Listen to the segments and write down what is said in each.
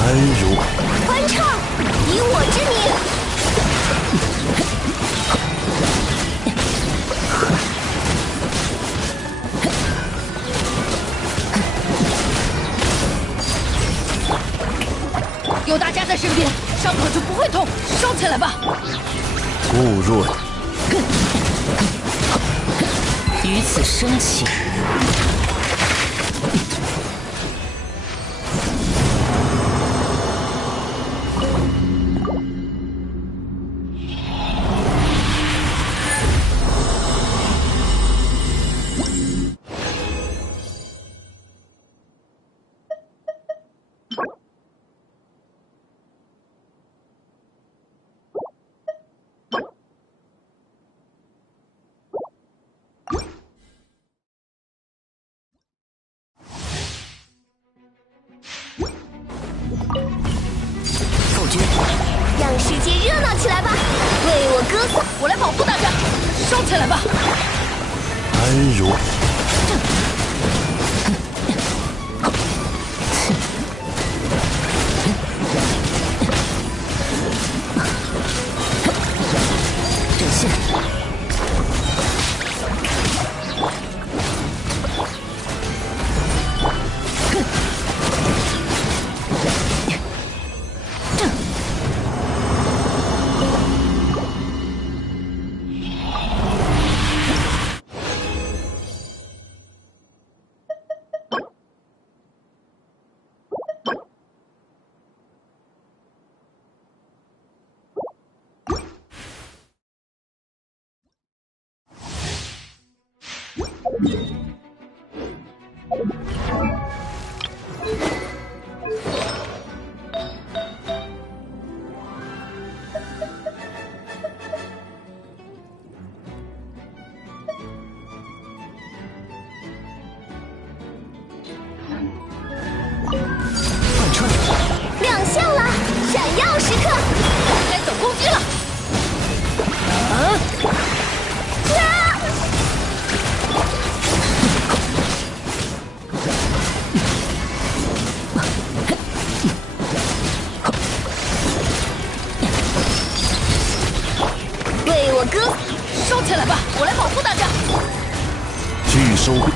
安如，欢唱，以我之名。有大家在身边，伤口就不会痛。烧起来吧！顾润，于此生起。 让世界热闹起来吧！为我歌颂！我来保护大家，烧起来吧！安如，阵线。哥，收起来吧，我来保护大家。拒收兵。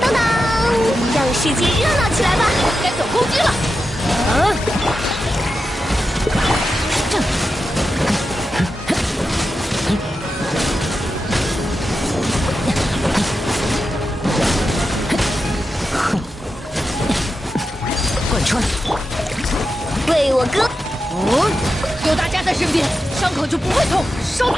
当当，让世界热闹起来吧！该走攻击了。贯穿，为我哥。有大家在身边，伤口就不会痛。收。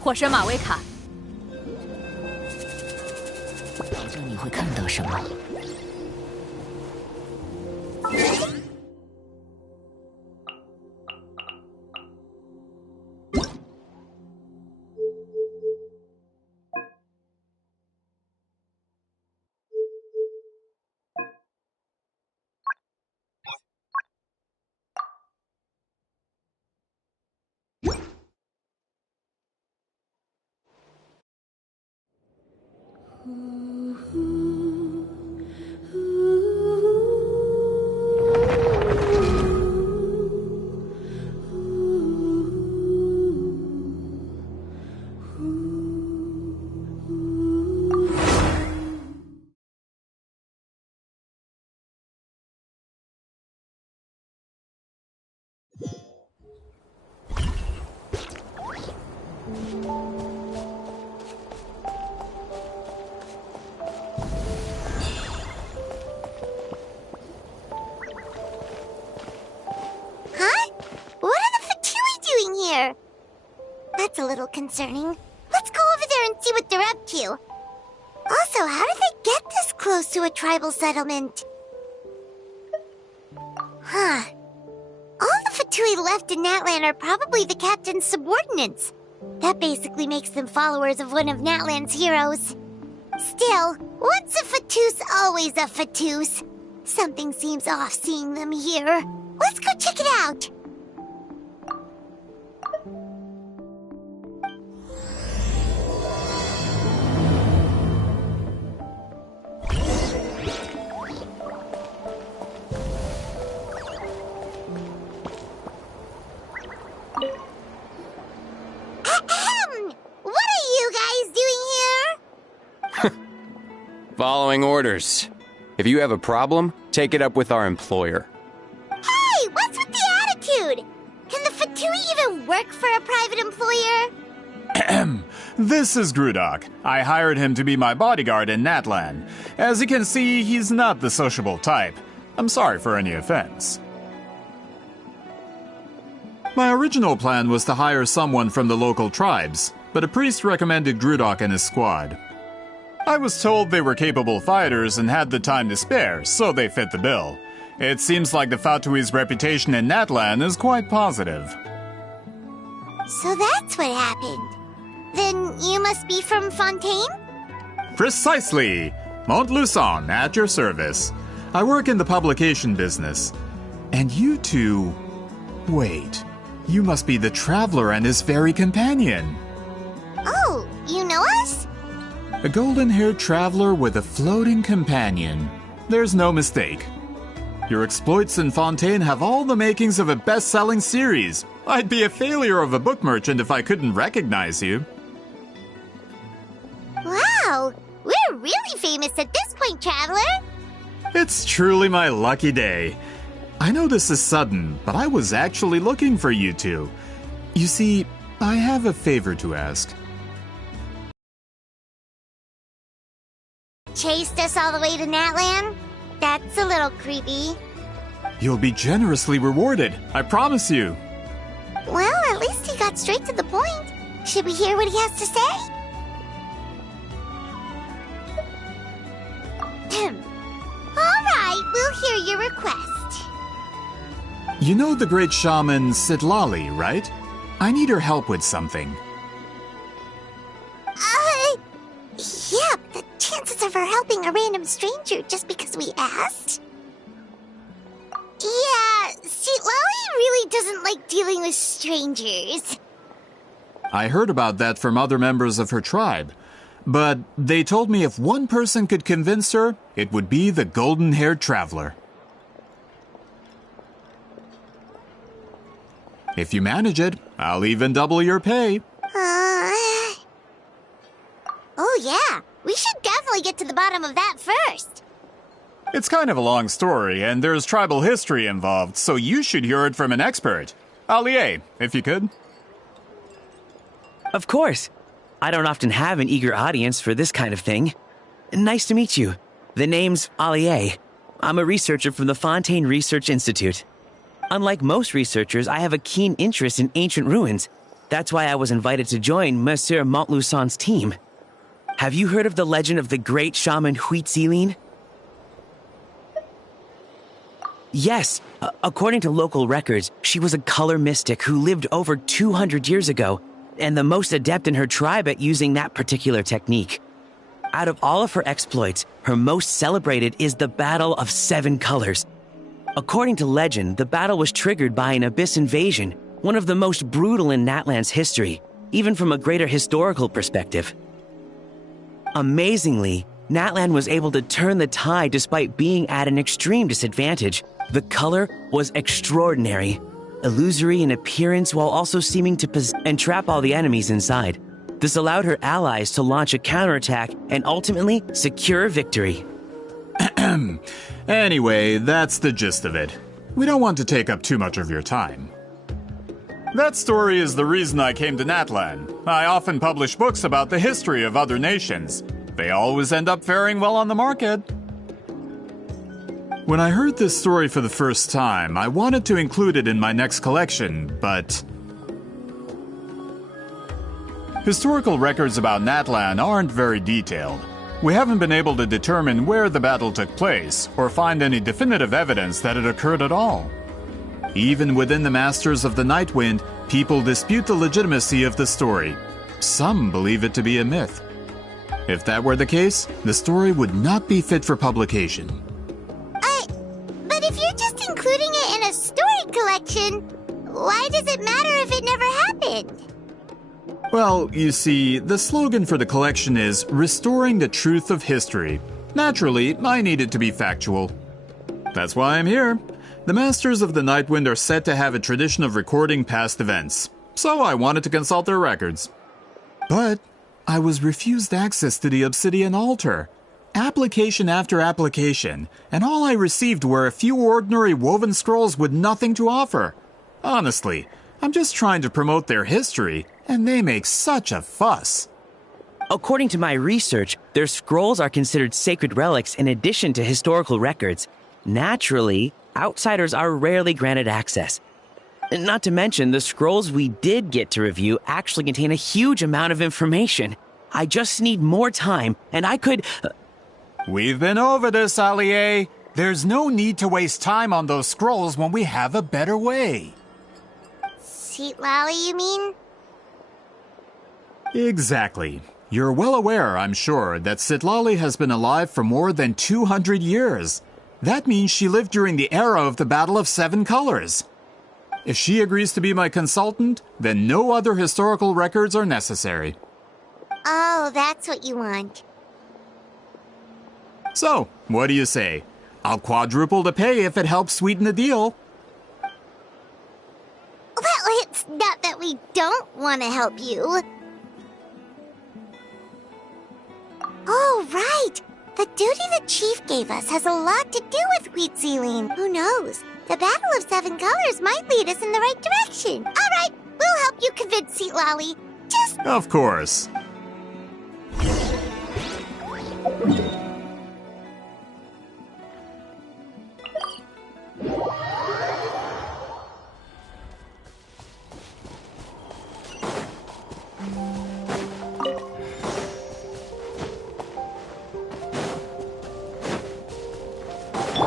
火神马维卡，保证你会看到什么。That's a little concerning. Let's go over there and see what they're up to. Also, how did they get this close to a tribal settlement? Huh. All the Fatui left in Natlan are probably the captain's subordinates. That basically makes them followers of one of Natlan's heroes. Still, once a Fatus, always a Fatus. Something seems off seeing them here. Let's go check it out. Following orders. If you have a problem, take it up with our employer. Hey, what's with the attitude? Can the Fatui even work for a private employer? This is Grudok. I hired him to be my bodyguard in Natlan. As you can see, he's not the sociable type. I'm sorry for any offense. My original plan was to hire someone from the local tribes, but a priest recommended Grudok and his squad. I was told they were capable fighters and had the time to spare, so they fit the bill. It seems like the Fatui's reputation in Natlan is quite positive. So that's what happened. Then you must be from Fontaine? Precisely! Montluçon, at your service. I work in the publication business. And you two... Wait, you must be the traveler and his fairy companion. Oh, you know us? A golden-haired traveler with a floating companion. There's no mistake. Your exploits in Fontaine have all the makings of a best-selling series. I'd be a failure of a book merchant if I couldn't recognize you. Wow, we're really famous at this point, traveler. It's truly my lucky day. I know this is sudden, but I was actually looking for you two. You see, I have a favor to ask. Chased us all the way to Natlan? That's a little creepy. You'll be generously rewarded, I promise you. Well, at least he got straight to the point. Should we hear what he has to say? All right, we'll hear your request. You know the great shaman Sidlali, right? I need her help with something. Yeah, but the chances of her helping a random stranger just because we asked? Yeah, Sidlali really doesn't like dealing with strangers. I heard about that from other members of her tribe. But they told me if one person could convince her, it would be the golden-haired traveler. If you manage it, I'll even double your pay. Oh yeah, we should definitely get to the bottom of that first. It's kind of a long story, and there's tribal history involved, so you should hear it from an expert. Allier, if you could. Of course. I don't often have an eager audience for this kind of thing. Nice to meet you. The name's Allier. I'm a researcher from the Fontaine Research Institute. Unlike most researchers, I have a keen interest in ancient ruins. That's why I was invited to join Monsieur Montluçon's team. Have you heard of the legend of the great shaman Huitzilin? Yes, according to local records, she was a color mystic who lived over 200 years ago, and the most adept in her tribe at using that particular technique. Out of all of her exploits, her most celebrated is the Battle of Seven Colors. According to legend, the battle was triggered by an abyss invasion, one of the most brutal in Natlan's history, even from a greater historical perspective. Amazingly, Natlan was able to turn the tide despite being at an extreme disadvantage. The color was extraordinary, illusory in appearance while also seeming to entrap all the enemies inside. This allowed her allies to launch a counterattack and ultimately secure victory. Anyway, that's the gist of it. We don't want to take up too much of your time. That story is the reason I came to Natlan. I often publish books about the history of other nations. They always end up faring well on the market. When I heard this story for the first time, I wanted to include it in my next collection, but historical records about Natlan aren't very detailed. We haven't been able to determine where the battle took place, or find any definitive evidence that it occurred at all. Even within the Masters of the Nightwind, people dispute the legitimacy of the story. Some believe it to be a myth. If that were the case, the story would not be fit for publication. But if you're just including it in a story collection, why does it matter if it never happened? Well, you see, the slogan for the collection is Restoring the Truth of History. Naturally, I need it to be factual. That's why I'm here. The Masters of the Nightwind are said to have a tradition of recording past events, so I wanted to consult their records. But I was refused access to the Obsidian Altar. Application after application, and all I received were a few ordinary woven scrolls with nothing to offer. Honestly, I'm just trying to promote their history, and they make such a fuss. According to my research, their scrolls are considered sacred relics in addition to historical records. Naturally, outsiders are rarely granted access. Not to mention, the scrolls we did get to review actually contain a huge amount of information. I just need more time, and I could... We've been over this, Allier. There's no need to waste time on those scrolls when we have a better way. Seat Lally, you mean? Exactly. You're well aware, I'm sure, that Sitlali has been alive for more than 200 years. That means she lived during the era of the Battle of Seven Colors. If she agrees to be my consultant, then no other historical records are necessary. Oh, that's what you want. So, what do you say? I'll quadruple the pay if it helps sweeten the deal. Well, it's not that we don't want to help you. Oh, right. The duty the chief gave us has a lot to do with Huitzilin. Who knows? The Battle of Seven Colors might lead us in the right direction. All right, we'll help you convince Seat Lally. Just... Of course.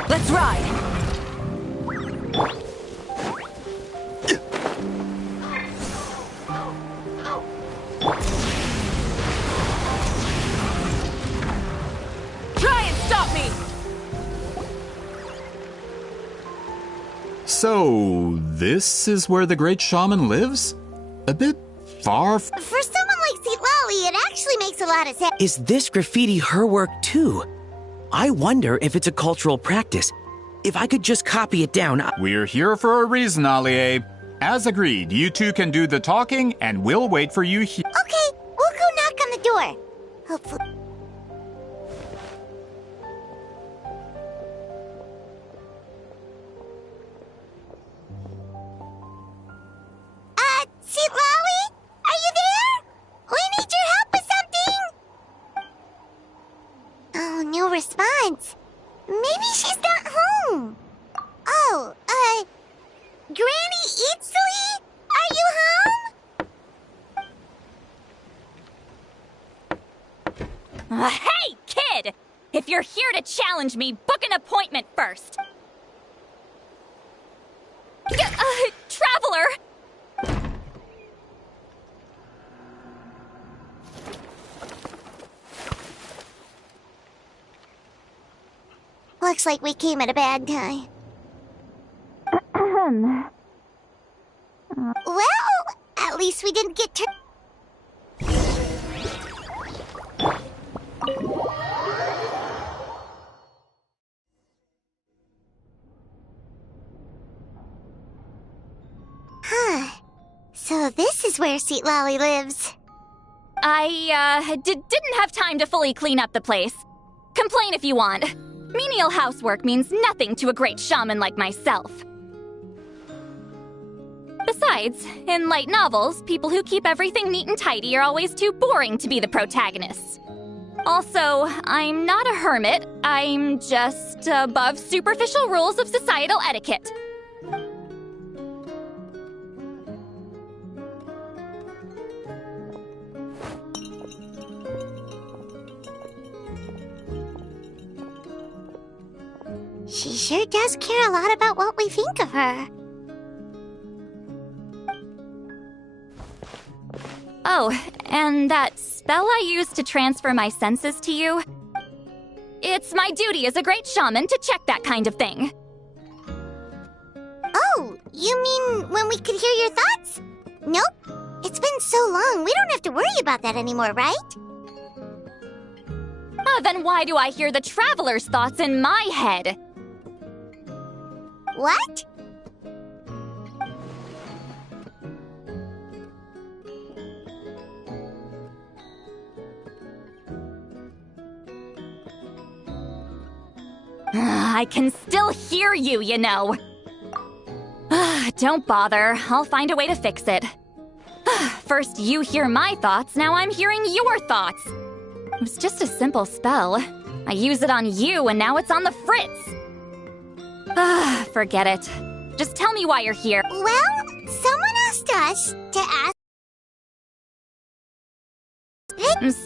Let's ride! Try and stop me! So, this is where the great shaman lives? A bit far For someone like Seat Lally, it actually makes a lot of sense. Is this graffiti her work too? I wonder if it's a cultural practice. If I could just copy it down... We're here for a reason, Allier. As agreed, you two can do the talking, and we'll wait for you here. Okay, we'll go knock on the door. Hopefully... Seat Lally? Are you there? We need your help with something! Oh, no response. Maybe she's not home. Oh, Hey, kid! If you're here to challenge me, book an appointment first! Traveler! Looks like we came at a bad time. Well, at least we didn't get turned. Huh. So this is where Sweet Lolly lives. I, didn't have time to fully clean up the place. Complain if you want. Menial housework means nothing to a great shaman like myself. Besides, in light novels, people who keep everything neat and tidy are always too boring to be the protagonists. Also, I'm not a hermit. I'm just above superficial rules of societal etiquette. She sure does care a lot about what we think of her. Oh, and that spell I used to transfer my senses to you? It's my duty as a great shaman to check that kind of thing. Oh, you mean when we could hear your thoughts? Nope. It's been so long, we don't have to worry about that anymore, right? Then why do I hear the traveler's thoughts in my head? What? I can still hear you, you know. Don't bother. I'll find a way to fix it. First you hear my thoughts, now I'm hearing your thoughts. It was just a simple spell. I use it on you, and now it's on the Fritz. Forget it. Just tell me why you're here. Well, someone asked us to ask...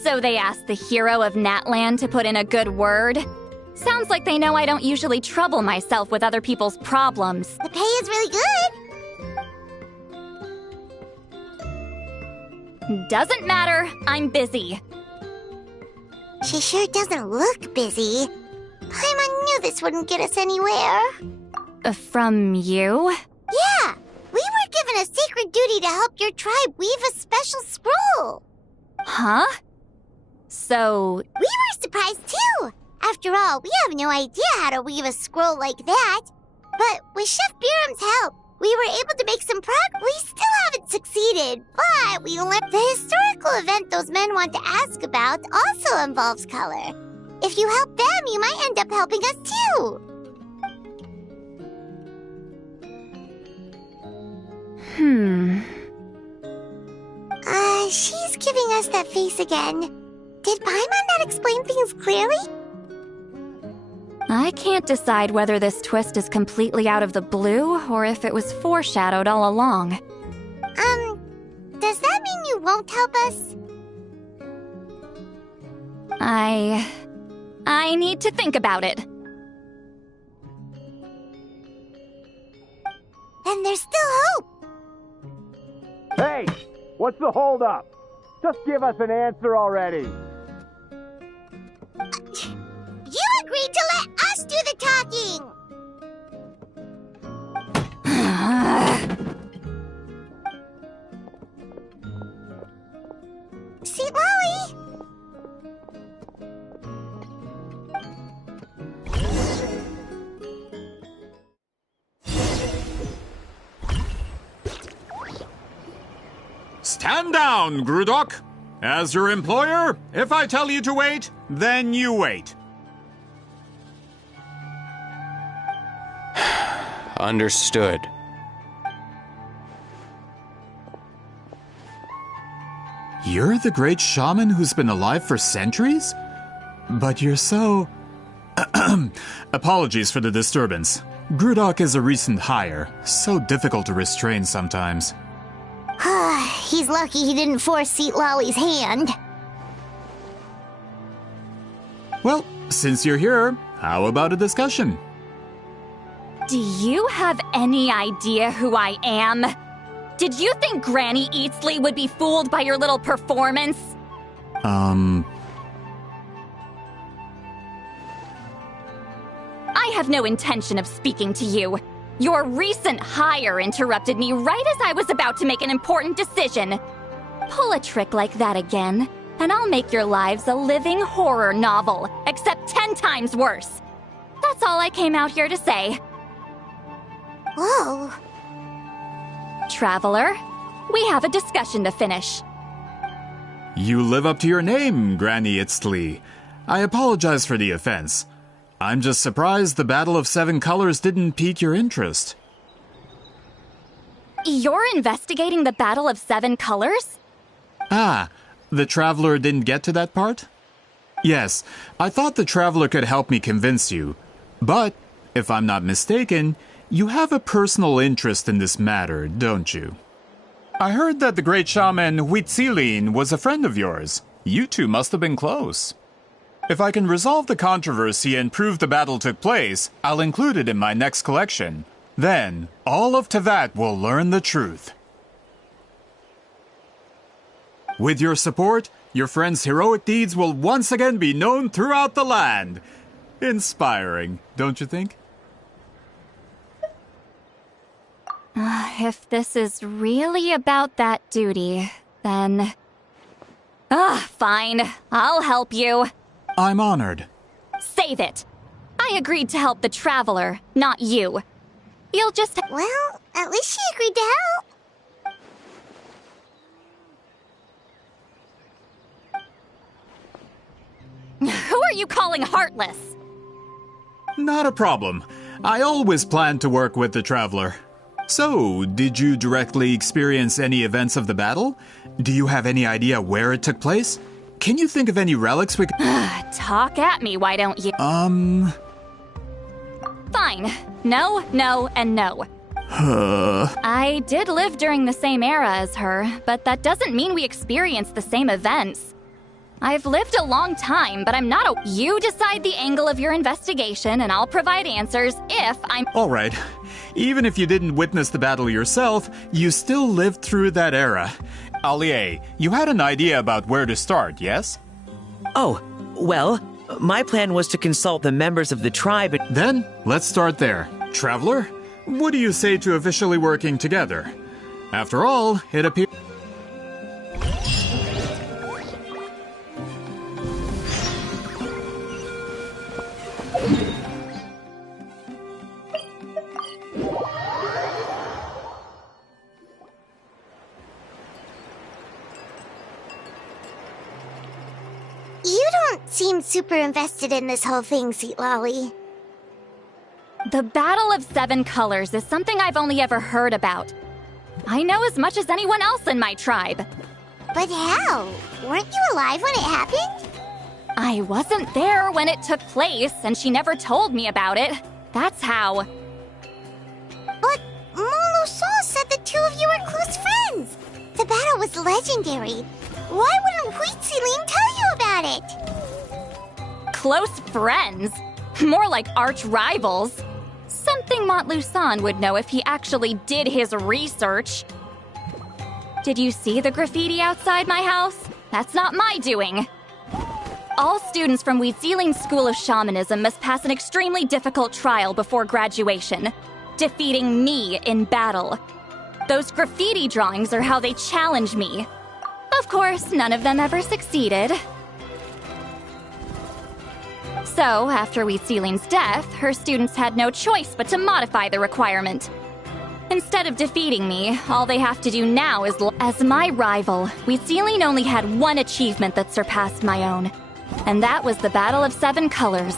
So they asked the hero of Natland to put in a good word? Sounds like they know I don't usually trouble myself with other people's problems. The pay is really good. Doesn't matter. I'm busy. She sure doesn't look busy. Paimon knew this wouldn't get us anywhere. From you? Yeah! We were given a sacred duty to help your tribe weave a special scroll. Huh? So... We were surprised too! After all, we have no idea how to weave a scroll like that. But with Chef Biram's help, we were able to make some progress. We still haven't succeeded, but we learned the historical event those men want to ask about also involves color. If you help them, you might end up helping us too. She's giving us that face again. Did Paimon not explain things clearly? I can't decide whether this twist is completely out of the blue or if it was foreshadowed all along. Does that mean you won't help us? I need to think about it. Then there's still hope. Hey! What's the holdup? Just give us an answer already. You agreed to let us do the talking! Sweet Lolly! Stand down, Grudok. As your employer, if I tell you to wait, then you wait. Understood. You're the great shaman who's been alive for centuries? But you're so... Apologies for the disturbance. Grudok is a recent hire, so difficult to restrain sometimes. He's lucky he didn't force Sweet Lolly's hand. Well, since you're here, how about a discussion? Do you have any idea who I am? Did you think Granny Eatsley would be fooled by your little performance? I have no intention of speaking to you. Your recent hire interrupted me right as I was about to make an important decision. Pull a trick like that again, and I'll make your lives a living horror novel, except 10 times worse. That's all I came out here to say. Whoa. Traveler, we have a discussion to finish. You live up to your name, Granny Itztli. I apologize for the offense. I'm just surprised the Battle of Seven Colors didn't pique your interest. You're investigating the Battle of Seven Colors? Ah, the Traveler didn't get to that part? Yes, I thought the Traveler could help me convince you. But, if I'm not mistaken, you have a personal interest in this matter, don't you? I heard that the great shaman Huitzilin was a friend of yours. You two must have been close. If I can resolve the controversy and prove the battle took place, I'll include it in my next collection. Then, all of Tevat will learn the truth. With your support, your friend's heroic deeds will once again be known throughout the land. Inspiring, don't you think? If this is really about that duty, then... fine. I'll help you. I'm honored. Save it. I agreed to help the Traveler, not you. You'll just... Well, at least she agreed to help. Who are you calling heartless? Not a problem. I always planned to work with the Traveler. So, did you directly experience any events of the battle? Do you have any idea where it took place? Can you think of any relics we could... Talk at me, why don't you? Fine. No, no, and no. I did live during the same era as her, but that doesn't mean we experienced the same events. I've lived a long time, but I'm not a... You decide the angle of your investigation, and I'll provide answers if I'm... All right. Even if you didn't witness the battle yourself, you still lived through that era. Allier, you had an idea about where to start, yes? Oh, well, my plan was to consult the members of the tribe and... Then, let's start there. Traveler, what do you say to officially working together? After all, it appears... You don't seem super invested in this whole thing, Sweet Lolly. The Battle of Seven Colors is something I've only ever heard about. I know as much as anyone else in my tribe. But how? Weren't you alive when it happened? I wasn't there when it took place, and she never told me about it. That's how. But Molo-san said the two of you were close friends. The battle was legendary. Why wouldn't Huitzilin tell you about it? Close friends? More like arch rivals. Something Montlusan would know if he actually did his research. Did you see the graffiti outside my house? That's not my doing. All students from Huitzilin's School of Shamanism must pass an extremely difficult trial before graduation, defeating me in battle. Those graffiti drawings are how they challenge me. Of course, none of them ever succeeded. So, after Huitzilin's death, her students had no choice but to modify the requirement. Instead of defeating me, all they have to do now is... As my rival, Huitzilin only had one achievement that surpassed my own. And that was the Battle of Seven Colors.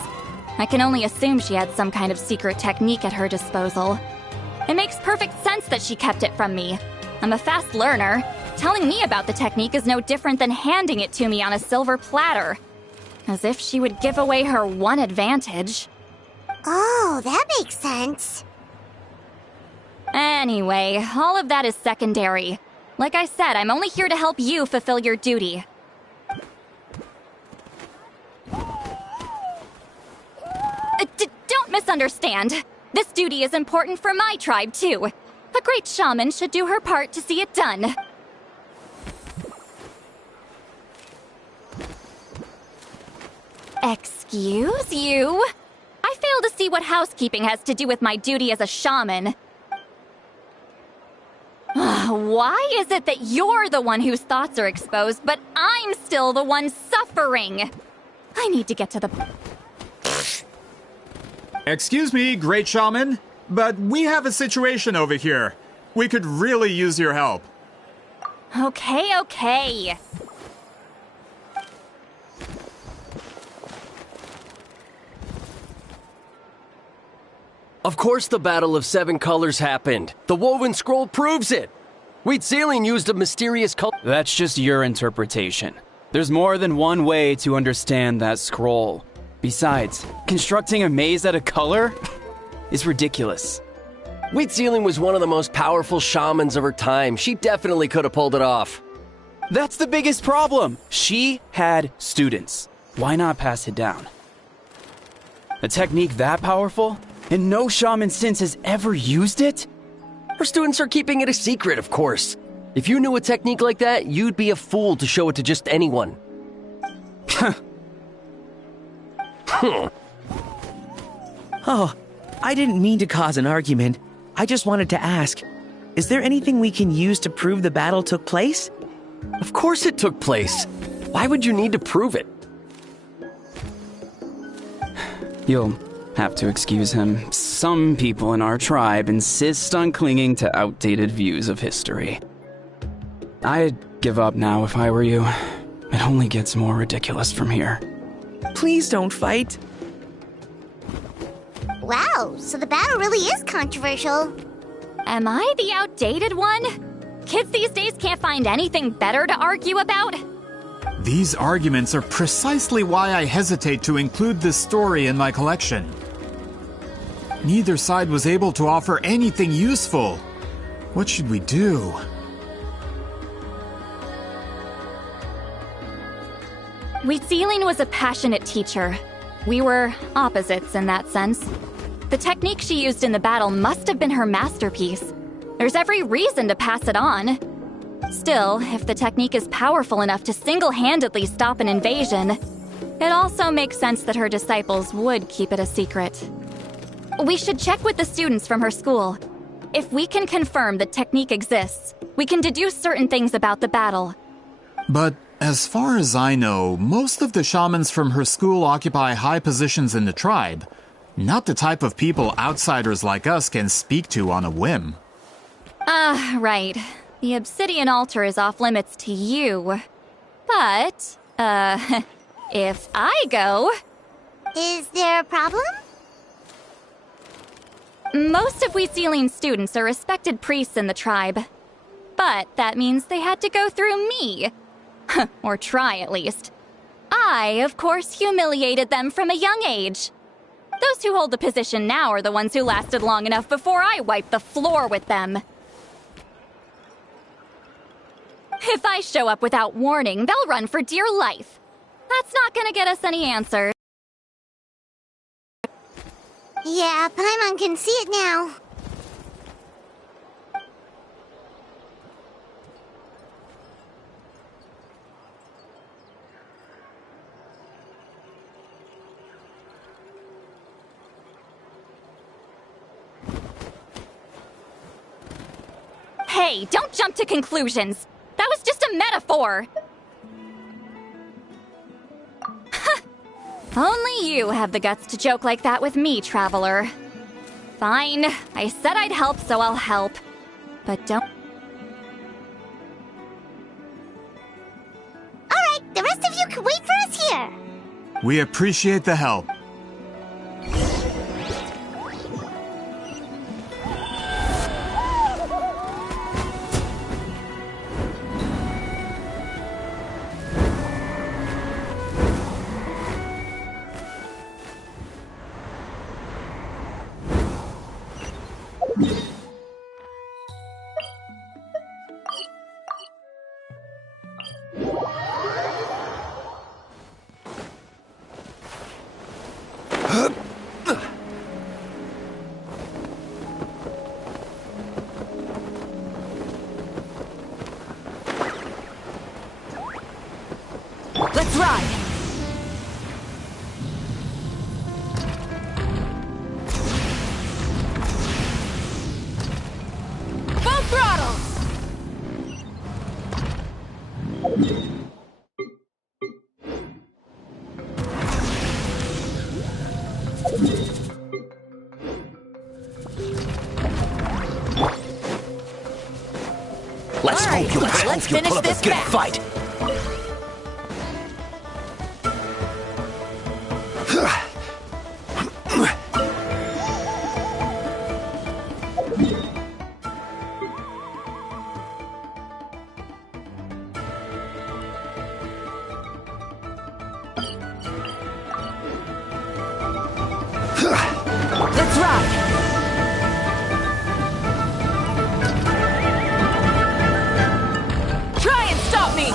I can only assume she had some kind of secret technique at her disposal. It makes perfect sense that she kept it from me. I'm a fast learner. Telling me about the technique is no different than handing it to me on a silver platter. As if she would give away her one advantage. Oh, that makes sense. Anyway, all of that is secondary. Like I said, I'm only here to help you fulfill your duty. misunderstand. This duty is important for my tribe, too. A great shaman should do her part to see it done. Excuse you? I fail to see what housekeeping has to do with my duty as a shaman. Why is it that you're the one whose thoughts are exposed, but I'm still the one suffering? I need to get to the... Excuse me, great shaman, but we have a situation over here. We could really use your help. Okay. Of course the Battle of Seven Colors happened. The Woven Scroll proves it. Wheat Ceiling used a mysterious color. That's just your interpretation. There's more than one way to understand that scroll. Besides, constructing a maze out of color is ridiculous. Wheat Ceiling was one of the most powerful shamans of her time. She definitely could have pulled it off. That's the biggest problem. She had students. Why not pass it down? A technique that powerful? And no shaman since has ever used it? Her students are keeping it a secret, of course. If you knew a technique like that, you'd be a fool to show it to just anyone. Oh, I didn't mean to cause an argument. I just wanted to ask, is there anything we can use to prove the battle took place? Of course it took place. Why would you need to prove it? You'll have to excuse him. Some people in our tribe insist on clinging to outdated views of history. I'd give up now if I were you. It only gets more ridiculous from here. Please don't fight. Wow, so the battle really is controversial. Am I the outdated one? Kids these days can't find anything better to argue about? These arguments are precisely why I hesitate to include this story in my collection. Neither side was able to offer anything useful. What should we do? Wheat Ceiling was a passionate teacher. We were opposites in that sense. The technique she used in the battle must have been her masterpiece. There's every reason to pass it on. Still, if the technique is powerful enough to single-handedly stop an invasion, it also makes sense that her disciples would keep it a secret. We should check with the students from her school. If we can confirm the technique exists, we can deduce certain things about the battle. But as far as I know, most of the shamans from her school occupy high positions in the tribe. Not the type of people outsiders like us can speak to on a whim. Right. The obsidian altar is off limits to you. But, if I go... Is there a problem? Most of Wheat Ceiling students are respected priests in the tribe. But that means they had to go through me. Or try, at least. I, of course, humiliated them from a young age. Those who hold the position now are the ones who lasted long enough before I wiped the floor with them. If I show up without warning, they'll run for dear life. That's not gonna get us any answers. Yeah, Paimon can see it now. Hey, don't jump to conclusions. That was just a metaphor. Only you have the guts to joke like that with me, traveler. Fine, I said I'd help, so I'll help. But don't... Alright, the rest of you can wait for us here. We appreciate the help. Let's ride! Full throttle! Let's All right, hope let's you finish put up this a good match. fight. Let's ride! Try and stop me!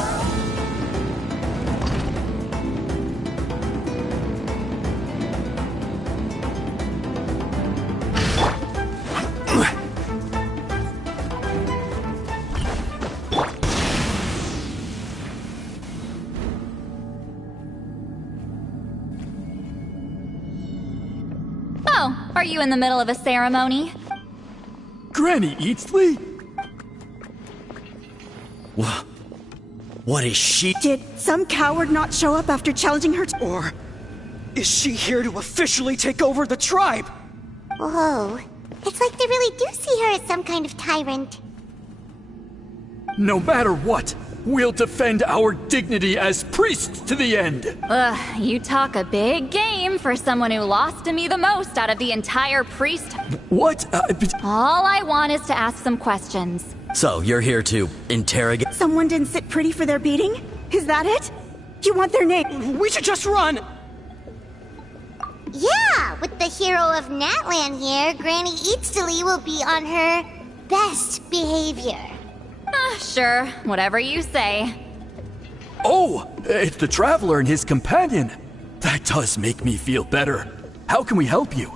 Oh, are you in the middle of a ceremony? Granny Eatsley? What is she? Did some coward not show up after challenging her? Or is she here to officially take over the tribe? Whoa. It's like they really do see her as some kind of tyrant. No matter what, we'll defend our dignity as priests to the end. Ugh, you talk a big game for someone who lost to me the most out of the entire priest. What? All I want is to ask some questions. So you're here to interrogate? Someone didn't sit pretty for their beating? Is that it? You want their name? We should just run! Yeah, with the hero of Natlan here, Granny Eatsley will be on her best behavior. Sure, whatever you say. Oh, it's the Traveler and his companion. That does make me feel better. How can we help you?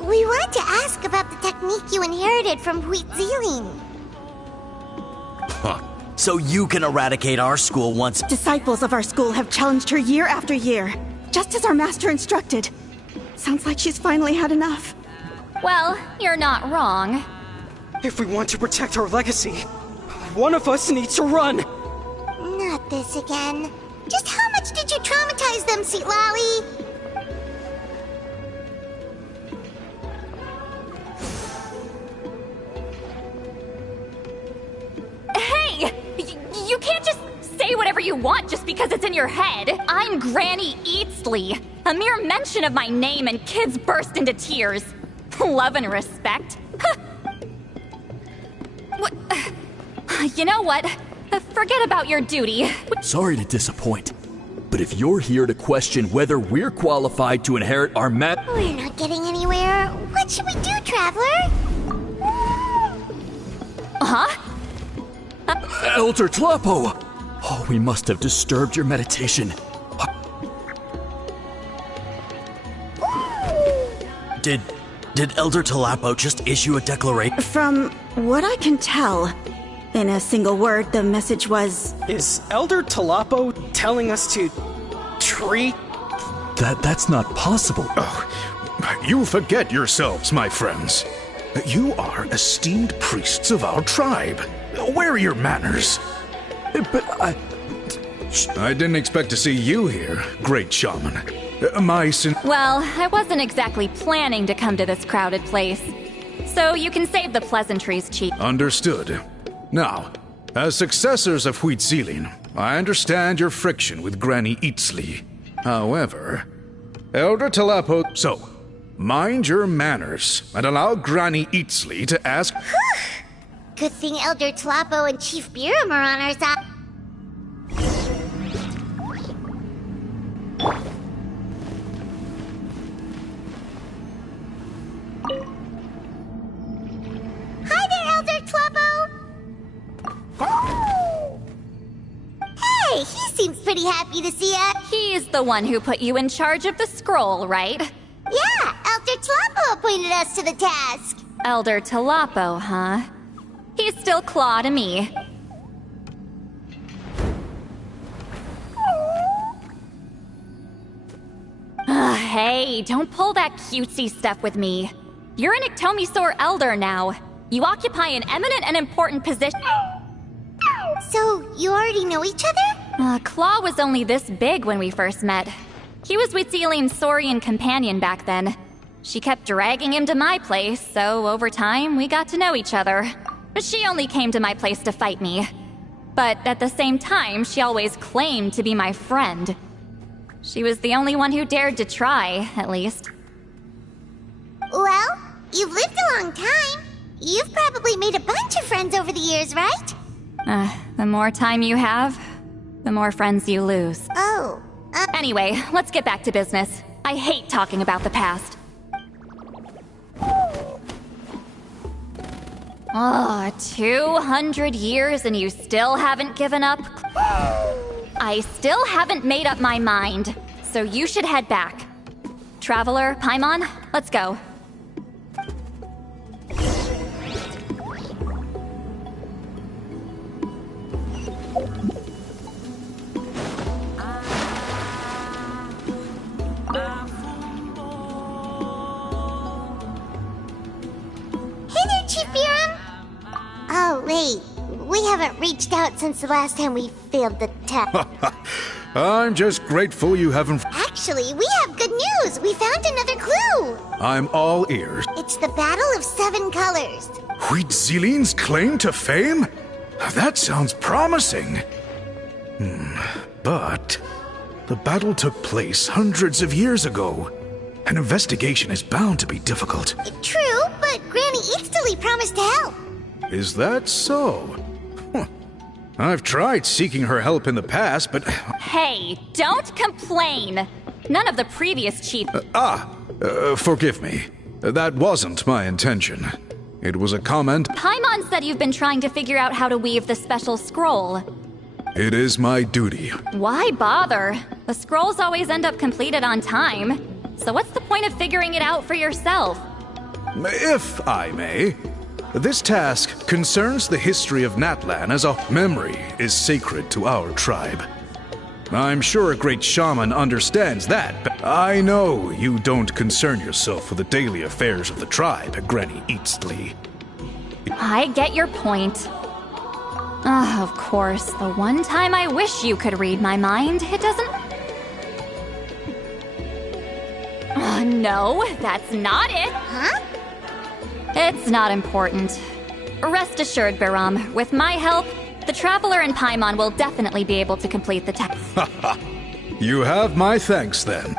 We want to ask about the technique you inherited from Huitziling. So you can eradicate our school once. Disciples of our school have challenged her year after year, just as our master instructed. Sounds like she's finally had enough. Well, you're not wrong. If we want to protect our legacy, one of us needs to run! Not this again. Just how much did you traumatize them, Sweet Lolly? Hey! You can't just say whatever you want just because it's in your head. I'm Granny Eatsley. A mere mention of my name and kids burst into tears. Love and respect. What? You know what? Forget about your duty. Sorry to disappoint, but if you're here to question whether we're qualified to inherit our We're not getting anywhere. What should we do, Traveler? Huh? Elder Tlapo! Oh, we must have disturbed your meditation. Did Elder Tlapo just issue a declaration? From what I can tell, in a single word, the message was... Is Elder Tlapo telling us to treat... That's not possible. Oh, you forget yourselves, my friends. You are esteemed priests of our tribe. Where are your manners? But I didn't expect to see you here, great shaman. Well, I wasn't exactly planning to come to this crowded place. So you can save the pleasantries, Chief. Understood. Now, as successors of Huitziling, I understand your friction with Granny Eatsley. However, Elder Tlapo... So, mind your manners and allow Granny Eatsley to ask... Good thing Elder Tlapo and Chief Biram are on our side. Hi there, Elder Tlapo! Hey, he seems pretty happy to see us. He's the one who put you in charge of the scroll, right? Yeah, Elder Tlapo appointed us to the task. Elder Tlapo, huh? He's still Claw to me. hey, don't pull that cutesy stuff with me. You're an Iktomi elder now. You occupy an eminent and important position. So, you already know each other? Claw was only this big when we first met. He was Wheatzilian's Saurian companion back then. She kept dragging him to my place, so over time, we got to know each other. But she only came to my place to fight me. But at the same time, she always claimed to be my friend. She was the only one who dared to try, at least. Well, you've lived a long time. You've probably made a bunch of friends over the years, right? The more time you have, the more friends you lose. Oh. Anyway, let's get back to business. I hate talking about the past. 200 years and you still haven't given up? I still haven't made up my mind, so you should head back. Traveler, Paimon, let's go. Oh, wait. We haven't reached out since the last time we failed the test. I'm just grateful you haven't... Actually, we have good news! We found another clue! I'm all ears. It's the Battle of Seven Colors. Wheatzilian's claim to fame? That sounds promising. But... the battle took place hundreds of years ago. An investigation is bound to be difficult. True, but Granny Eatsterly promised to help. Is that so? I've tried seeking her help in the past, but... Hey, don't complain! None of the previous chief... forgive me. That wasn't my intention. It was a comment... Paimon said you've been trying to figure out how to weave the special scroll. It is my duty. Why bother? The scrolls always end up completed on time. So what's the point of figuring it out for yourself? If I may... this task concerns the history of Natlan as a memory is sacred to our tribe. I'm sure a great shaman understands that, but I know you don't concern yourself with the daily affairs of the tribe, Granny Eatsterly. I get your point. Of course, the one time I wish you could read my mind, it doesn't... No, that's not it. Huh? It's not important. Rest assured, Biram, with my help, the Traveler and Paimon will definitely be able to complete the task. You have my thanks, then.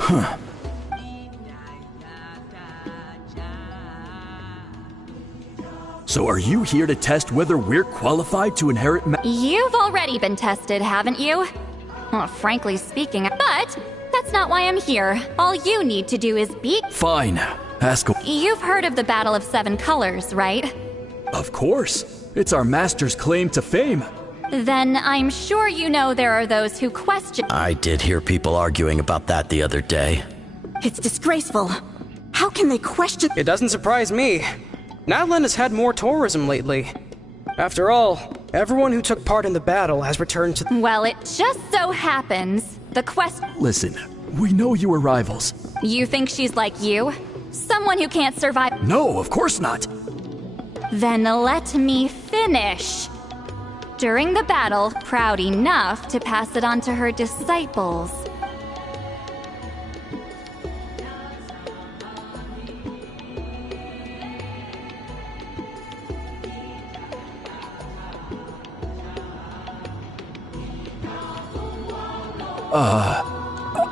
Huh. So are you here to test whether we're qualified to inherit You've already been tested, haven't you? Well, frankly speaking, but that's not why I'm here. All you need to do is beat... Fine. Ask... You've heard of the Battle of Seven Colors, right? Of course. It's our master's claim to fame. Then I'm sure you know there are those who question... I did hear people arguing about that the other day. It's disgraceful. How can they question... It doesn't surprise me. Natlan has had more tourism lately. After all, everyone who took part in the battle has returned to... Well, it just so happens the quest... Listen, we know you were rivals. You think she's like you? Someone who can't survive... No, of course not. Then let me finish. During the battle, proud enough to pass it on to her disciples.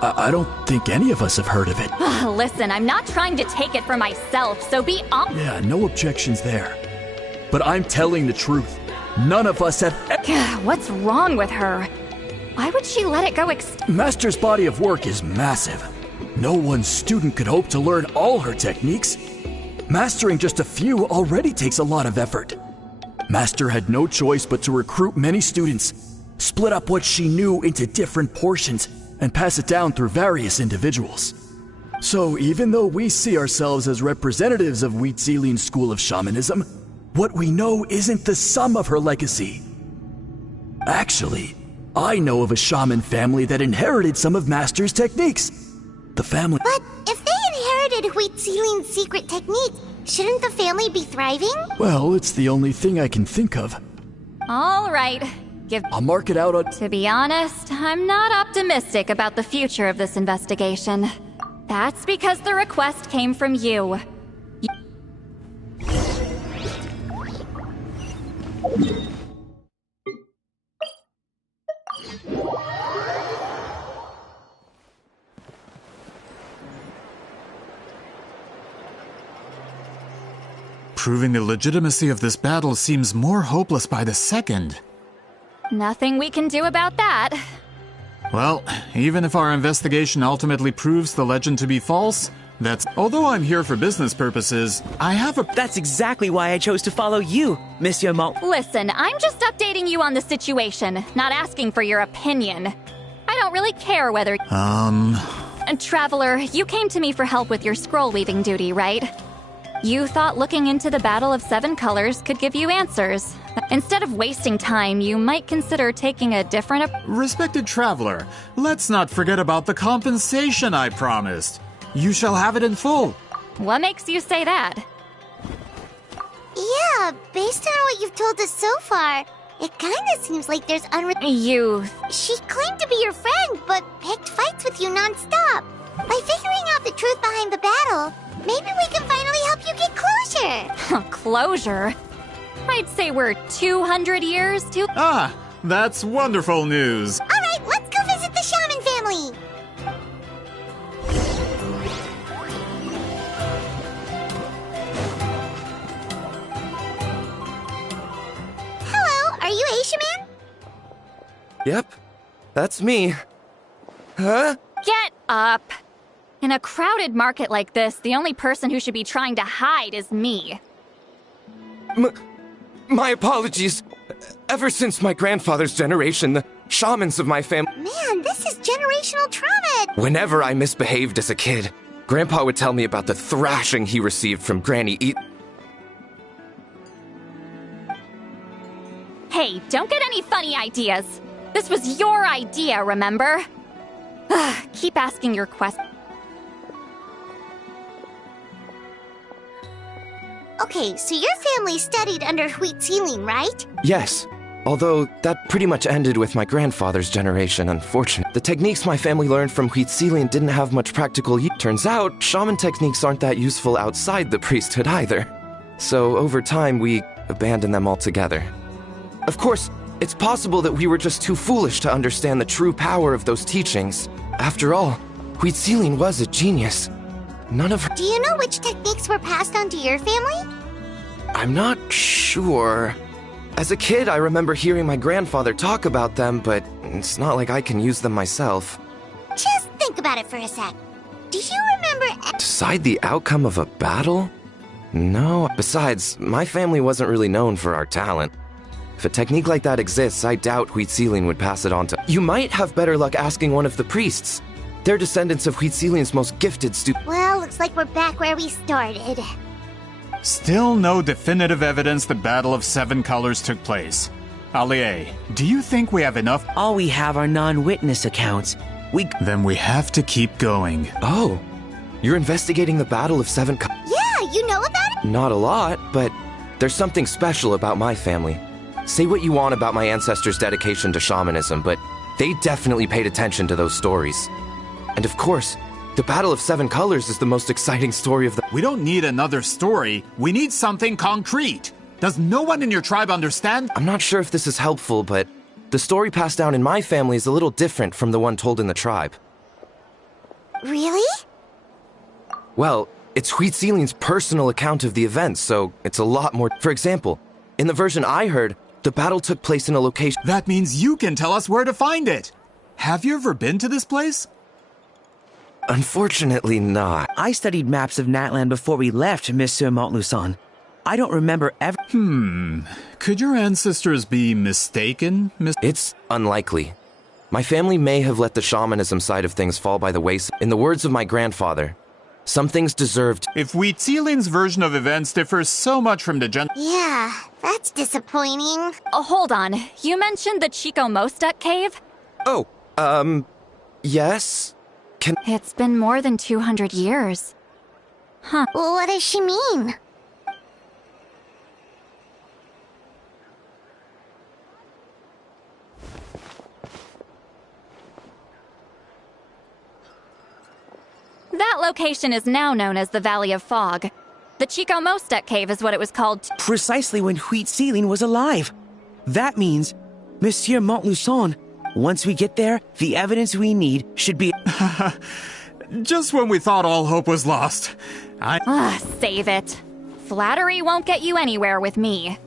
I don't think any of us have heard of it. Listen, I'm not trying to take it for myself, so be on. Yeah, no objections there. But I'm telling the truth. None of us have... What's wrong with her? Why would she let it go Master's body of work is massive. No one student could hope to learn all her techniques. Mastering just a few already takes a lot of effort. Master had no choice but to recruit many students, split up what she knew into different portions, and pass it down through various individuals. So even though we see ourselves as representatives of Wheat Zealin's school of shamanism, what we know isn't the sum of her legacy. Actually, I know of a shaman family that inherited some of Master's techniques. The family... But if they inherited Wheat Zealin's secret technique, shouldn't the family be thriving? Well, it's the only thing I can think of. All right. I'll mark it out on... To be honest, I'm not optimistic about the future of this investigation. That's because the request came from you. Proving the legitimacy of this battle seems more hopeless by the second. Nothing we can do about that. Well, even if our investigation ultimately proves the legend to be false, although I'm here for business purposes, I have a... That's exactly why I chose to follow you, Monsieur Malt. Listen, I'm just updating you on the situation, not asking for your opinion. I don't really care whether... Traveler, you came to me for help with your scroll weaving duty, right? You thought looking into the Battle of Seven Colors could give you answers. Instead of wasting time, you might consider taking a different... Respected traveler, let's not forget about the compensation I promised. You shall have it in full. What makes you say that? Yeah, based on what you've told us so far, it kinda seems like there's She claimed to be your friend, but picked fights with you non-stop. By figuring out the truth behind the battle, maybe we can finally help you get closure. Closure? I'd say we're 200 years too... Ah, that's wonderful news. Alright, let's go visit the shaman family. Hello, are you Aisha Man? Yep, that's me. Huh? Get up! In a crowded market like this, the only person who should be trying to hide is me. My apologies. Ever since my grandfather's generation, the shamans of my family... Man, this is generational trauma! Whenever I misbehaved as a kid, Grandpa would tell me about the thrashing he received from Granny Hey, don't get any funny ideas. This was your idea, remember? Keep asking your questions. Okay, so your family studied under Wheat Zealing, right? Yes, although that pretty much ended with my grandfather's generation, unfortunately. The techniques my family learned from Wheat Zealing didn't have much practical use. Turns out, shaman techniques aren't that useful outside the priesthood either. So over time, we abandoned them altogether. Of course, it's possible that we were just too foolish to understand the true power of those teachings. After all, Huitzilin was a genius. None of her— Do you know which techniques were passed on to your family? I'm not sure. As a kid, I remember hearing my grandfather talk about them, but it's not like I can use them myself. Just think about it for a sec. Do you remember— Decide the outcome of a battle? No. Besides, my family wasn't really known for our talent. If a technique like that exists, I doubt Huitzilin would pass it on to— You might have better luck asking one of the priests. They're descendants of Huitzilin's most gifted students. Well, looks like we're back where we started. Still no definitive evidence the Battle of Seven Colors took place. Allie, do you think we have enough? All we have are non-witness accounts. Then we have to keep going. Oh, you're investigating the Battle of Seven Colors? Yeah, you know about it? Not a lot, but there's something special about my family. Say what you want about my ancestors' dedication to shamanism, but they definitely paid attention to those stories. And of course, the Battle of Seven Colors is the most exciting story of the— We don't need another story. We need something concrete. Does no one in your tribe understand? I'm not sure if this is helpful, but the story passed down in my family is a little different from the one told in the tribe. Really? Well, it's Huitzilin's personal account of the event, so it's a lot more— For example, in the version I heard, the battle took place in a location— That means you can tell us where to find it. Have you ever been to this place? Unfortunately not. I studied maps of Natlan before we left, Monsieur Montluçon. I don't remember ever— Could your ancestors be mistaken, It's unlikely. My family may have let the shamanism side of things fall by the wayside. In the words of my grandfather, some things deserved— If Huitzilin's version of events differs so much from the Yeah, that's disappointing. Oh, hold on. You mentioned the Chico Mostek cave? Oh, yes? It's been more than 200 years. Huh. Well, what does she mean? That location is now known as the Valley of Fog. The Chico Mostek cave is what it was called. Precisely when Huitzilin was alive. That means, Monsieur Montluçon, once we get there, the evidence we need should be— Just when we thought all hope was lost. Save it. Flattery won't get you anywhere with me.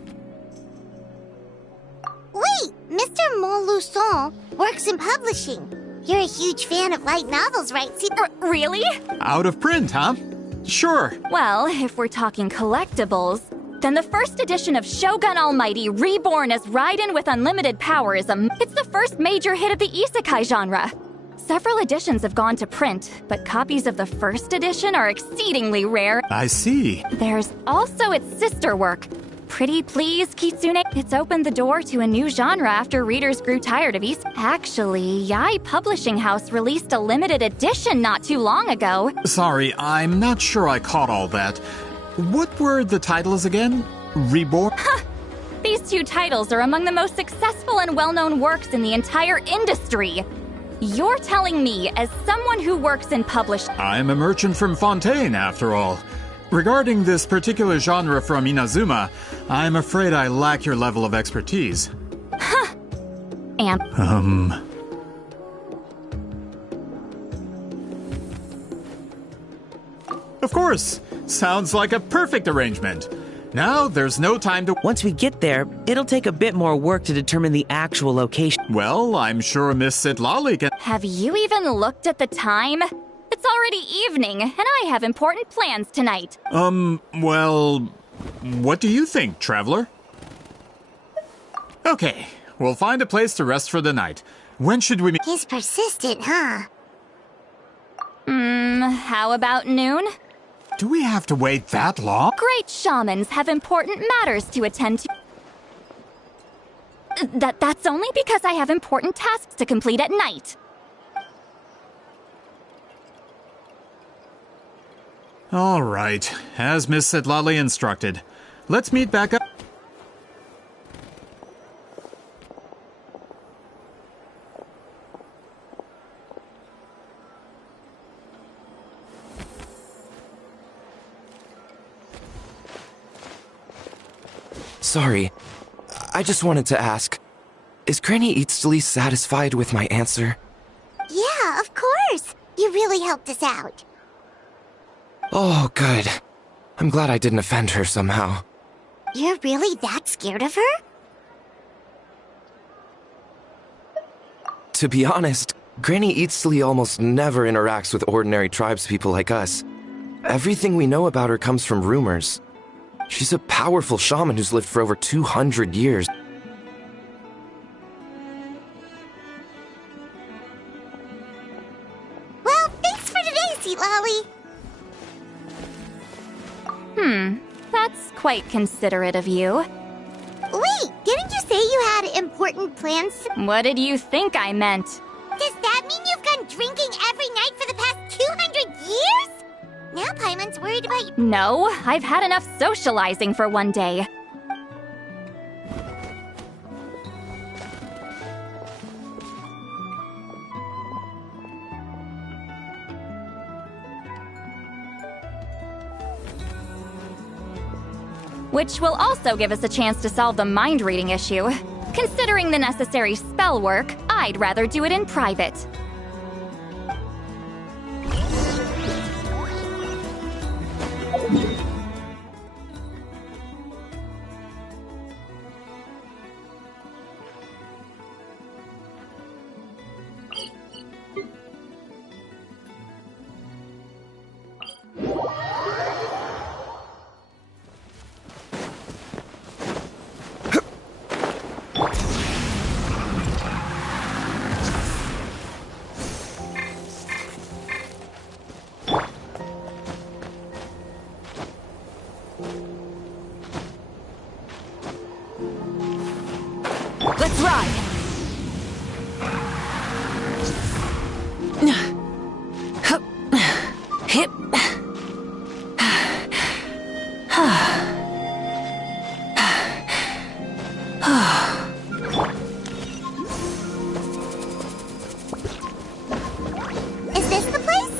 Wait, Mr. Montluçon works in publishing. You're a huge fan of light novels, right? Really? Out of print, huh? Sure. Well, if we're talking collectibles, then the first edition of Shogun Almighty Reborn as Raiden with Unlimited Power is it's the first major hit of the isekai genre. Several editions have gone to print, but copies of the first edition are exceedingly rare. I see. There's also its sister work, Pretty Please, Kitsune. It's opened the door to a new genre after readers grew tired of Actually, Yai Publishing House released a limited edition not too long ago. Sorry, I'm not sure I caught all that. What were the titles again? Reborn? These two titles are among the most successful and well-known works in the entire industry. You're telling me, as someone who works in publishing— I'm a merchant from Fontaine, after all. Regarding this particular genre from Inazuma, I'm afraid I lack your level of expertise. Of course! Sounds like a perfect arrangement. Now, there's no time to— Once we get there, it'll take a bit more work to determine the actual location. Well, I'm sure Miss Sitlali can— Have you even looked at the time? It's already evening, and I have important plans tonight. Well, what do you think, traveler? Okay, we'll find a place to rest for the night. When should we meet? He's persistent, huh? How about noon? Do we have to wait that long? Great shamans have important matters to attend to. That's only because I have important tasks to complete at night. All right, as Miss Sitlali instructed. Let's meet back up. Sorry, I just wanted to ask, is Granny Eatsley satisfied with my answer? Yeah, of course. You really really helped us out. Oh, good. I'm glad I didn't offend her somehow. You're really that scared of her? To be honest, Granny Eatsley almost never interacts with ordinary tribespeople like us. Everything we know about her comes from rumors. She's a powerful shaman who's lived for over 200 years. Well, thanks for today, Sweet Lolly. That's quite considerate of you. Wait, didn't you say you had important plans? What did you think I meant? Does that mean you've gone drinking every night for the past 200 years? Now Paimon's worried about you. No, I've had enough socializing for one day. Which will also give us a chance to solve the mind-reading issue. Considering the necessary spell work, I'd rather do it in private. Let's ride! Hip. Is this the place?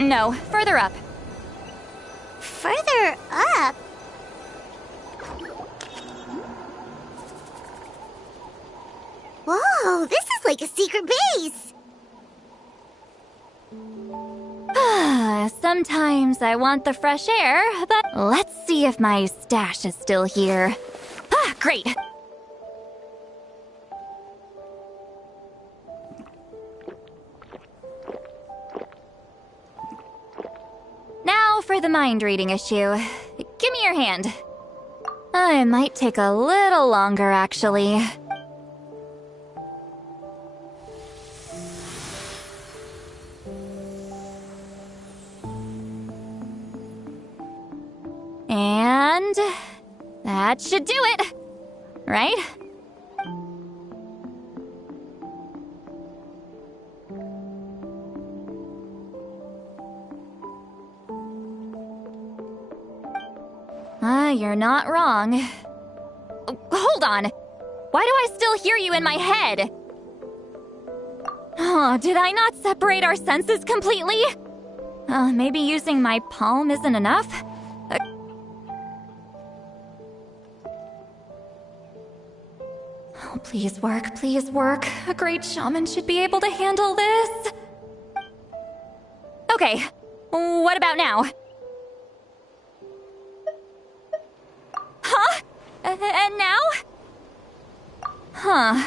No, further up. Further up? Whoa, this is like a secret base! Sometimes I want the fresh air, but let's see if my stash is still here. Ah, great! Now for the mind reading issue. Give me your hand. It might take a little longer, actually. And that should do it, right? You're not wrong. Hold on. Why do I still hear you in my head? Oh, did I not separate our senses completely? Maybe using my palm isn't enough? Oh, please work, please work. A great shaman should be able to handle this. Okay, what about now? Huh? And now? Huh.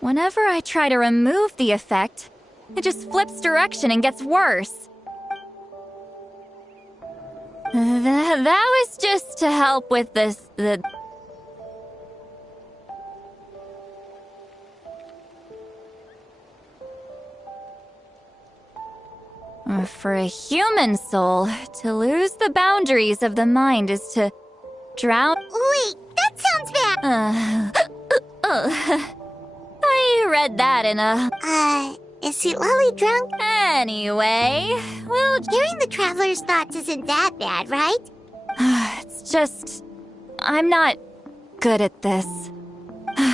Whenever I try to remove the effect, it just flips direction and gets worse. That was just to help with the... For a human soul, to lose the boundaries of the mind is to drown... Wait, that sounds bad! I read that in a... Is Sweet Lolly drunk? Anyway, well... Hearing the Traveler's thoughts isn't that bad, right? It's just... I'm not good at this.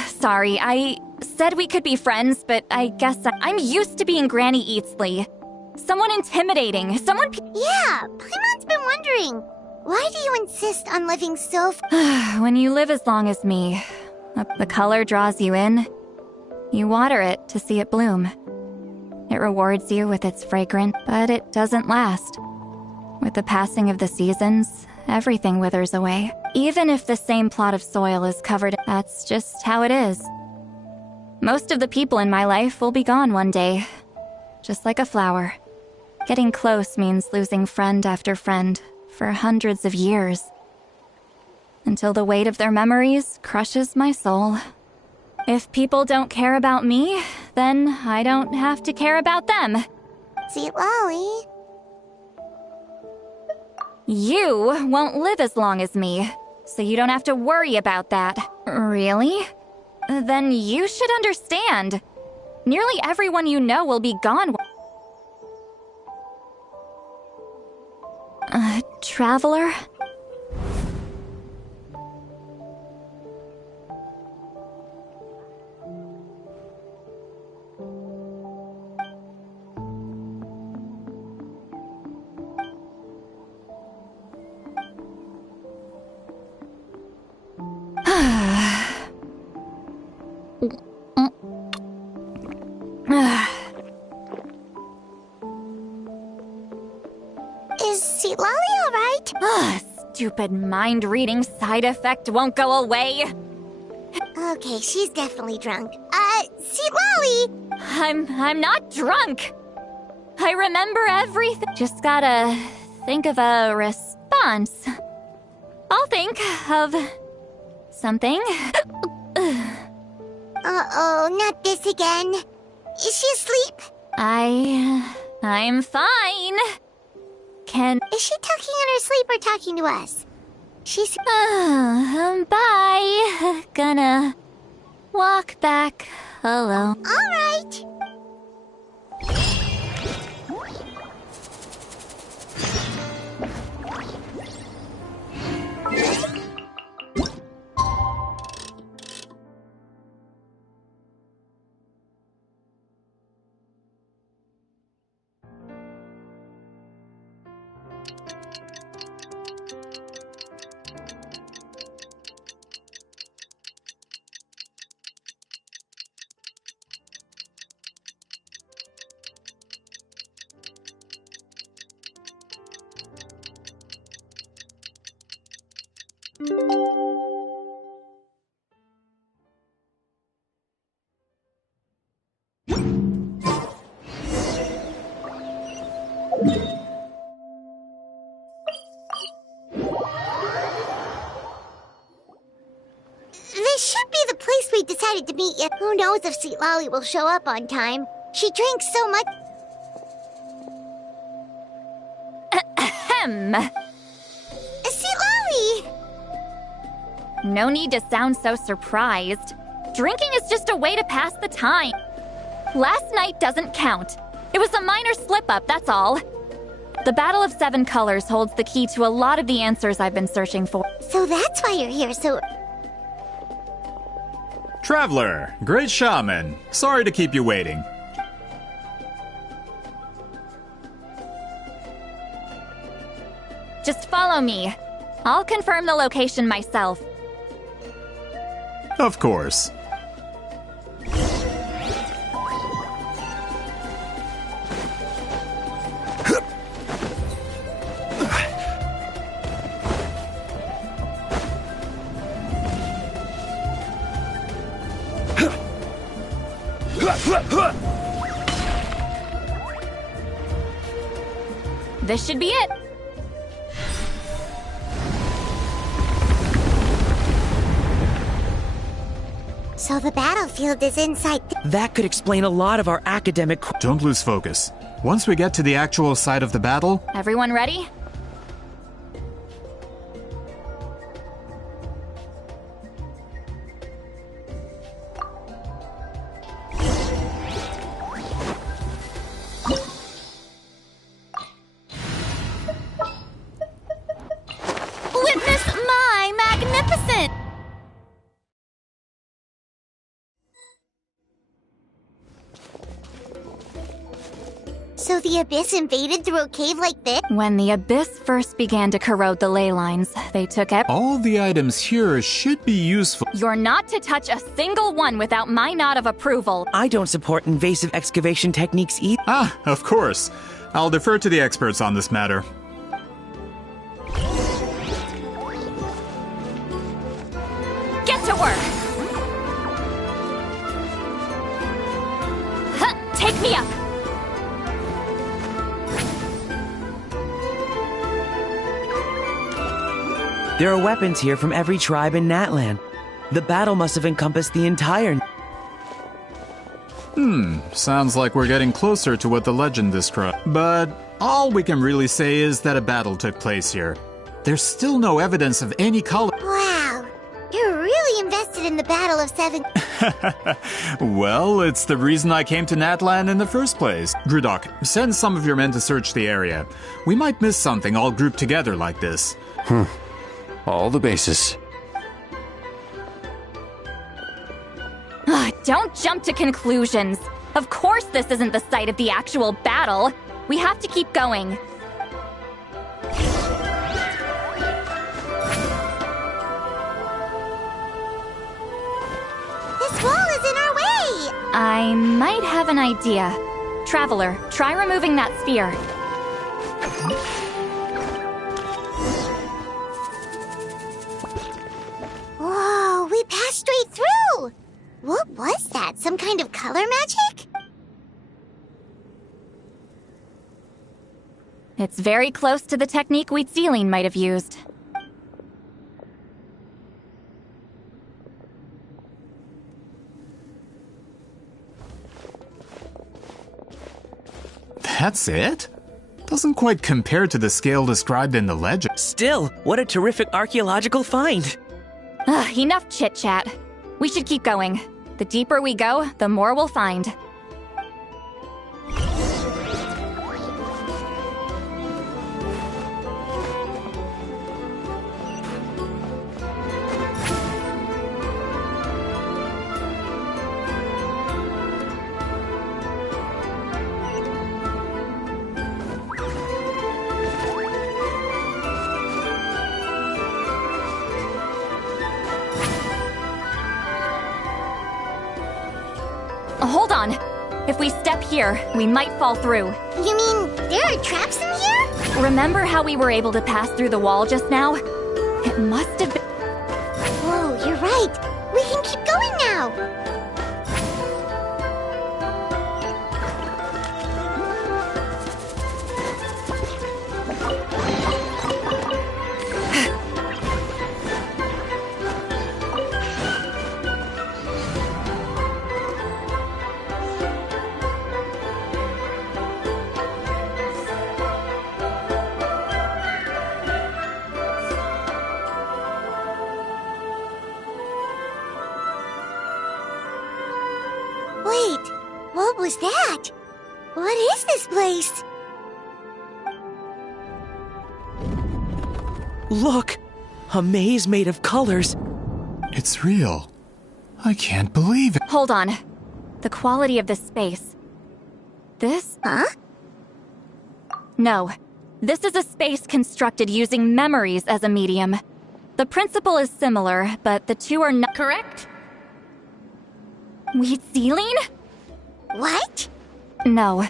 Sorry, I said we could be friends, but I guess I'm used to being Granny Eatsley. Someone intimidating, someone... Yeah, Paimon's been wondering. Why do you insist on living so... When you live as long as me, the color draws you in. You water it to see it bloom. It rewards you with its fragrance, but it doesn't last. With the passing of the seasons, everything withers away. Even if the same plot of soil is covered, that's just how it is. Most of the people in my life will be gone one day. Just like a flower. Getting close means losing friend after friend for hundreds of years. Until the weight of their memories crushes my soul. If people don't care about me, then I don't have to care about them. Sweet Lolly. You won't live as long as me, so you don't have to worry about that. Really? Then you should understand. Nearly everyone you know will be gone. Traveler? Is Sweet Lolly alright? Stupid mind-reading side effect won't go away. Okay, she's definitely drunk. Sweet Lolly! I'm not drunk. I remember everything. Just gotta think of a response. I'll think of something. Uh-oh, not this again. Is she asleep? I'm fine. Is she talking in her sleep or talking to us? She's... Bye. Gonna walk back alone. Alright. This should be the place we decided to meet yet. Who knows if Sweet Lolly will show up on time. She drinks so much. Ahem. Sweet Lolly! No need to sound so surprised. Drinking is just a way to pass the time. Last night doesn't count. It was a minor slip-up, that's all. The Battle of Seven Colors holds the key to a lot of the answers I've been searching for. So that's why you're here, so... Traveler, great shaman. Sorry to keep you waiting. Just follow me. I'll confirm the location myself. Of course. This should be it. So the battlefield is inside... That could explain a lot of our academic... Don't lose focus. Once we get to the actual site of the battle... Everyone ready? Witness my magnificent... So the Abyss invaded through a cave like this? When the Abyss first began to corrode the ley lines, they took All the items here should be useful. You're not to touch a single one without my nod of approval. I don't support invasive excavation techniques either. Ah, of course. I'll defer to the experts on this matter. Get to work! Huh, take me up! There are weapons here from every tribe in Natlan. The battle must have encompassed the entire... Sounds like we're getting closer to what the legend describes. But all we can really say is that a battle took place here. There's still no evidence of any color. Wow, you're really invested in the Battle of Seven... Well, it's the reason I came to Natlan in the first place. Grudok, send some of your men to search the area. We might miss something all grouped together like this. All the bases. Don't jump to conclusions. Of course this isn't the site of the actual battle. We have to keep going. This wall is in our way! I might have an idea. Traveler, try removing that sphere. Whoa, we passed straight through! What was that? Some kind of color magic? It's very close to the technique Wheatsealing might have used. That's it? Doesn't quite compare to the scale described in the legend. Still, what a terrific archaeological find. Enough chit-chat. We should keep going. The deeper we go, the more we'll find. Hold on. If we step here, we might fall through. You mean there are traps in here? Remember how we were able to pass through the wall just now? It must have been... Whoa, you're right. We can keep going now. Wait, what was that? What is this place? Look! A maze made of colors. It's real. I can't believe it. Hold on. The quality of this space. This? Huh? No. This is a space constructed using memories as a medium. The principle is similar, but the two are not... Correct? Wheat ceiling? What? No.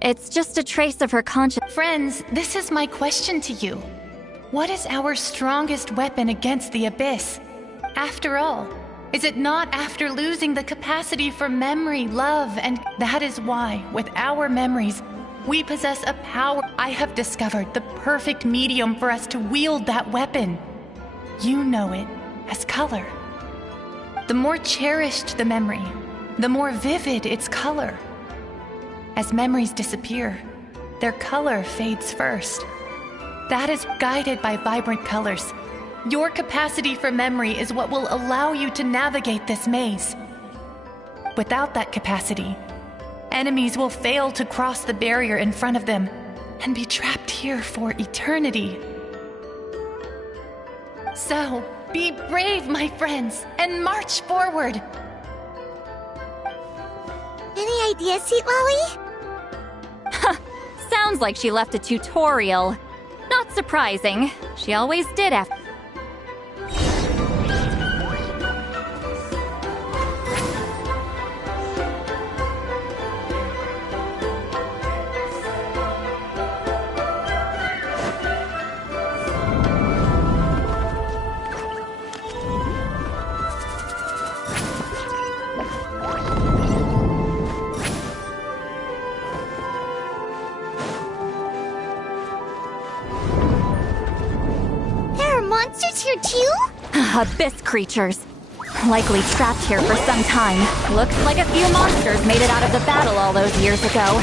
It's just a trace of her conscience. Friends, this is my question to you. What is our strongest weapon against the Abyss? After all, is it not after losing the capacity for memory, love, and that is why, with our memories, we possess a power. I have discovered the perfect medium for us to wield that weapon. You know it as color. The more cherished the memory, the more vivid its color. As memories disappear, their color fades first. That is guided by vibrant colors. Your capacity for memory is what will allow you to navigate this maze. Without that capacity, enemies will fail to cross the barrier in front of them and be trapped here for eternity. So, be brave, my friends, and march forward! Any ideas, Sweet Lolly? Sounds like she left a tutorial. Not surprising. She always did after... Monsters here too? Abyss creatures. Likely trapped here for some time. Looks like a few monsters made it out of the battle all those years ago.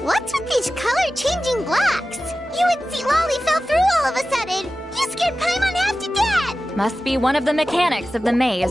What's with these color-changing blocks? You and Sweet Lolly fell through all of a sudden. You scared Paimon half to death. Must be one of the mechanics of the maze.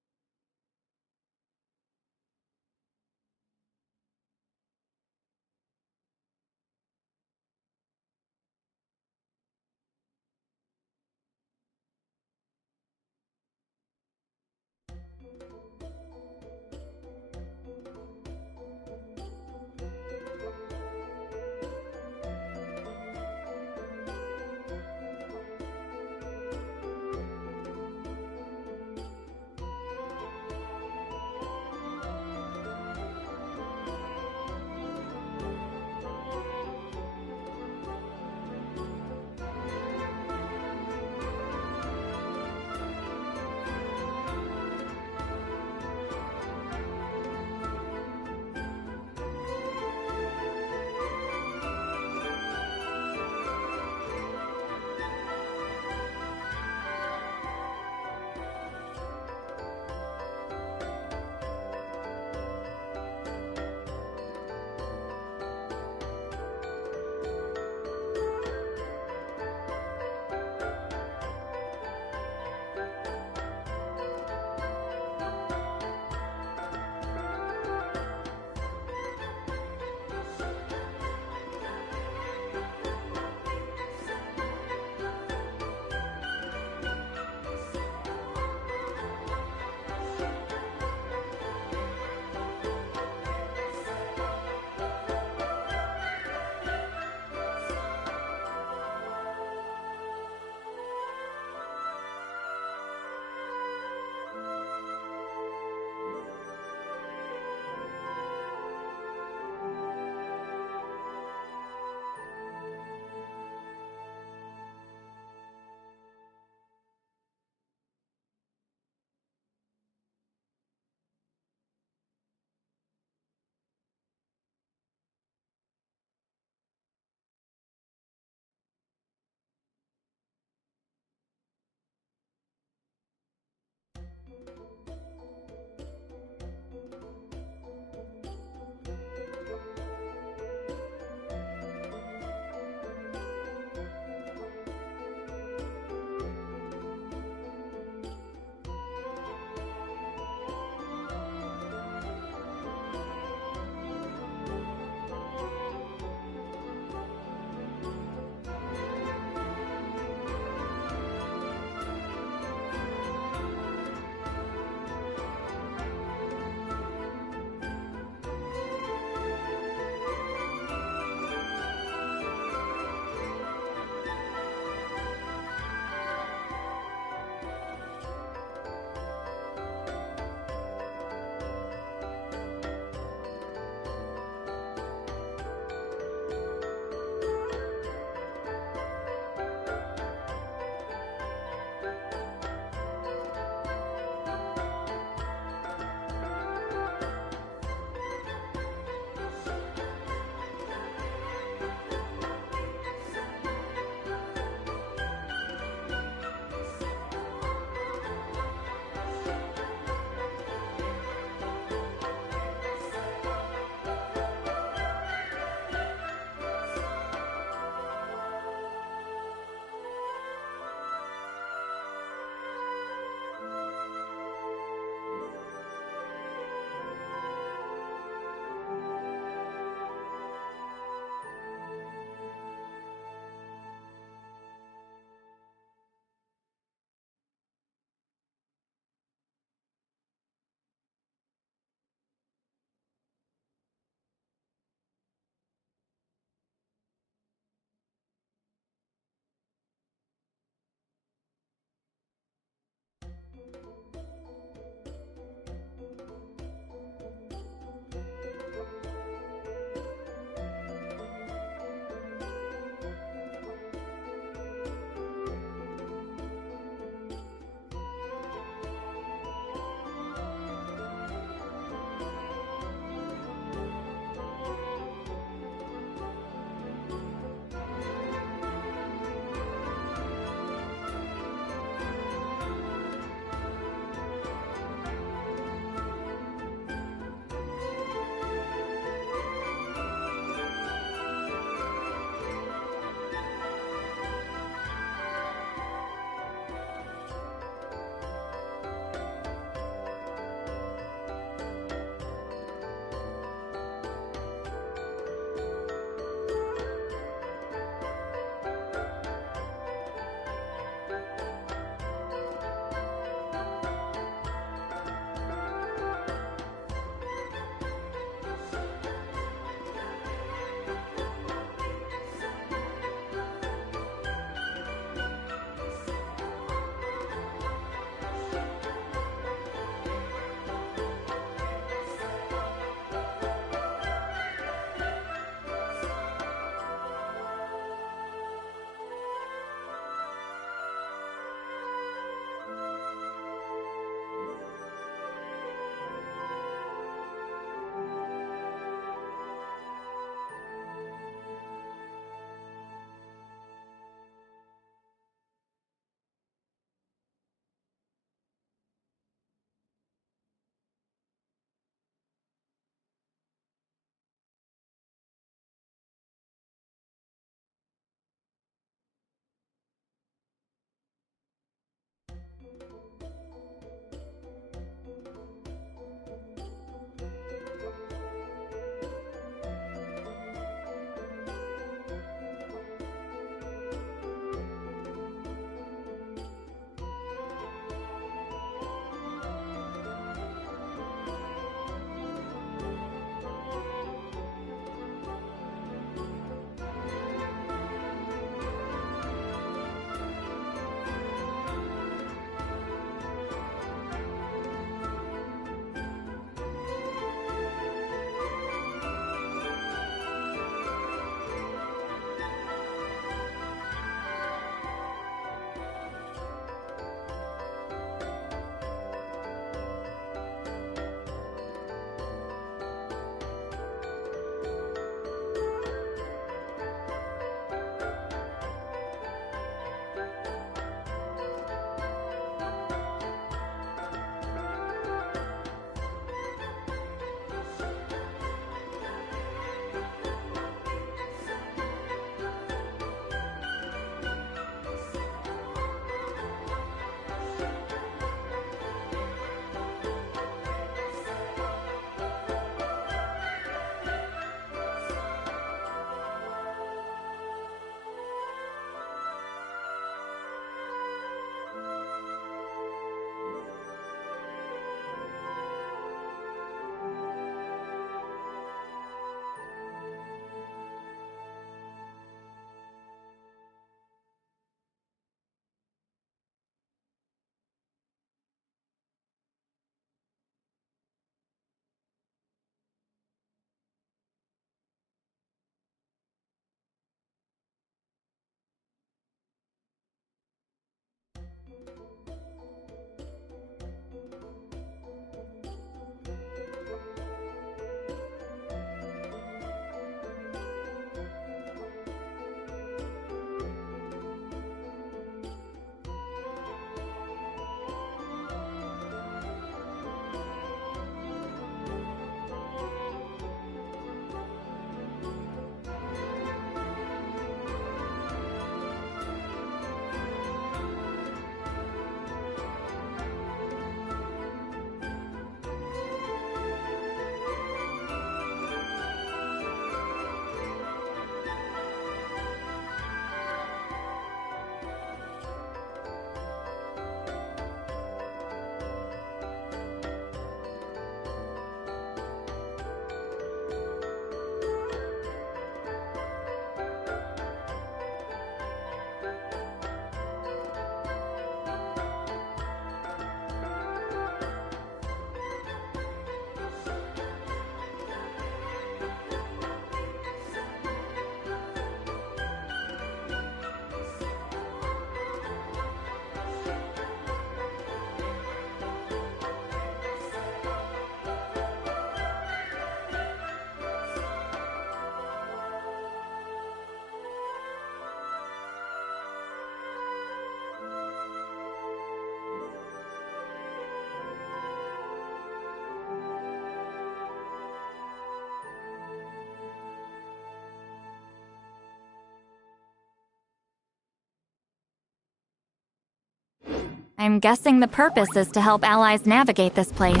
I'm guessing the purpose is to help allies navigate this place.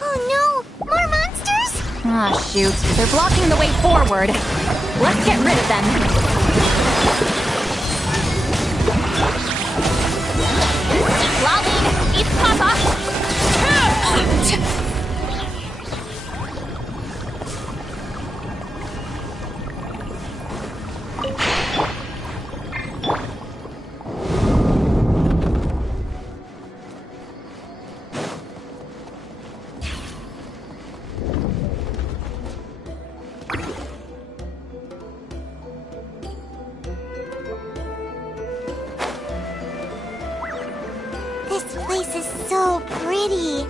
Oh no! More monsters? Ah, shoot. They're blocking the way forward. Let's get rid of them. Lolly, eat Papa! This place is so pretty.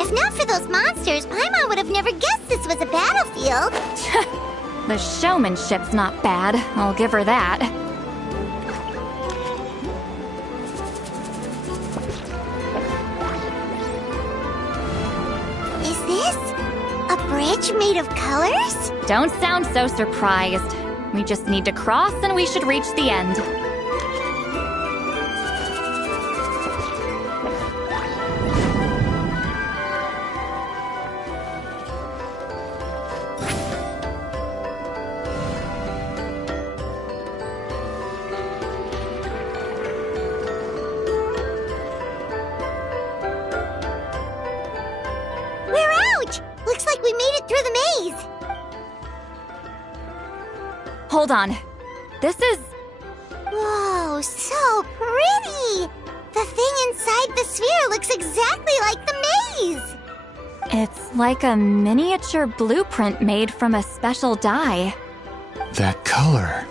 If not for those monsters, Paimon would have never guessed this was a battlefield. The showmanship's not bad, I'll give her that. Is this a bridge made of colors? Don't sound so surprised. We just need to cross and we should reach the end. We're out! Looks like we made it through the maze. Hold on. This is... Whoa, so pretty! The thing inside the sphere looks exactly like the maze! It's like a miniature blueprint made from a special dye. That color.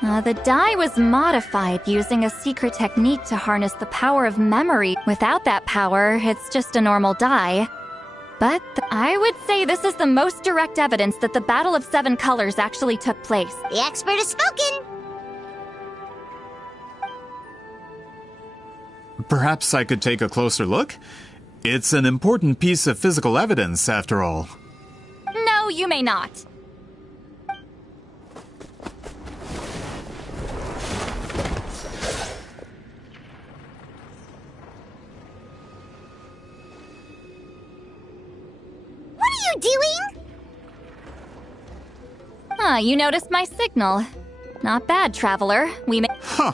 The dye was modified using a secret technique to harness the power of memory. Without that power, it's just a normal dye. But I would say this is the most direct evidence that the Battle of Seven Colors actually took place. The expert has spoken! Perhaps I could take a closer look? It's an important piece of physical evidence, after all. No, you may not. What are you doing? You noticed my signal. Not bad, traveler. We may... Huh.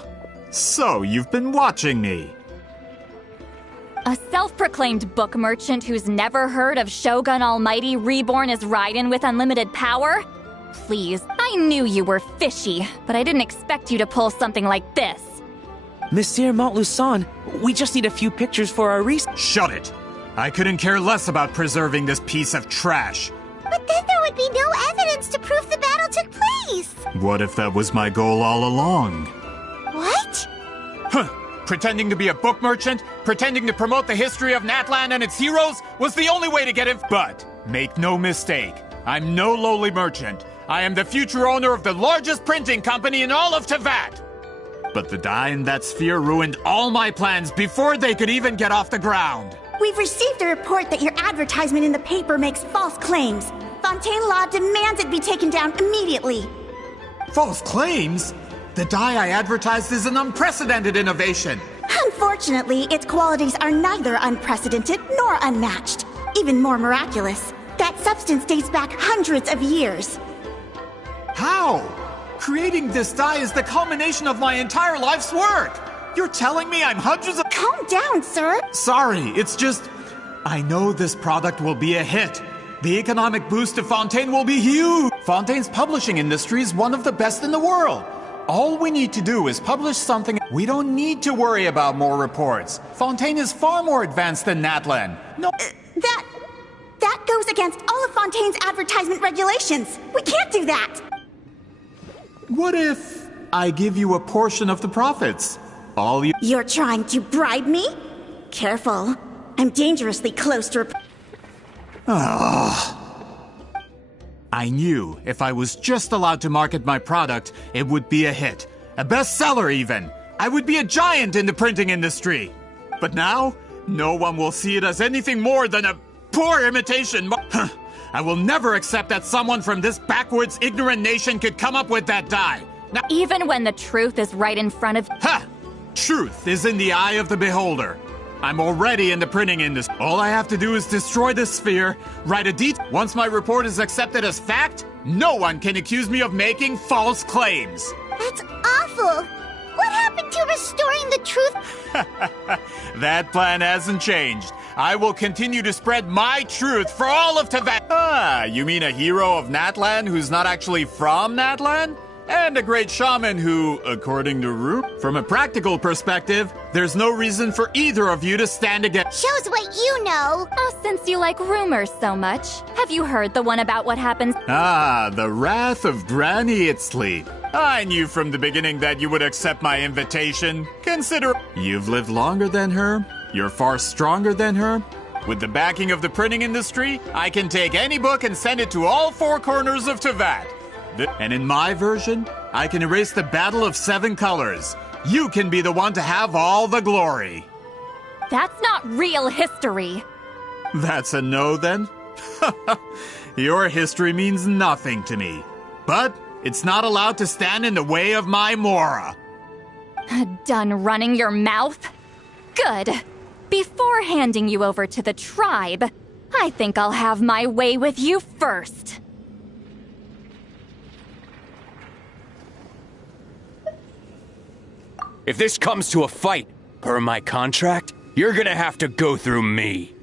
So, you've been watching me. A self-proclaimed book merchant who's never heard of Shogun Almighty reborn as Raiden with unlimited power? Please, I knew you were fishy, but I didn't expect you to pull something like this. Monsieur Montluçon, we just need a few pictures for our research. Shut it! I couldn't care less about preserving this piece of trash. But then there would be no evidence to prove the battle took place! What if that was my goal all along? What? Huh! Pretending to be a book merchant, pretending to promote the history of Natlan and its heroes was the only way to get But, make no mistake, I'm no lowly merchant. I am the future owner of the largest printing company in all of Tevat. But the dye in that sphere ruined all my plans before they could even get off the ground. We've received a report that your advertisement in the paper makes false claims. Fontaine Law demands it be taken down immediately. False claims? The dye I advertised is an unprecedented innovation. Unfortunately, its qualities are neither unprecedented nor unmatched. Even more miraculous. That substance dates back hundreds of years. How? Creating this dye is the culmination of my entire life's work. You're telling me I'm hundreds of— Calm down, sir. Sorry, it's just... I know this product will be a hit. The economic boost to Fontaine will be huge. Fontaine's publishing industry is one of the best in the world. All we need to do is publish something. We don't need to worry about more reports. Fontaine is far more advanced than Natlan. No. That goes against all of Fontaine's advertisement regulations. We can't do that. What if I give you a portion of the profits? You're trying to bribe me? Careful. I'm dangerously close to... I knew if I was just allowed to market my product, it would be a hit. A bestseller, even. I would be a giant in the printing industry. But now, no one will see it as anything more than a poor imitation. I will never accept that someone from this backwoods, ignorant nation could come up with that dye. Even when the truth is right in front of... Ha! Truth is in the eye of the beholder. I'm already in the printing industry. All I have to do is destroy the sphere, write a Once my report is accepted as fact, no one can accuse me of making false claims. That's awful. What happened to restoring the truth? That plan hasn't changed. I will continue to spread my truth for all of Teyvat. Ah, you mean a hero of Natlan who's not actually from Natlan? And a great shaman who, according to Roop, from a practical perspective, there's no reason for either of you to stand against. Shows what you know. Oh, since you like rumors so much, have you heard the one about what happens? Ah, the wrath of Granny Itzli. I knew from the beginning that you would accept my invitation. Consider you've lived longer than her. You're far stronger than her. With the backing of the printing industry, I can take any book and send it to all four corners of Teyvat. And in my version, I can erase the Battle of 7 Colors. You can be the one to have all the glory. That's not real history. That's a no, then? Your history means nothing to me. But it's not allowed to stand in the way of my Mora. Done running your mouth? Good. Before handing you over to the tribe, I think I'll have my way with you first. If this comes to a fight, per my contract, you're gonna have to go through me.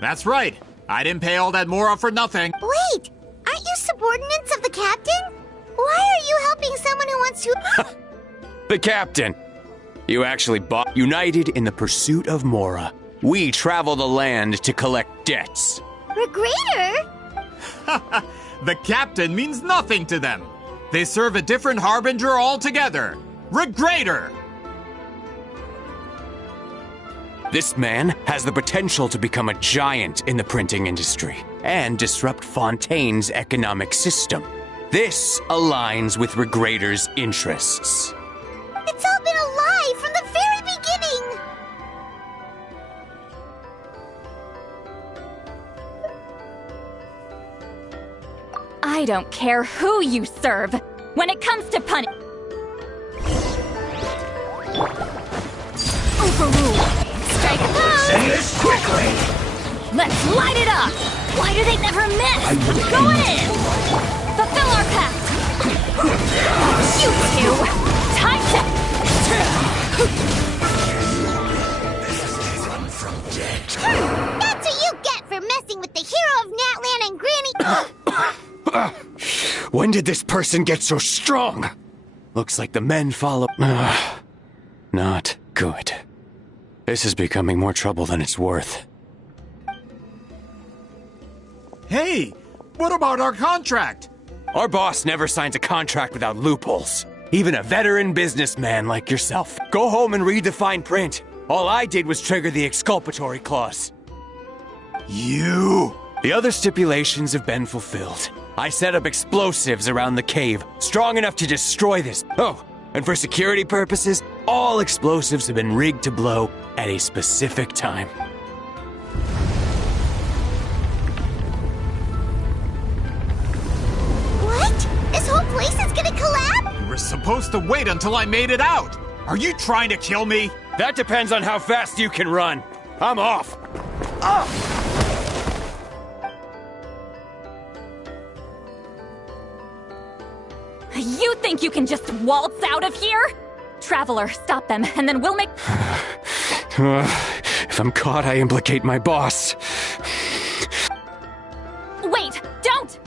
That's right. I didn't pay all that Mora for nothing. Wait, aren't you subordinates of the captain? Why are you helping someone who wants to... The captain! You actually bought united in the pursuit of Mora. We travel the land to collect debts. Regrader? The captain means nothing to them. They serve a different harbinger altogether. Regrader! This man has the potential to become a giant in the printing industry and disrupt Fontaine's economic system. This aligns with Regrader's interests. It's all been a lie from the very beginning! I don't care who you serve. When it comes to Overrule! Strike a pose! Say this quickly! Let's light it up! Why do they never miss? Going in! Fulfill our pact! You two! Time to... Run from dead. That's what you get for messing with the hero of Natlan and Granny... When did this person get so strong? Looks like the men follow... Not good. This is becoming more trouble than it's worth. Hey, what about our contract? Our boss never signs a contract without loopholes. Even a veteran businessman like yourself. Go home and read the fine print. All I did was trigger the exculpatory clause. You... The other stipulations have been fulfilled. I set up explosives around the cave, strong enough to destroy this. Oh, and for security purposes, all explosives have been rigged to blow at a specific time. What? This whole place is gonna collapse? You were supposed to wait until I made it out. Are you trying to kill me? That depends on how fast you can run. I'm off. Oh! You think you can just waltz out of here? Traveler, stop them, and then we'll make... If I'm caught, I implicate my boss. Wait, don't!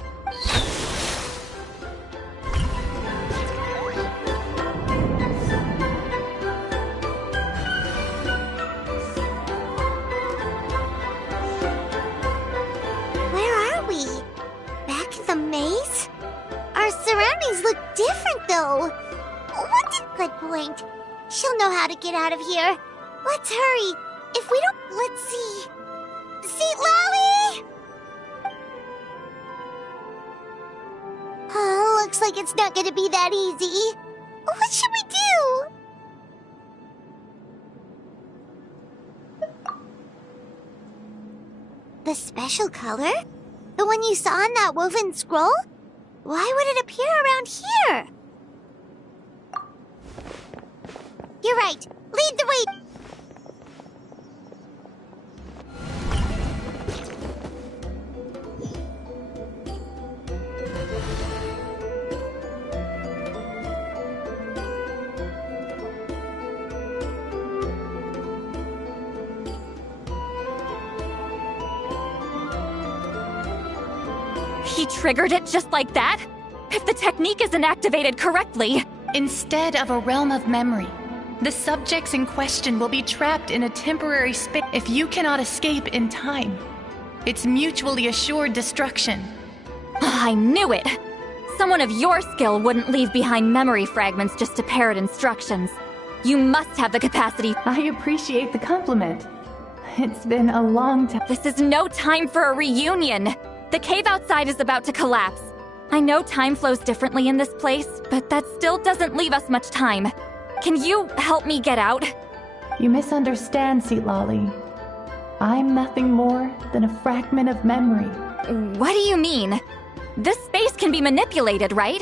Where are we? Back in the maze? Our surroundings look different, though. What's a good point? She'll know how to get out of here. Let's hurry. If we don't... Let's see. See, Lolly! Looks like it's not gonna be that easy. What should we do? The special color? The one you saw in that woven scroll? Why would it appear around here? You're right. Lead the way. He triggered it just like that? If the technique isn't activated correctly... Instead of a realm of memory, the subjects in question will be trapped in a temporary space if you cannot escape in time. It's mutually assured destruction. I knew it! Someone of your skill wouldn't leave behind memory fragments just to parrot instructions. You must have the capacity. I appreciate the compliment. It's been a long time. This is no time for a reunion! The cave outside is about to collapse. I know time flows differently in this place, but that still doesn't leave us much time. Can you help me get out? You misunderstand, Seatlali. I'm nothing more than a fragment of memory. What do you mean? This space can be manipulated, right?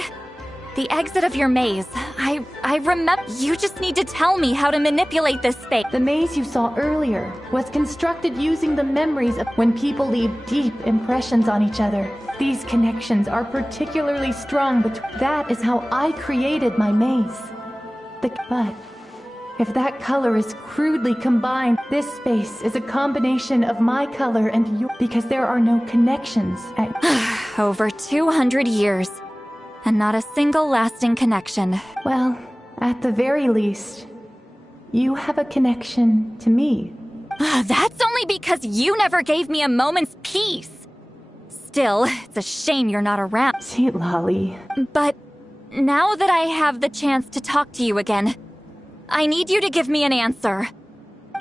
The exit of your maze. I remember. You just need to tell me how to manipulate this space. The maze you saw earlier was constructed using the memories of when people leave deep impressions on each other. These connections are particularly strong, but that is how I created my maze. But if that color is crudely combined, this space is a combination of my color and yours because there are no connections. Over 200 years. And not a single lasting connection. Well, at the very least, you have a connection to me. That's only because you never gave me a moment's peace. Still, it's a shame you're not around. Seatlali. But now that I have the chance to talk to you again, I need you to give me an answer.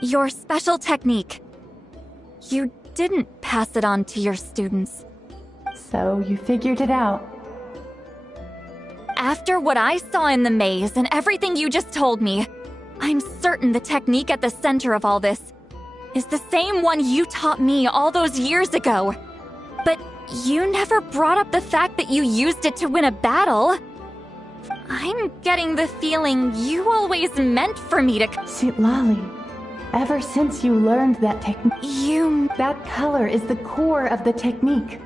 Your special technique. You didn't pass it on to your students. So you figured it out. After what I saw in the maze and everything you just told me, I'm certain the technique at the center of all this is the same one you taught me all those years ago. But you never brought up the fact that you used it to win a battle. I'm getting the feeling you always meant for me to... Seatlali, ever since you learned that technique... That color is the core of the technique.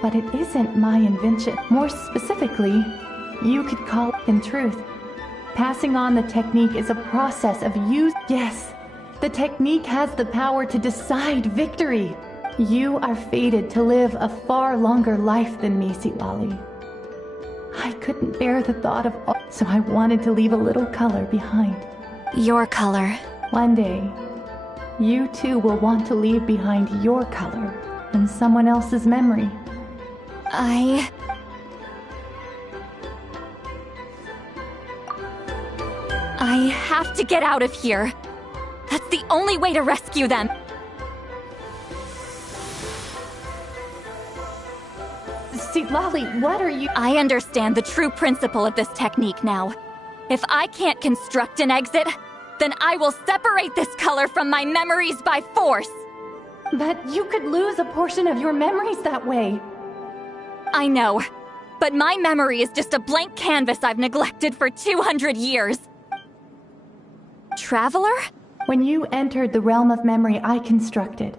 But it isn't my invention. More specifically, you could call it in truth. Passing on the technique is a process of use. Yes, the technique has the power to decide victory. You are fated to live a far longer life than me, Seatlali. I couldn't bear the thought of all, so I wanted to leave a little color behind. Your color. One day, you too will want to leave behind your color and someone else's memory. I have to get out of here. That's the only way to rescue them. Seatlali, what are you— I understand the true principle of this technique now. If I can't construct an exit, then I will separate this color from my memories by force. But you could lose a portion of your memories that way. I know, but my memory is just a blank canvas I've neglected for 200 years. Traveler? When you entered the realm of memory I constructed,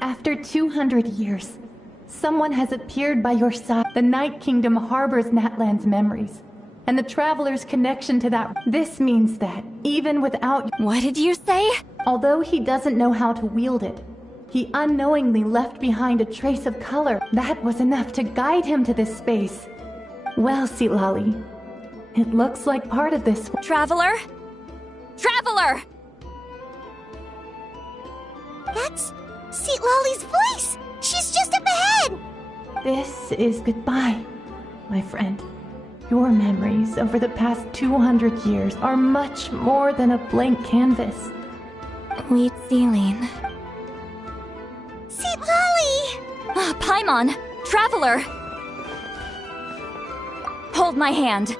after 200 years, someone has appeared by your side. The Night Kingdom harbors Natlan's memories, and the Traveler's connection to that. This means that, even without— What did you say? Although he doesn't know how to wield it, he unknowingly left behind a trace of color. That was enough to guide him to this space. Well, Seatlali, it looks like part of this— Traveler? Traveler! That's Seatlali's voice! She's just up ahead! This is goodbye, my friend. Your memories over the past 200 years are much more than a blank canvas. Wheat Celine. Seatlali! Paimon! Traveler! Hold my hand.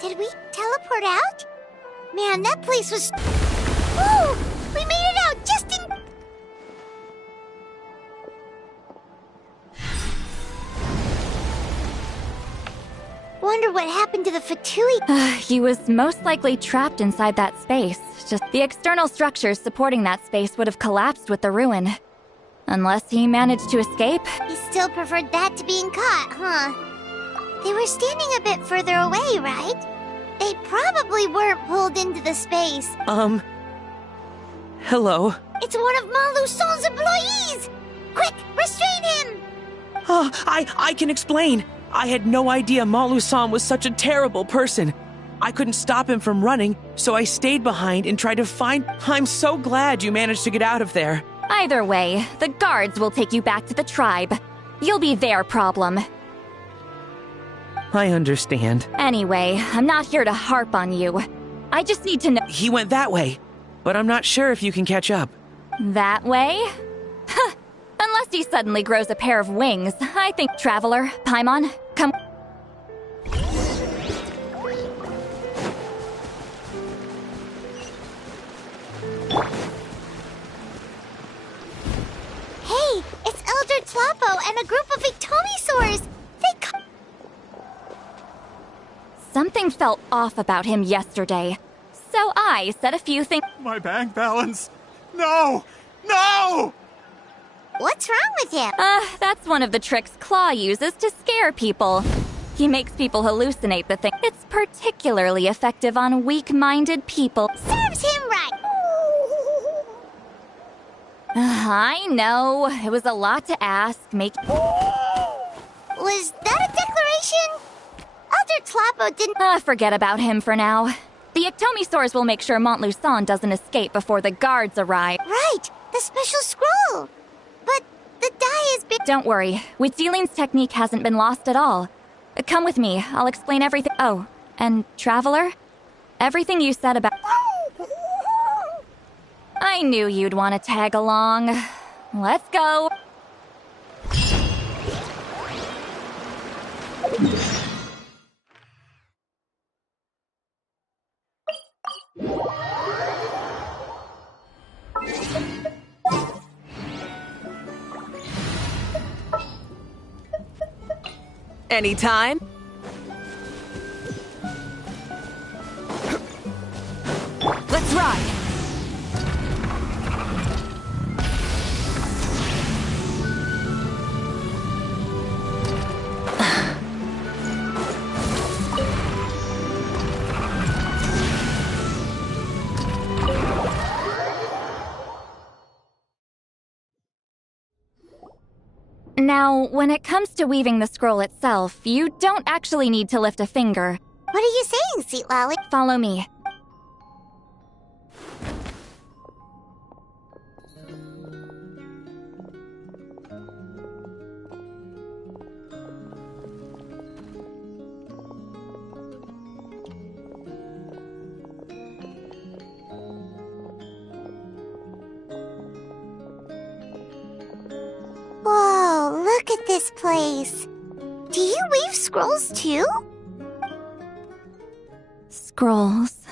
Did we teleport out? Man, that place was... Woo! We made it out just in what happened to the Fatui. He was most likely trapped inside that space. Just the external structures supporting that space would have collapsed with the ruin. Unless he managed to escape. He still preferred that to being caught, huh? They were standing a bit further away, right? They probably weren't pulled into the space. Hello? It's one of Maluson's employees! Quick, restrain him! Oh, I can explain. I had no idea Malu-san was such a terrible person. I couldn't stop him from running, so I stayed behind and tried to find... I'm so glad you managed to get out of there. Either way, the guards will take you back to the tribe. You'll be their problem. I understand. Anyway, I'm not here to harp on you. I just need to know... He went that way, but I'm not sure if you can catch up. That way? Huh. Unless he suddenly grows a pair of wings, I think... Traveler, Paimon, come... Hey, it's Elder Tlapo and a group of Ictomisaurs! Something felt off about him yesterday, so I said a few things. My bank balance! No! No! What's wrong with him? That's one of the tricks Claw uses to scare people. He makes people hallucinate the thing. It's particularly effective on weak-minded people. Serves him right! I know, it was a lot to ask. Was that a declaration? Elder Tlapo didn't... Forget about him for now. The Ictomisaurs will make sure Montluçon doesn't escape before the guards arrive. Right, the special scroll. But the die is big... Don't worry, Huitzilin's technique hasn't been lost at all. Come with me, I'll explain everything. Oh, and Traveler? Everything you said about... I knew you'd want to tag along. Let's go. Anytime? Let's ride! Now, when it comes to weaving the scroll itself, you don't actually need to lift a finger. What are you saying, Sweet Lolly? Follow me. Whoa, look at this place. Do you weave scrolls too? Scrolls.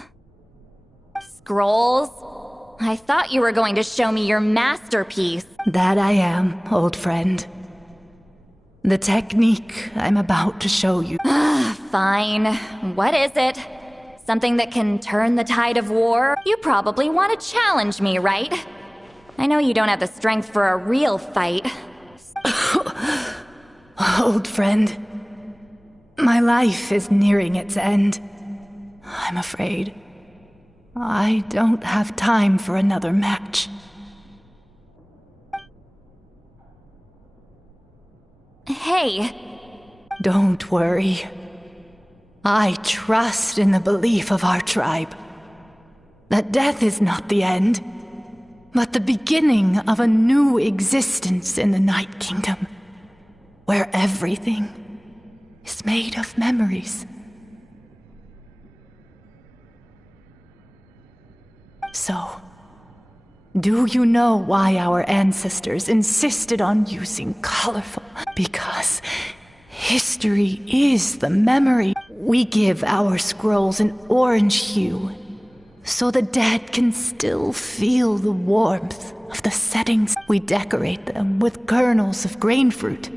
Scrolls? I thought you were going to show me your masterpiece. That I am, old friend. The technique I'm about to show you. Fine. What is it? Something that can turn the tide of war? You probably want to challenge me, right? I know you don't have the strength for a real fight. Old friend, my life is nearing its end. I'm afraid I don't have time for another match. Hey. Don't worry. I trust in the belief of our tribe that death is not the end, but the beginning of a new existence in the Night Kingdom, where everything is made of memories. So, do you know why our ancestors insisted on using colorful? Because history is the memory. We give our scrolls an orange hue, so the dead can still feel the warmth of the settings. We decorate them with kernels of grain fruit,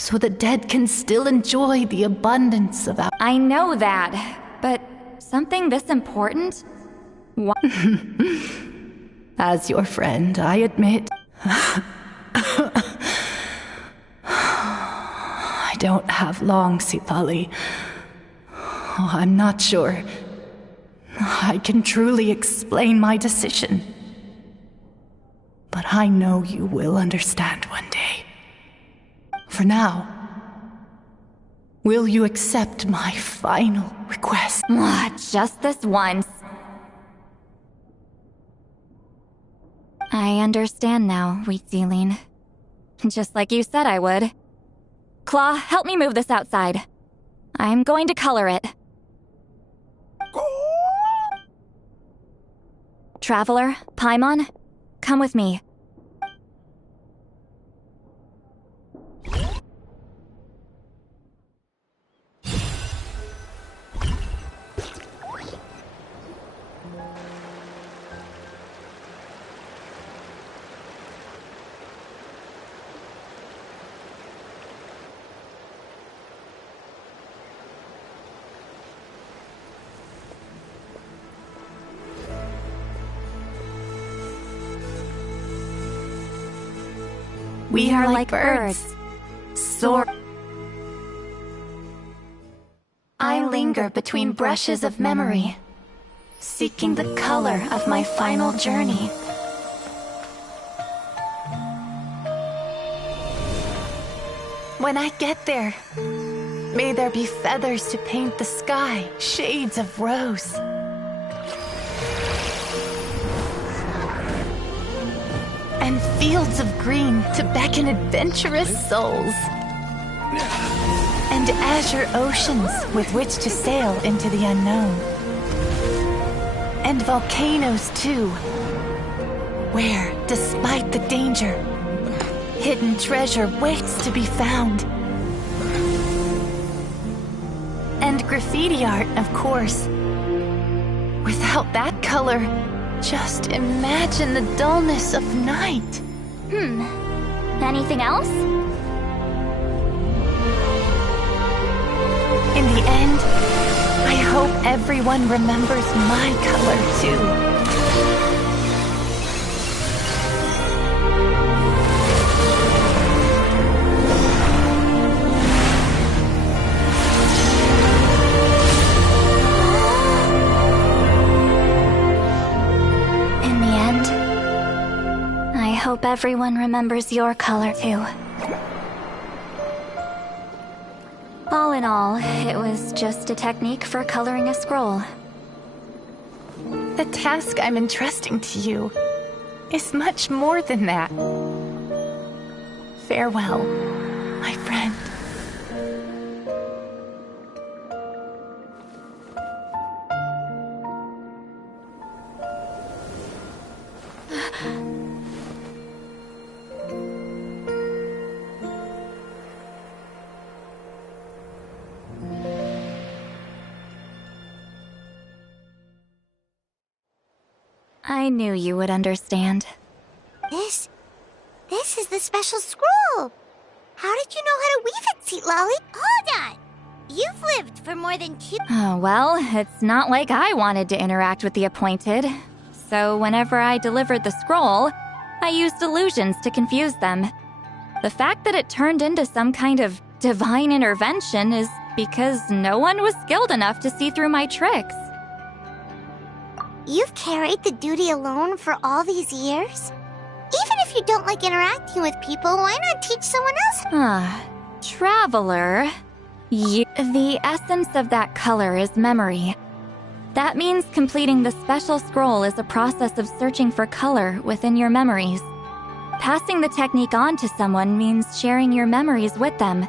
so the dead can still enjoy the abundance of our— I know that, but something this important? As your friend, I admit. I don't have long, Sipali. Oh, I'm not sure I can truly explain my decision. But I know you will understand one day. For now, will you accept my final request? Just this once. I understand now, Wheatsealing. Just like you said I would. Claw, help me move this outside. I'm going to color it. Traveler, Paimon, come with me. We are like birds. Soar. I linger between brushes of memory, seeking the color of my final journey. When I get there, may there be feathers to paint the sky, shades of rose. And fields of green to beckon adventurous souls. And azure oceans with which to sail into the unknown. And volcanoes too, where, despite the danger, hidden treasure waits to be found. And graffiti art, of course. Without that color, just imagine the dullness of night. Anything else? In the end, I hope everyone remembers my color too. I hope everyone remembers your color too. All in all, it was just a technique for coloring a scroll. The task I'm entrusting to you is much more than that. Farewell, my friend. I knew you would understand. This is the special scroll. How did you know how to weave it, Seat Lolly? Hold on. You've lived for more than 2— Oh, well, it's not like I wanted to interact with the appointed. So whenever I delivered the scroll, I used illusions to confuse them. The fact that it turned into some kind of divine intervention is because no one was skilled enough to see through my tricks. You've carried the duty alone for all these years? Even if you don't like interacting with people, why not teach someone else? Traveler, the essence of that color is memory. That means completing the special scroll is a process of searching for color within your memories. Passing the technique on to someone means sharing your memories with them.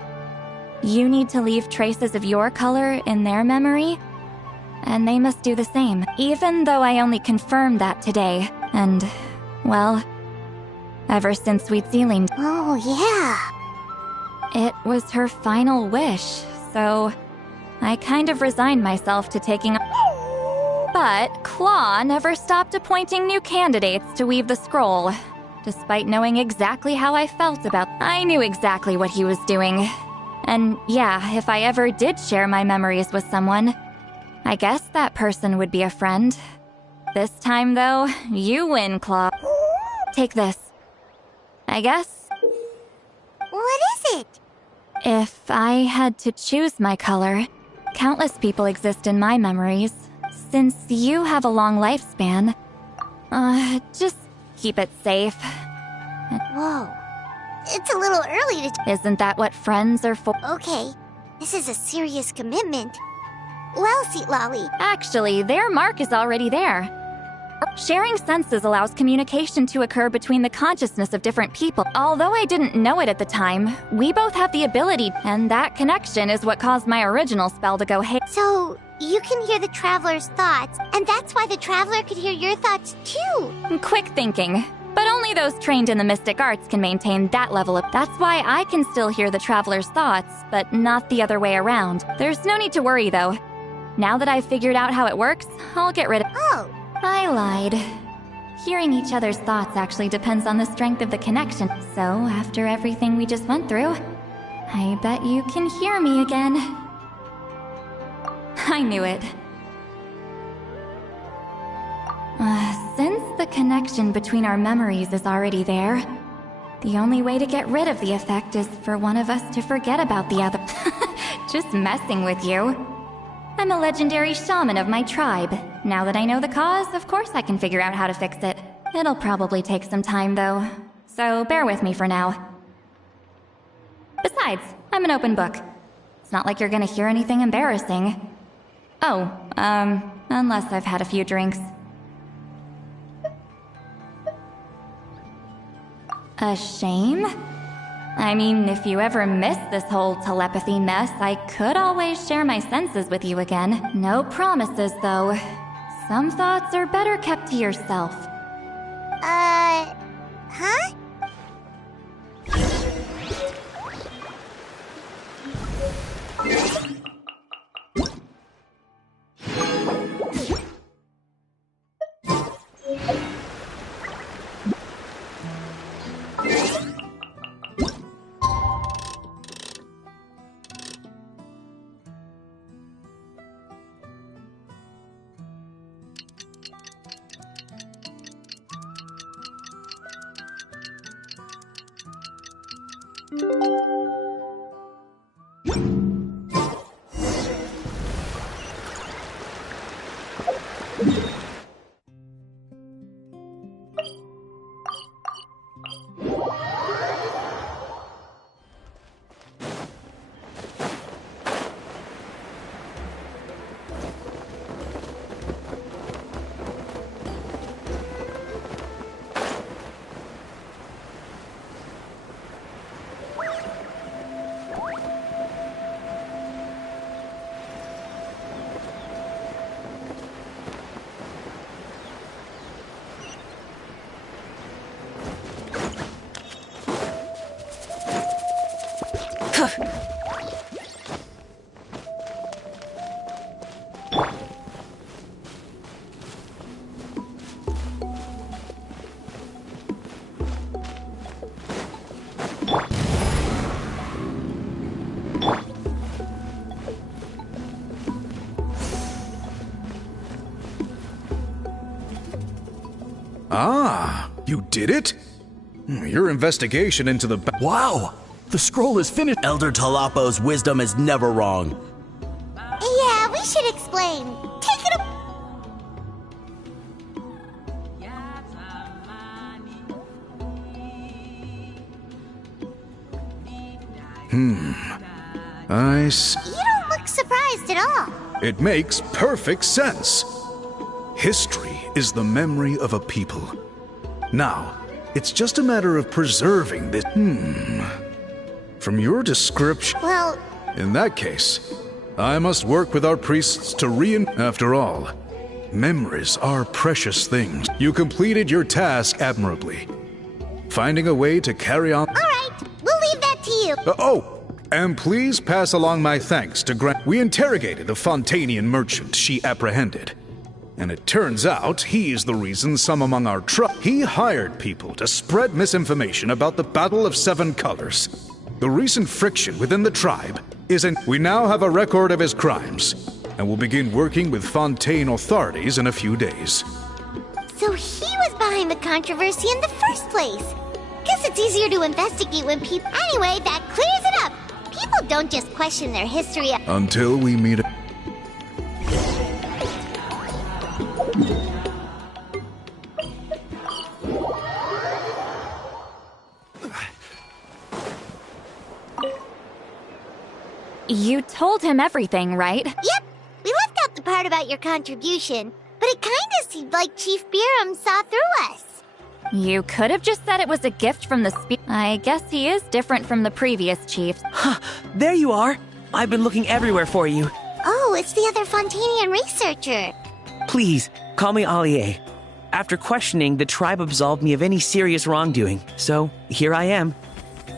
You need to leave traces of your color in their memory, and they must do the same. Even though I only confirmed that today, and, well, ever since Wheatsealing. Oh, yeah. It was her final wish, so I kind of resigned myself to taking. But Claw never stopped appointing new candidates to weave the scroll. despite knowing exactly how I felt about. I knew exactly what he was doing. And yeah, if I ever did share my memories with someone, I guess that person would be a friend. This time, though, you win, Claw. Take this. I guess. What is it? If I had to choose my color, countless people exist in my memories. Since you have a long lifespan, just keep it safe. Whoa. It's a little early to... Isn't that what friends are for? Okay, this is a serious commitment. Well, Seat Lolly. Actually, their mark is already there. Sharing senses allows communication to occur between the consciousness of different people. Although I didn't know it at the time, we both have the ability, and that connection is what caused my original spell to go So, you can hear the Traveler's thoughts, and that's why the Traveler could hear your thoughts too. Quick thinking. But only those trained in the mystic arts can maintain that level of... That's why I can still hear the Traveler's thoughts, but not the other way around. There's no need to worry, though. Now that I've figured out how it works, I'll get rid of... Oh! I lied. Hearing each other's thoughts actually depends on the strength of the connection. So, after everything we just went through, I bet you can hear me again. I knew it. Since the connection between our memories is already there, the only way to get rid of the effect is for one of us to forget about the other. Just messing with you. I'm a legendary shaman of my tribe. Now that I know the cause, of course I can figure out how to fix it. It'll probably take some time, though. So bear with me for now. Besides, I'm an open book. It's not like you're gonna hear anything embarrassing. Oh, unless I've had a few drinks. A shame? I mean, if you ever miss this whole telepathy mess, I could always share my senses with you again. No promises, though. Some thoughts are better kept to yourself. Huh? Ah, you did it? Your investigation into the... Wow! The scroll is finished. Elder Talapo's wisdom is never wrong. Yeah, we should explain. Take it I see. You don't look surprised at all. It makes perfect sense. History is the memory of a people. Now, it's just a matter of preserving this. From your description... Well... In that case, I must work with our priests to After all, memories are precious things. You completed your task admirably. Finding a way to carry on... All right, we'll leave that to you. And please pass along my thanks to We interrogated the Fontanian merchant she apprehended. And it turns out he's the reason some among our he hired people to spread misinformation about the Battle of Seven Colors. The recent friction within the tribe we now have a record of his crimes, and will begin working with Fontaine authorities in a few days. So he was behind the controversy in the first place. Guess it's easier to investigate when people... Anyway, that clears it up. People don't just question their history... Until we meet... You told him everything, right? Yep. We left out the part about your contribution, but it kinda seemed like Chief Biram saw through us. You could have just said it was a gift from the I guess he is different from the previous chiefs. There you are! I've been looking everywhere for you. Oh, it's the other Fontanian researcher. Please, call me Allier. After questioning, the tribe absolved me of any serious wrongdoing, so here I am.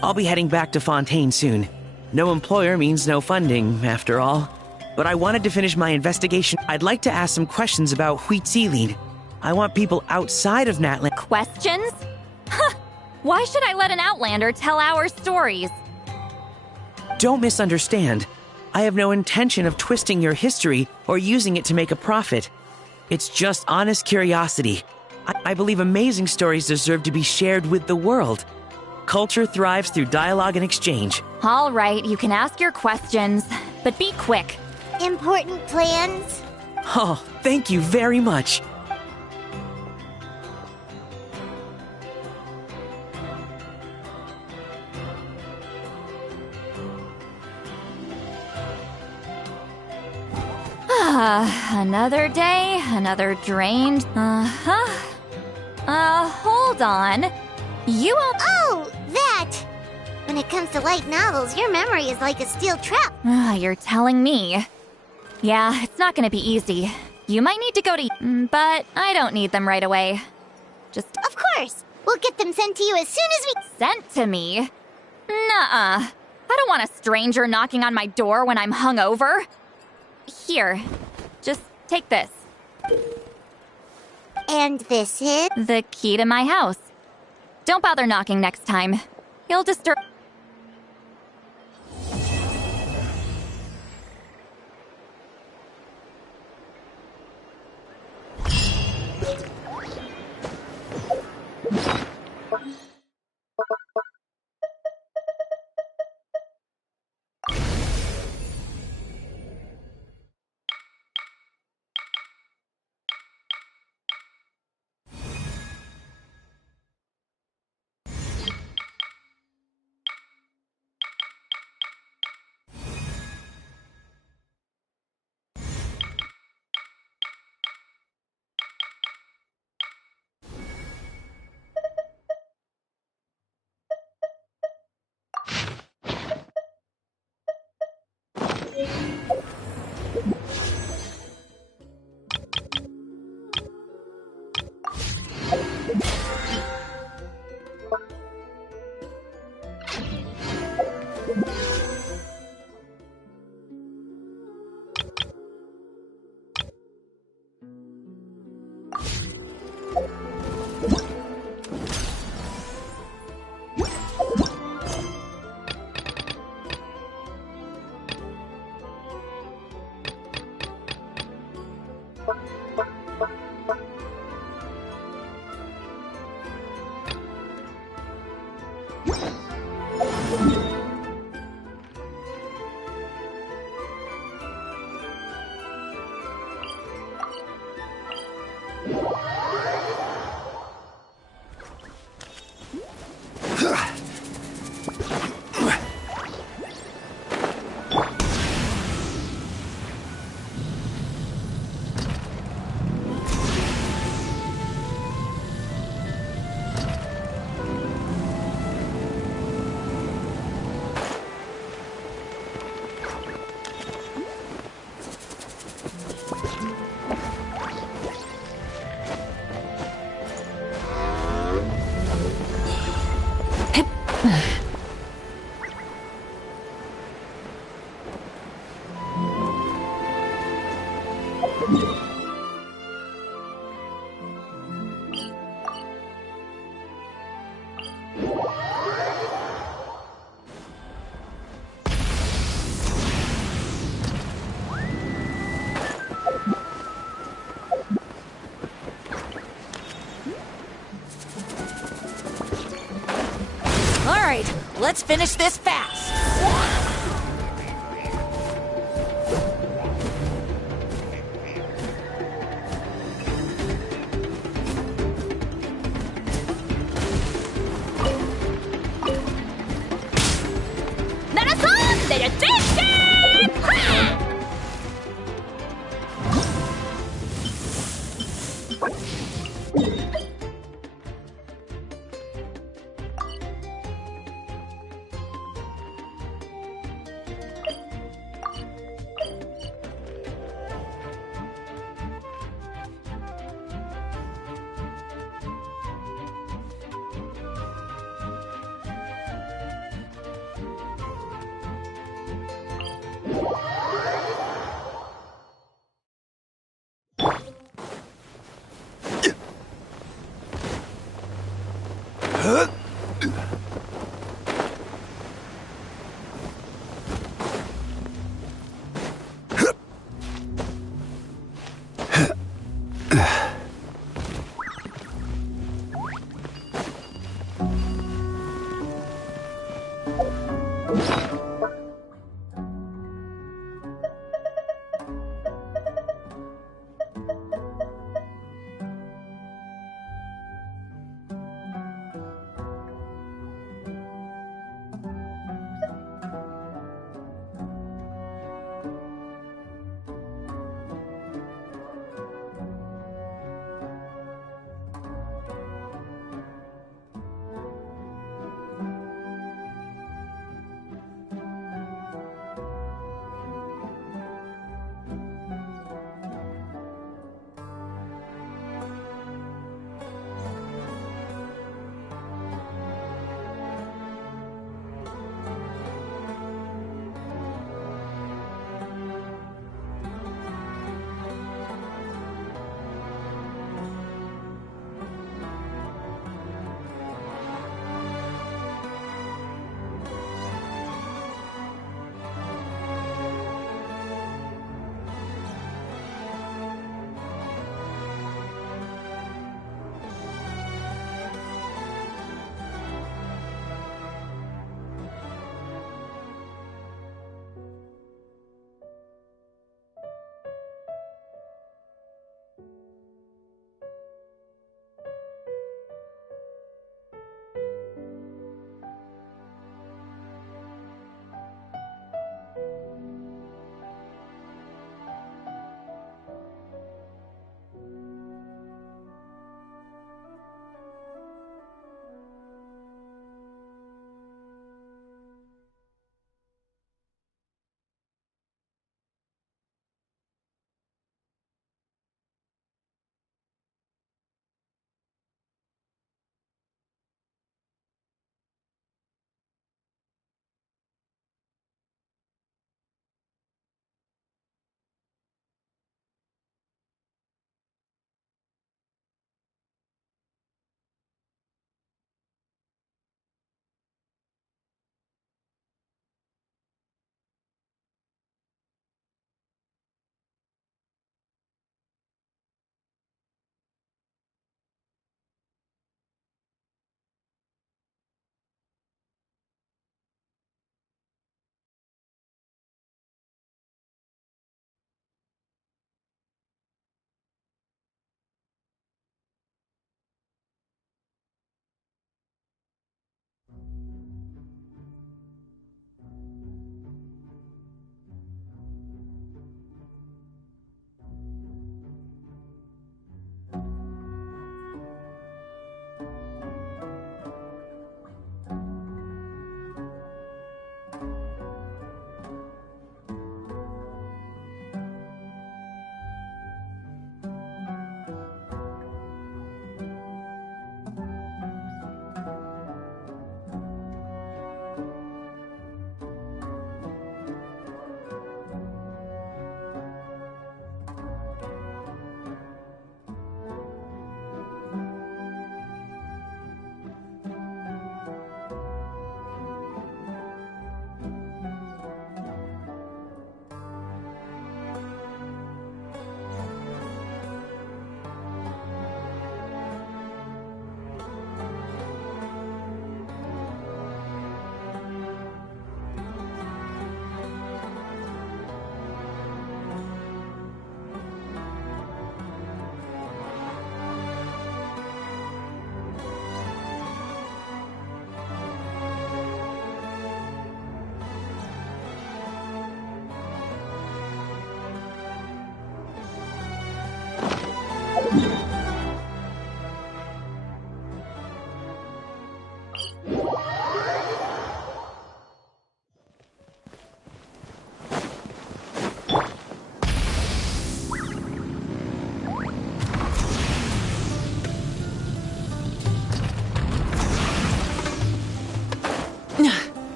I'll be heading back to Fontaine soon. No employer means no funding, after all. But I wanted to finish my investigation. I'd like to ask some questions about Huitziline. I want people outside of Natlan. Questions? Huh! Why should I let an Outlander tell our stories? Don't misunderstand. I have no intention of twisting your history or using it to make a profit. It's just honest curiosity. I believe amazing stories deserve to be shared with the world. Culture thrives through dialogue and exchange. All right, you can ask your questions, but be quick. Important plans? Oh, thank you very much. Another day, another drained. Hold on. You all. Oh, that! When it comes to light novels, your memory is like a steel trap. You're telling me. Yeah, it's not gonna be easy. You might need to go to. But I don't need them right away. Just. Of course! We'll get them sent to you as soon as we. Sent to me? Nuh-uh. I don't want a stranger knocking on my door when I'm hungover. Here. Just take this. And this is? The key to my house. Don't bother knocking next time. You'll disturb. Let's finish this fast.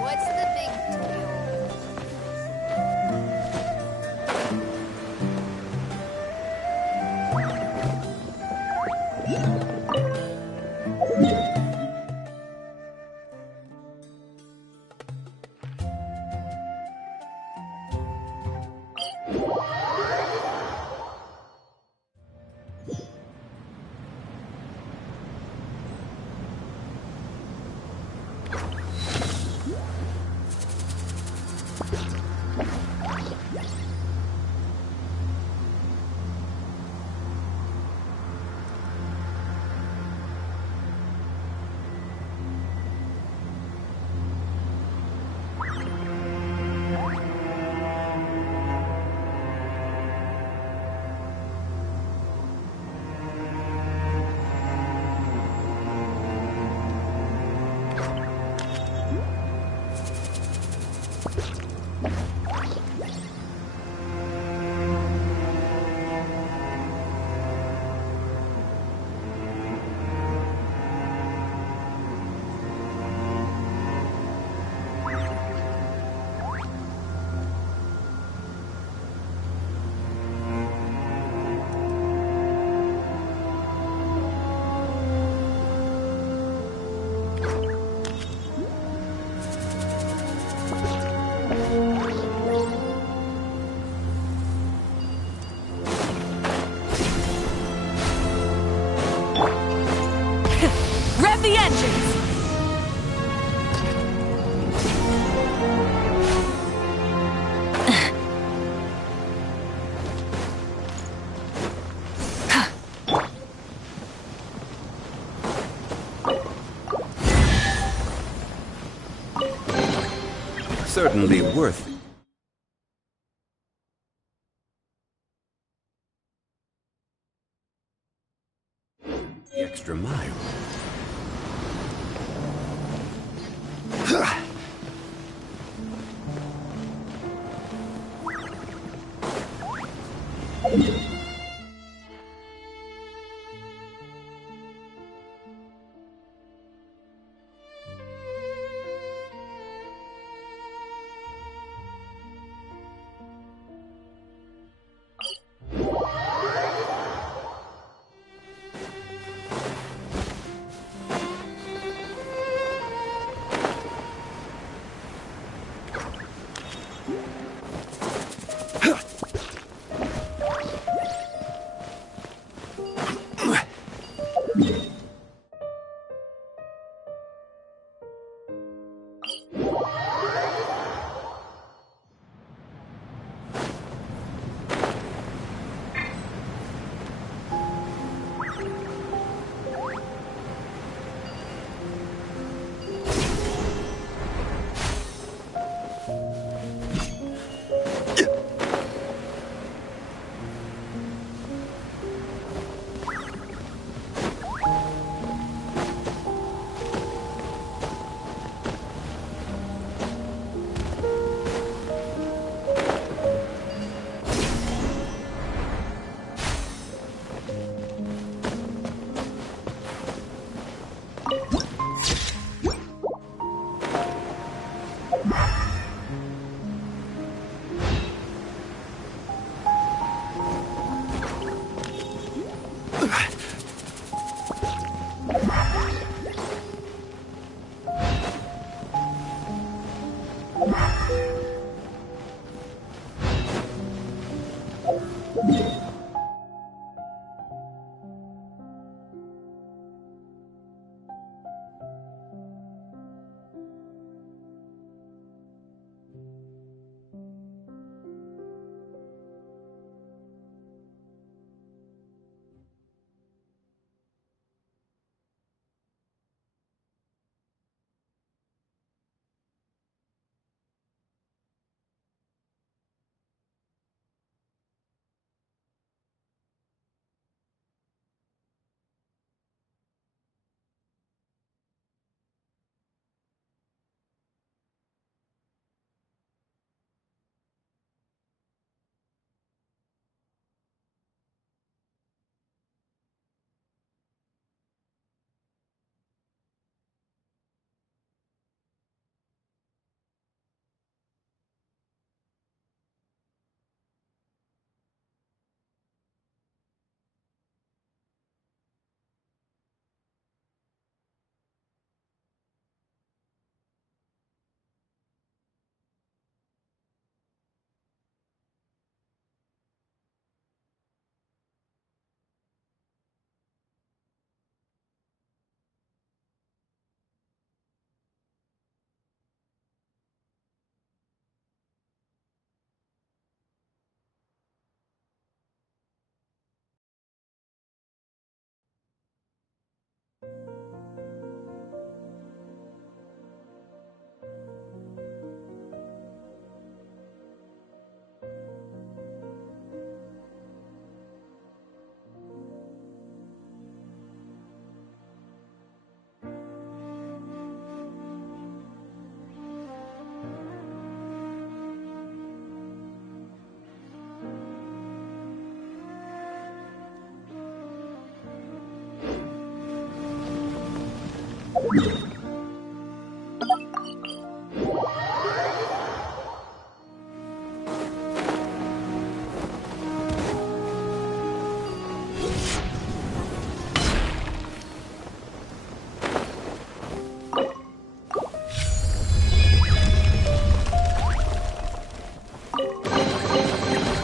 What's the big deal? Rev the engines! Certainly worth the extra mile.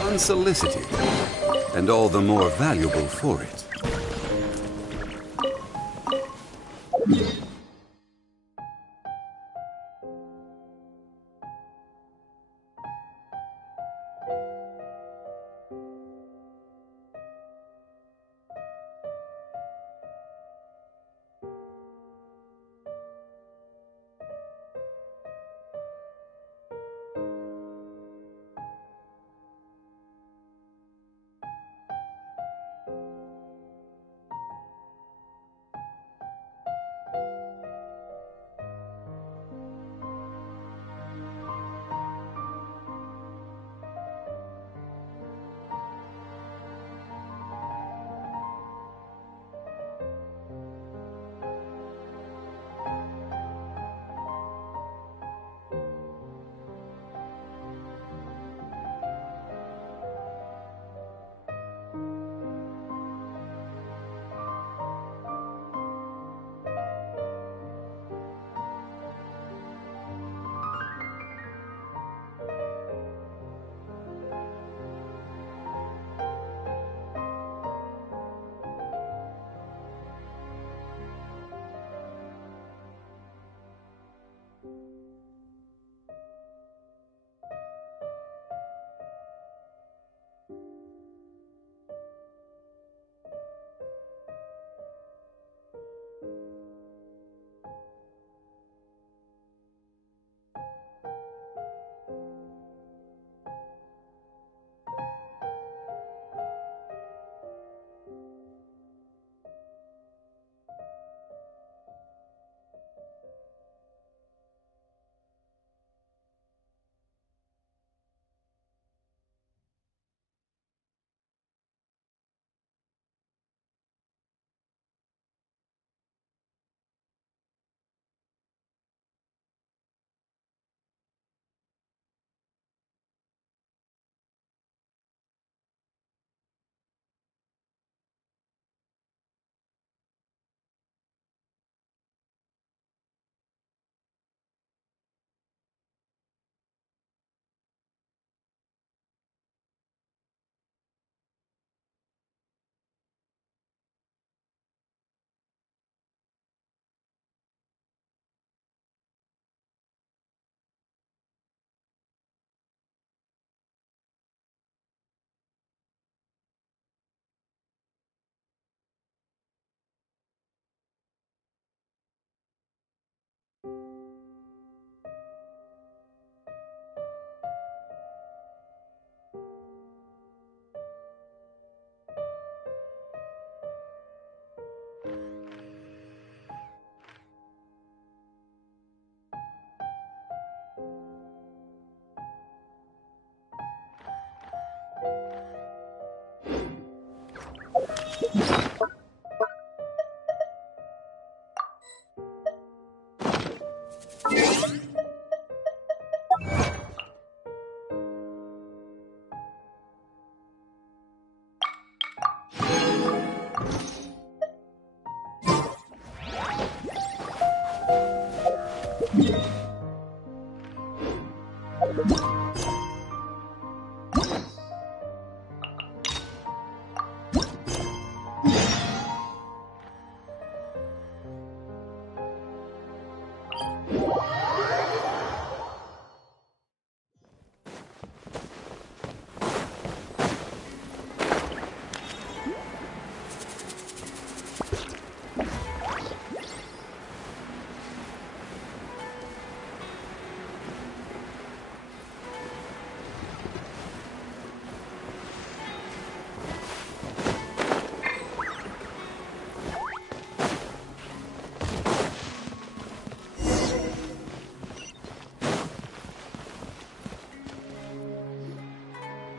Unsolicited, and all the more valuable for it.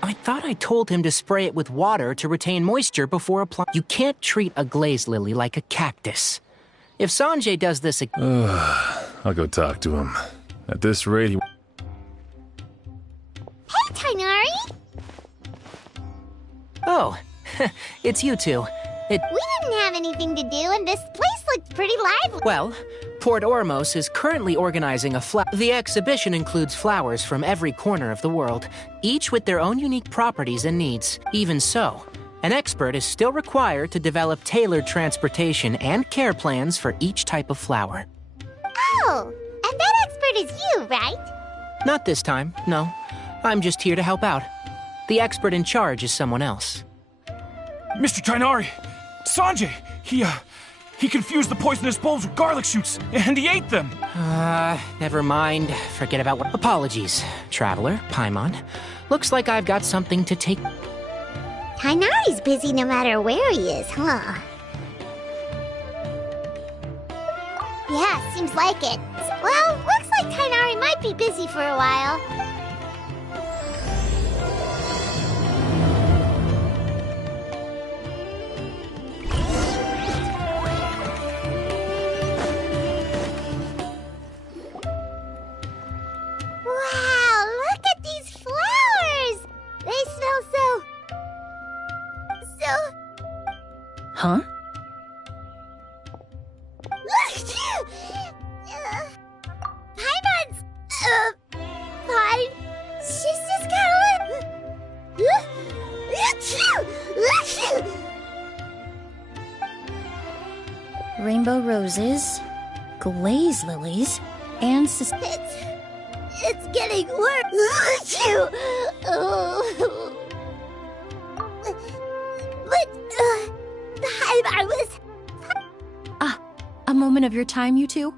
I thought I told him to spray it with water to retain moisture before applying. You can't treat a glaze lily like a cactus. If Sanjay does this again... I'll go talk to him. At this rate, he... Hey, Tainari! Oh, it's you two. We didn't have anything to do, and this place looked pretty lively. Well, Port Ormos is currently organizing a The exhibition includes flowers from every corner of the world, each with their own unique properties and needs. Even so, an expert is still required to develop tailored transportation and care plans for each type of flower. Oh, and that expert is you, right? Not this time, no. I'm just here to help out. The expert in charge is someone else. Mr. Tainari! Sanjay! He confused the poisonous bulbs with garlic shoots, and he ate them! Never mind. Forget about what... Apologies, Traveler, Paimon. Looks like I've got something to take... Tainari's busy no matter where he is, huh? Yeah, seems like it. Well, looks like Tainari might be busy for a while. Wow, look at these flowers! They smell so... Huh? Paimon's... fine. She's just kinda... Rainbow roses, glaze lilies, and... It's getting worse. I was... A moment of your time, you two?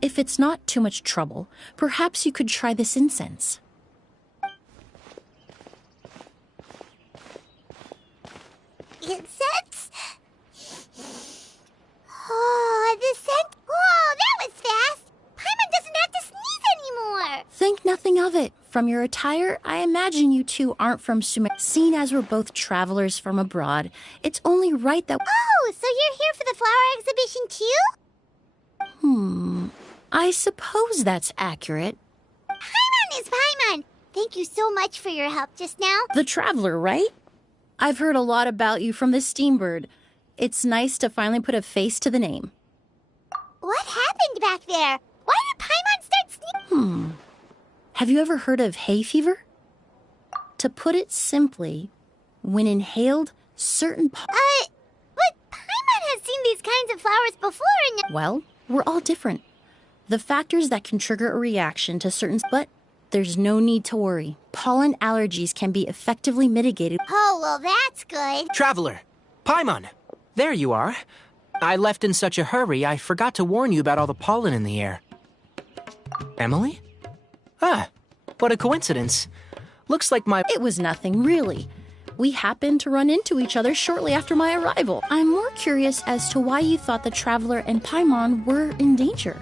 If it's not too much trouble, perhaps you could try this incense. Incense? Oh, the scent... Whoa, that was fast! Paimon doesn't have to sneeze anymore! Think nothing of it. From your attire, I imagine you two aren't from Sumer. Seeing as we're both travelers from abroad, it's only right that... Oh, so you're here for the flower exhibition too? I suppose that's accurate. Paimon is Paimon! Thank you so much for your help just now. The traveler, right? I've heard a lot about you from the Steambird. It's nice to finally put a face to the name. What happened back there? Why did Paimon start sneezing? Have you ever heard of hay fever? To put it simply, when inhaled, certain... But Paimon has seen these kinds of flowers before and... Well, we're all different. The factors that can trigger a reaction to certain... But there's no need to worry. Pollen allergies can be effectively mitigated. Oh, well, that's good. Traveler! Paimon! There you are. I left in such a hurry, I forgot to warn you about all the pollen in the air. Emily? Ah, what a coincidence. Looks like my... It was nothing, really. We happened to run into each other shortly after my arrival. I'm more curious as to why you thought the Traveler and Paimon were in danger.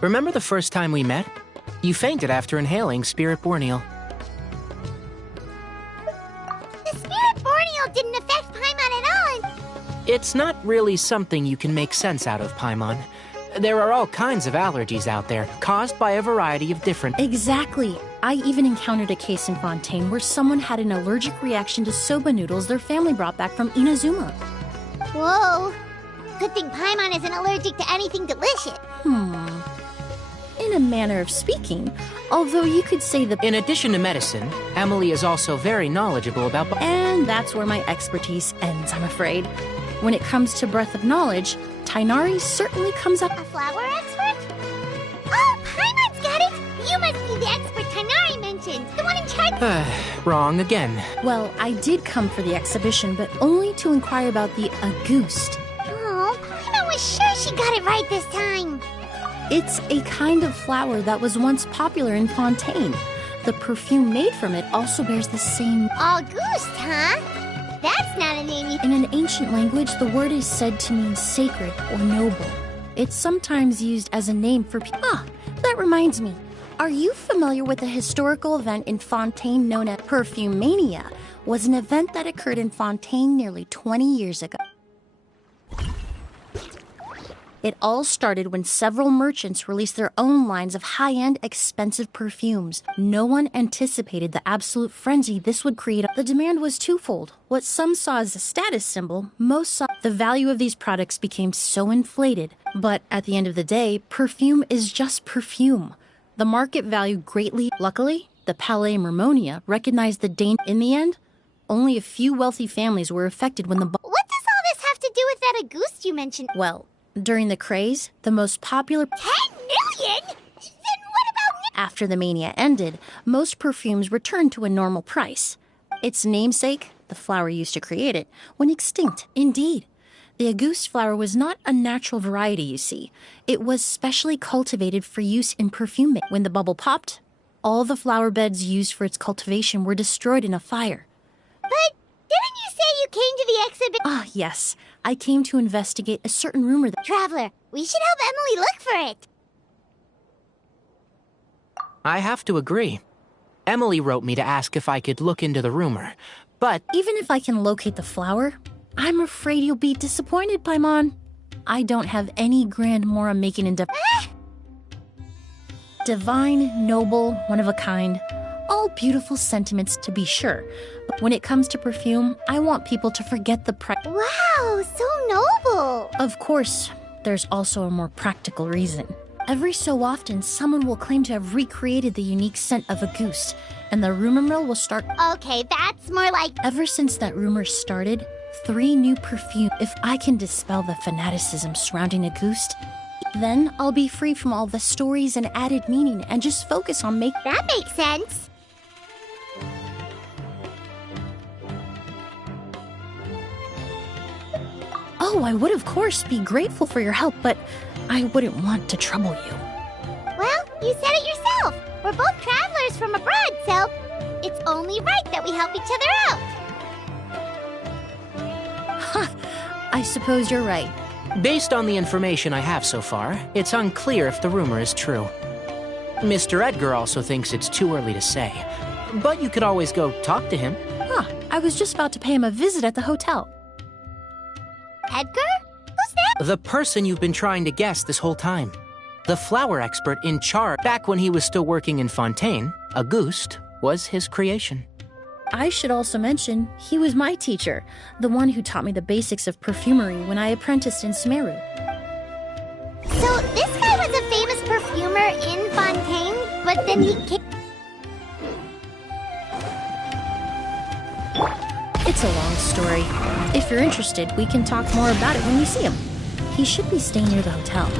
Remember the first time we met? You fainted after inhaling Spirit Borneal. The Spirit Borneal didn't affect Paimon at all. It's not really something you can make sense out of, Paimon. There are all kinds of allergies out there, caused by a variety of different... Exactly. I even encountered a case in Fontaine where someone had an allergic reaction to soba noodles their family brought back from Inazuma. Whoa. Good thing Paimon isn't allergic to anything delicious. In a manner of speaking, although you could say that... In addition to medicine, Emily is also very knowledgeable about... And that's where my expertise ends, I'm afraid. When it comes to breadth of knowledge, Tainari certainly comes up... A flower expert? Oh, Paimon's got it! You must be the expert Tainari mentioned, the one in charge... Wrong again. Well, I did come for the exhibition, but only to inquire about the Auguste. Oh, Paimon was sure she got it right this time. It's a kind of flower that was once popular in Fontaine. The perfume made from it also bears the same... Auguste, huh? That's not a name you... In an ancient language, the word is said to mean sacred or noble. It's sometimes used as a name for people... Ah, that reminds me. Are you familiar with a historical event in Fontaine known as Perfumania? Was an event that occurred in Fontaine nearly 20 years ago. It all started when several merchants released their own lines of high-end, expensive perfumes. No one anticipated the absolute frenzy this would create. The demand was twofold. What some saw as a status symbol, most saw the value of these products became so inflated. But at the end of the day, perfume is just perfume. The market value greatly. Luckily, the Palais Mermonia recognized the danger. In the end, only a few wealthy families were affected when the. What does all this have to do with that Auguste you mentioned? Well, during the craze, the most popular. 10 million? Then what about. After the mania ended, most perfumes returned to a normal price. Its namesake, the flower used to create it, went extinct. Indeed. The Auguste flower was not a natural variety, you see. It was specially cultivated for use in perfume making. When the bubble popped, all the flower beds used for its cultivation were destroyed in a fire. But didn't you say you came to the exhibit? Ah, yes. I came to investigate a certain rumor that... Traveler, we should help Emily look for it. I have to agree. Emily wrote me to ask if I could look into the rumor, but... Even if I can locate the flower, I'm afraid you'll be disappointed, Paimon. I don't have any grand mora making in... Divine, noble, one of a kind. All beautiful sentiments, to be sure. But when it comes to perfume, I want people to forget the price. Wow, so noble! Of course, there's also a more practical reason. Every so often, someone will claim to have recreated the unique scent of Auguste, and the rumor mill will start. Okay, that's more like. Ever since that rumor started, 3 new perfumes. If I can dispel the fanaticism surrounding Auguste, then I'll be free from all the stories and added meaning and just focus on making. That makes sense. Oh, I would of course be grateful for your help, but I wouldn't want to trouble you. Well, you said it yourself. We're both travelers from abroad, so it's only right that we help each other out. Ha! I suppose you're right. Based on the information I have so far, it's unclear if the rumor is true. Mr. Edgar also thinks it's too early to say, but you could always go talk to him. Huh, I was just about to pay him a visit at the hotel. Edgar? Who's that? The person you've been trying to guess this whole time. The flower expert in charge. Back when he was still working in Fontaine, Auguste was his creation. I should also mention, he was my teacher, the one who taught me the basics of perfumery when I apprenticed in Sumeru. So this guy was a famous perfumer in Fontaine, but then he came... It's a long story. If you're interested, we can talk more about it when we see him. He should be staying near the hotel.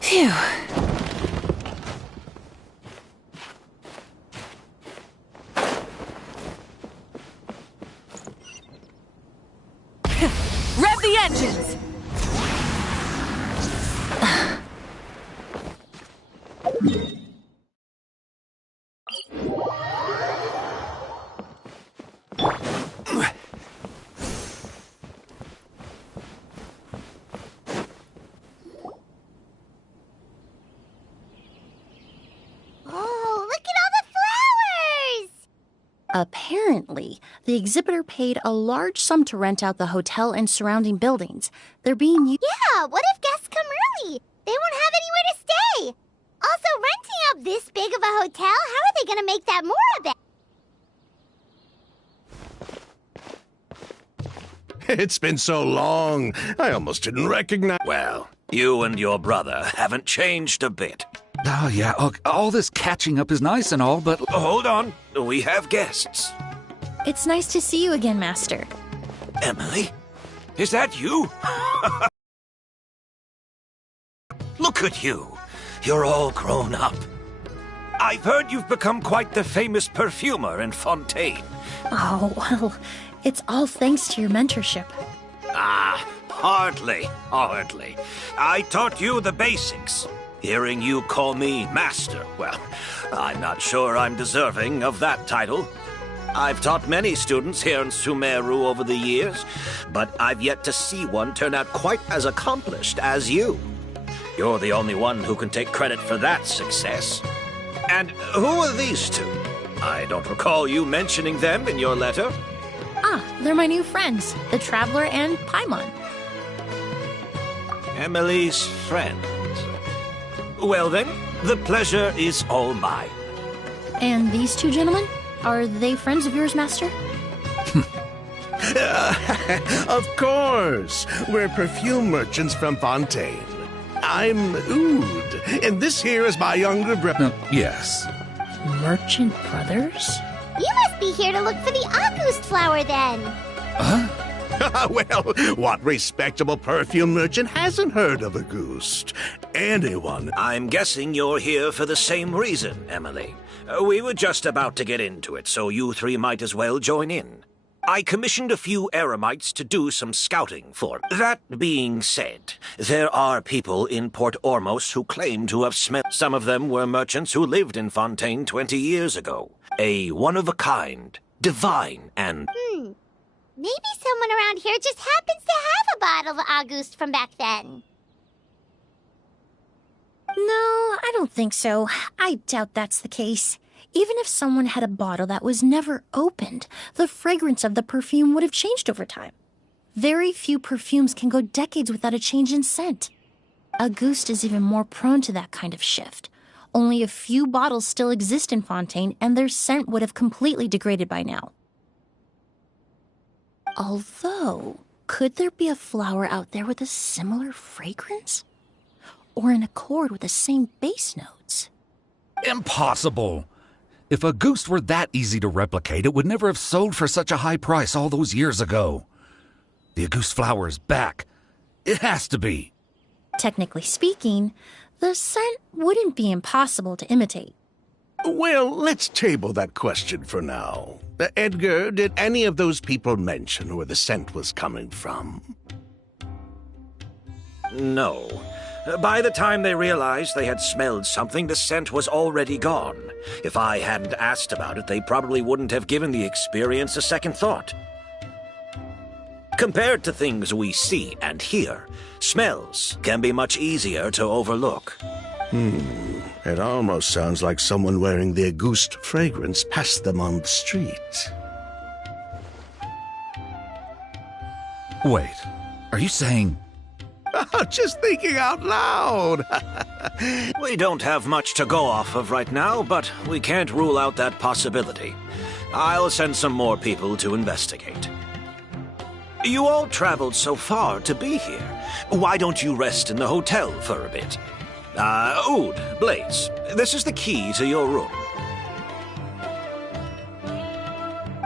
Phew. Rev the engines! Apparently, the exhibitor paid a large sum to rent out the hotel and surrounding buildings. They're being used. Yeah, what if guests come early? They won't have anywhere to stay. Also, renting out this big of a hotel, how are they going to make that more of it? It's been so long, I almost didn't recognize... Well, you and your brother haven't changed a bit. Oh, yeah, all this catching up is nice and all, but... Hold on, we have guests. It's nice to see you again, Master. Emily? Is that you? Look at you. You're all grown up. I've heard you've become quite the famous perfumer in Fontaine. Oh, well, it's all thanks to your mentorship. Ah, hardly. I taught you the basics. Hearing you call me Master, well, I'm not sure I'm deserving of that title. I've taught many students here in Sumeru over the years, but I've yet to see one turn out quite as accomplished as you. You're the only one who can take credit for that success. And who are these two? I don't recall you mentioning them in your letter. Ah, they're my new friends, the Traveler and Paimon. Emily's friends. Well then, the pleasure is all mine. And these two gentlemen? Are they friends of yours, Master? Of course. We're perfume merchants from Fontaine. I'm Oud, and this here is my younger brother. Yes. Merchant brothers? You must be here to look for the August flower then. Well, what respectable perfume merchant hasn't heard of a goose? Anyone. I'm guessing you're here for the same reason, Emily. We were just about to get into it, so you three might as well join in. I commissioned a few eremites to do some scouting for me. That being said, there are people in Port Ormos who claim to have smelled. Some of them were merchants who lived in Fontaine 20 years ago. A one-of-a-kind, divine, and... Maybe someone around here just happens to have a bottle of August from back then. No, I don't think so. I doubt that's the case. Even if someone had a bottle that was never opened, the fragrance of the perfume would have changed over time. Very few perfumes can go decades without a change in scent. Auguste is even more prone to that kind of shift. Only a few bottles still exist in Fontaine, and their scent would have completely degraded by now. Although, could there be a flower out there with a similar fragrance? Or in accord with the same base notes? Impossible! If a goose were that easy to replicate, it would never have sold for such a high price all those years ago. The Auguste flower is back. It has to be. Technically speaking, the scent wouldn't be impossible to imitate. Well, let's table that question for now. Edgar, did any of those people mention where the scent was coming from? No. By the time they realized they had smelled something, the scent was already gone. If I hadn't asked about it, they probably wouldn't have given the experience a second thought. Compared to things we see and hear, smells can be much easier to overlook. It almost sounds like someone wearing the Auguste fragrance passed them on the street. Wait, are you saying... Just thinking out loud! We don't have much to go off of right now, but we can't rule out that possibility. I'll send some more people to investigate. You all traveled so far to be here. Why don't you rest in the hotel for a bit? Oud, Blaze, this is the key to your room.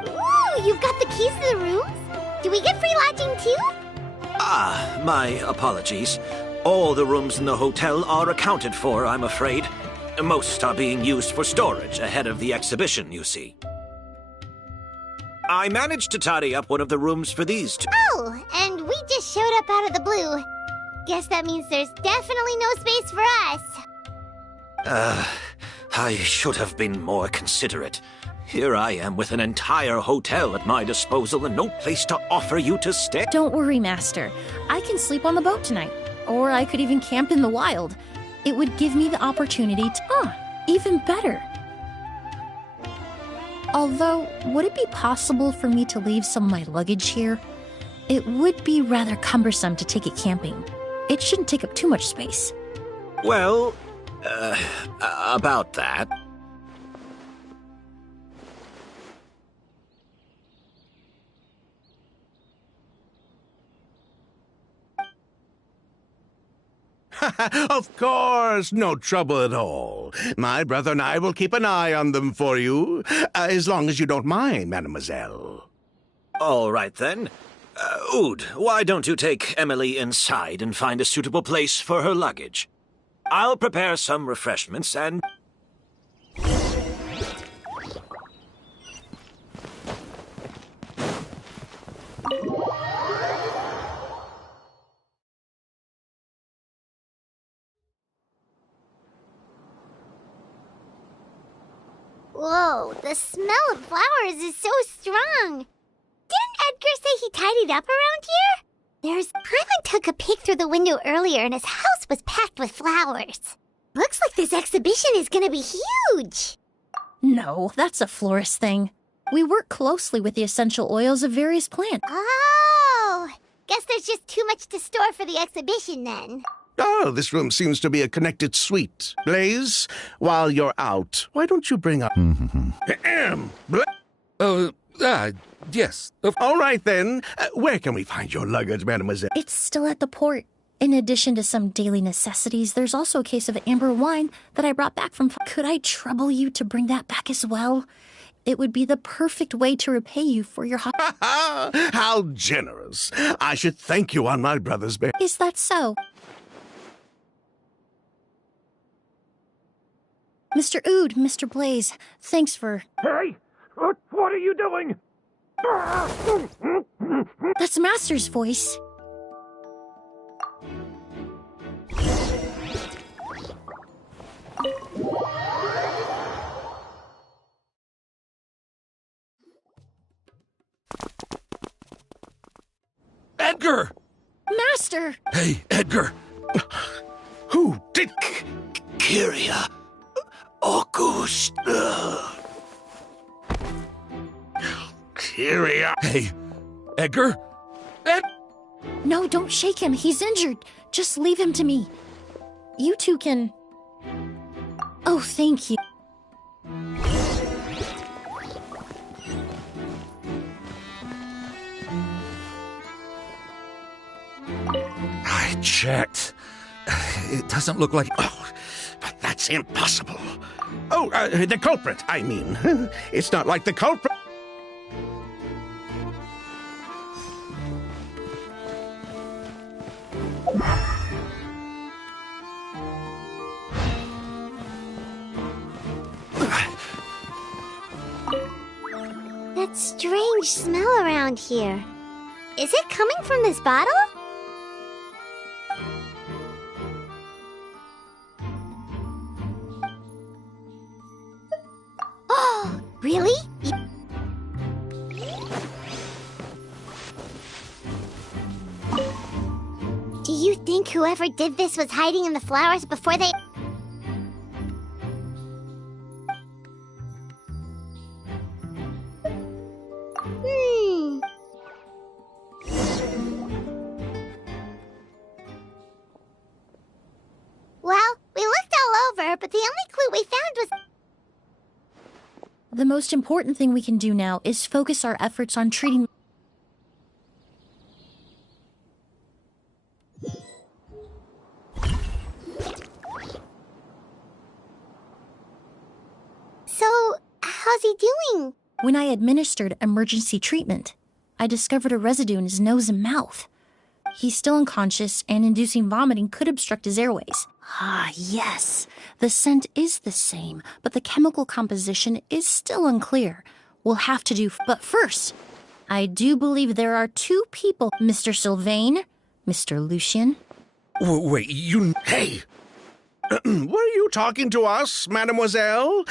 Ooh, you've got the keys to the rooms? Do we get free lodging too? My apologies. All the rooms in the hotel are accounted for, I'm afraid. Most are being used for storage ahead of the exhibition, you see. I managed to tidy up one of the rooms for these two. Oh, and we just showed up out of the blue. Guess that means there's definitely no space for us. I should have been more considerate. Here I am with an entire hotel at my disposal and no place to offer you to stay. Don't worry, Master. I can sleep on the boat tonight. Or I could even camp in the wild. It would give me the opportunity to... even better. Although, would it be possible for me to leave some of my luggage here? It would be rather cumbersome to take it camping. It shouldn't take up too much space. Well, about that... Of course, no trouble at all. My brother and I will keep an eye on them for you, as long as you don't mind, mademoiselle. All right, then. Oud, why don't you take Emily inside and find a suitable place for her luggage? I'll prepare some refreshments and... Whoa, the smell of flowers is so strong. Didn't Edgar say he tidied up around here? Hyman took a peek through the window earlier and his house was packed with flowers. Looks like this exhibition is gonna be huge. No, that's a florist thing. We work closely with the essential oils of various plants. Oh, guess there's just too much to store for the exhibition then. Oh, this room seems to be a connected suite. Blaze, while you're out, why don't you bring up... Yes. All right, then. Where can we find your luggage, mademoiselle? It's still at the port. In addition to some daily necessities, there's also a case of amber wine that I brought back from... Could I trouble you to bring that back as well? It would be the perfect way to repay you for your... How generous. I should thank you on my brother's behalf. Is that so? Mr. Ood, Mr. Blaze, thanks for... Hey! What are you doing? That's Master's voice. Edgar! Master! Hey, Edgar! Who did... Kyria. August. Kyria. Hey, Edgar? No, don't shake him. He's injured. Just leave him to me. You two can... Oh, thank you. I checked. It doesn't look like... Oh, but that's impossible. Oh, the culprit, I mean. It's not like the culprit... That strange smell around here. Is it coming from this bottle? Oh, really? Do you think whoever did this was hiding in the flowers before they... Well, we looked all over, but the only clue we found was... The most important thing we can do now is focus our efforts on treating... So, how's he doing? When I administered emergency treatment, I discovered a residue in his nose and mouth. He's still unconscious, and inducing vomiting could obstruct his airways. Ah, yes. The scent is the same, but the chemical composition is still unclear. We'll have to do... But first, I do believe there are two people, Mr. Sylvain, Mr. Lucian. Wait, you... Hey! Were you talking to us, mademoiselle?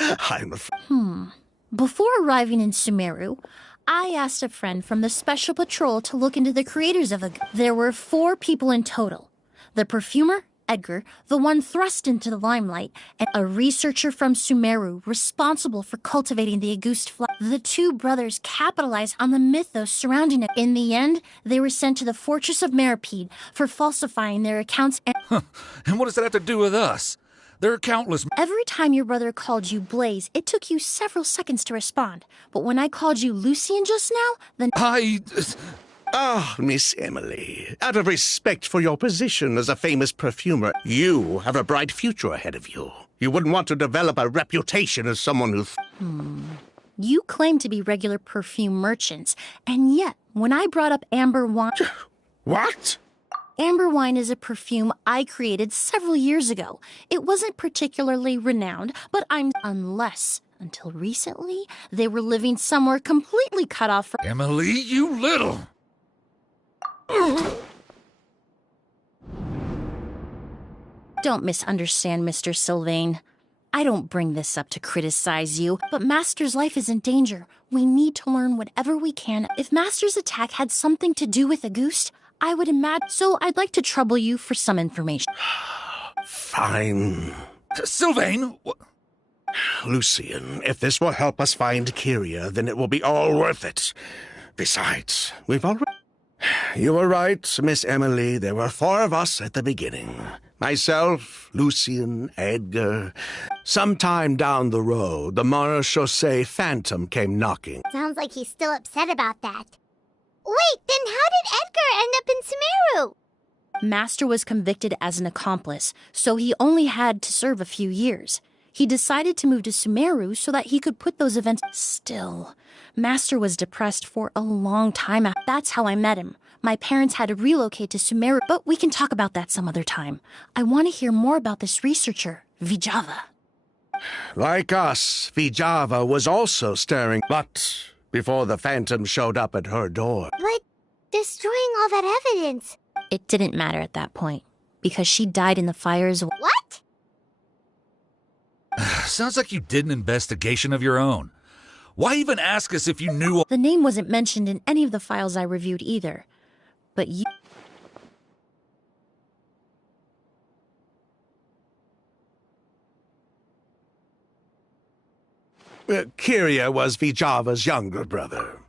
Before arriving in Sumeru, I asked a friend from the Special Patrol to look into the creators of the... There were 4 people in total. The perfumer, Edgar, the one thrust into the limelight, and a researcher from Sumeru responsible for cultivating the Auguste flower. The 2 brothers capitalized on the mythos surrounding it. In the end, they were sent to the Fortress of Meripede for falsifying their accounts and... And what does that have to do with us? There are countless... Every time your brother called you Blaze, it took you several seconds to respond. But when I called you Lucian just now, then... Ah, Miss Emily, out of respect for your position as a famous perfumer, you have a bright future ahead of you. You wouldn't want to develop a reputation as someone who... You claim to be regular perfume merchants, and yet, when I brought up amber wine... What? Amber wine is a perfume I created several years ago. It wasn't particularly renowned, but until recently, they were living somewhere completely cut off from... Emily, you little... Don't misunderstand, Mr. Sylvain. I don't bring this up to criticize you, but Master's life is in danger. We need to learn whatever we can. If Master's attack had something to do with Auguste, I would imagine. So I'd like to trouble you for some information. Fine. Sylvain! Lucian, if this will help us find Kyria, then it will be all worth it. Besides, we've already... You were right, Miss Emily. There were 4 of us at the beginning. Myself, Lucian, Edgar. Sometime down the road, the Marechaussee Phantom came knocking. Sounds like he's still upset about that. Wait, then how did Edgar end up in Sumeru? Master was convicted as an accomplice, so he only had to serve a few years. He decided to move to Sumeru so that he could put those events... Still, Master was depressed for a long time. That's how I met him. My parents had to relocate to Sumeru, but we can talk about that some other time. I want to hear more about this researcher, Vijava. Like us, Vijava was also staring, but before the Phantom showed up at her door. But destroying all that evidence... It didn't matter at that point, because she died in the fires. What? Sounds like you did an investigation of your own. Why even ask us if you knew? The name wasn't mentioned in any of the files I reviewed either. But you... Kyria was Vijava's younger brother.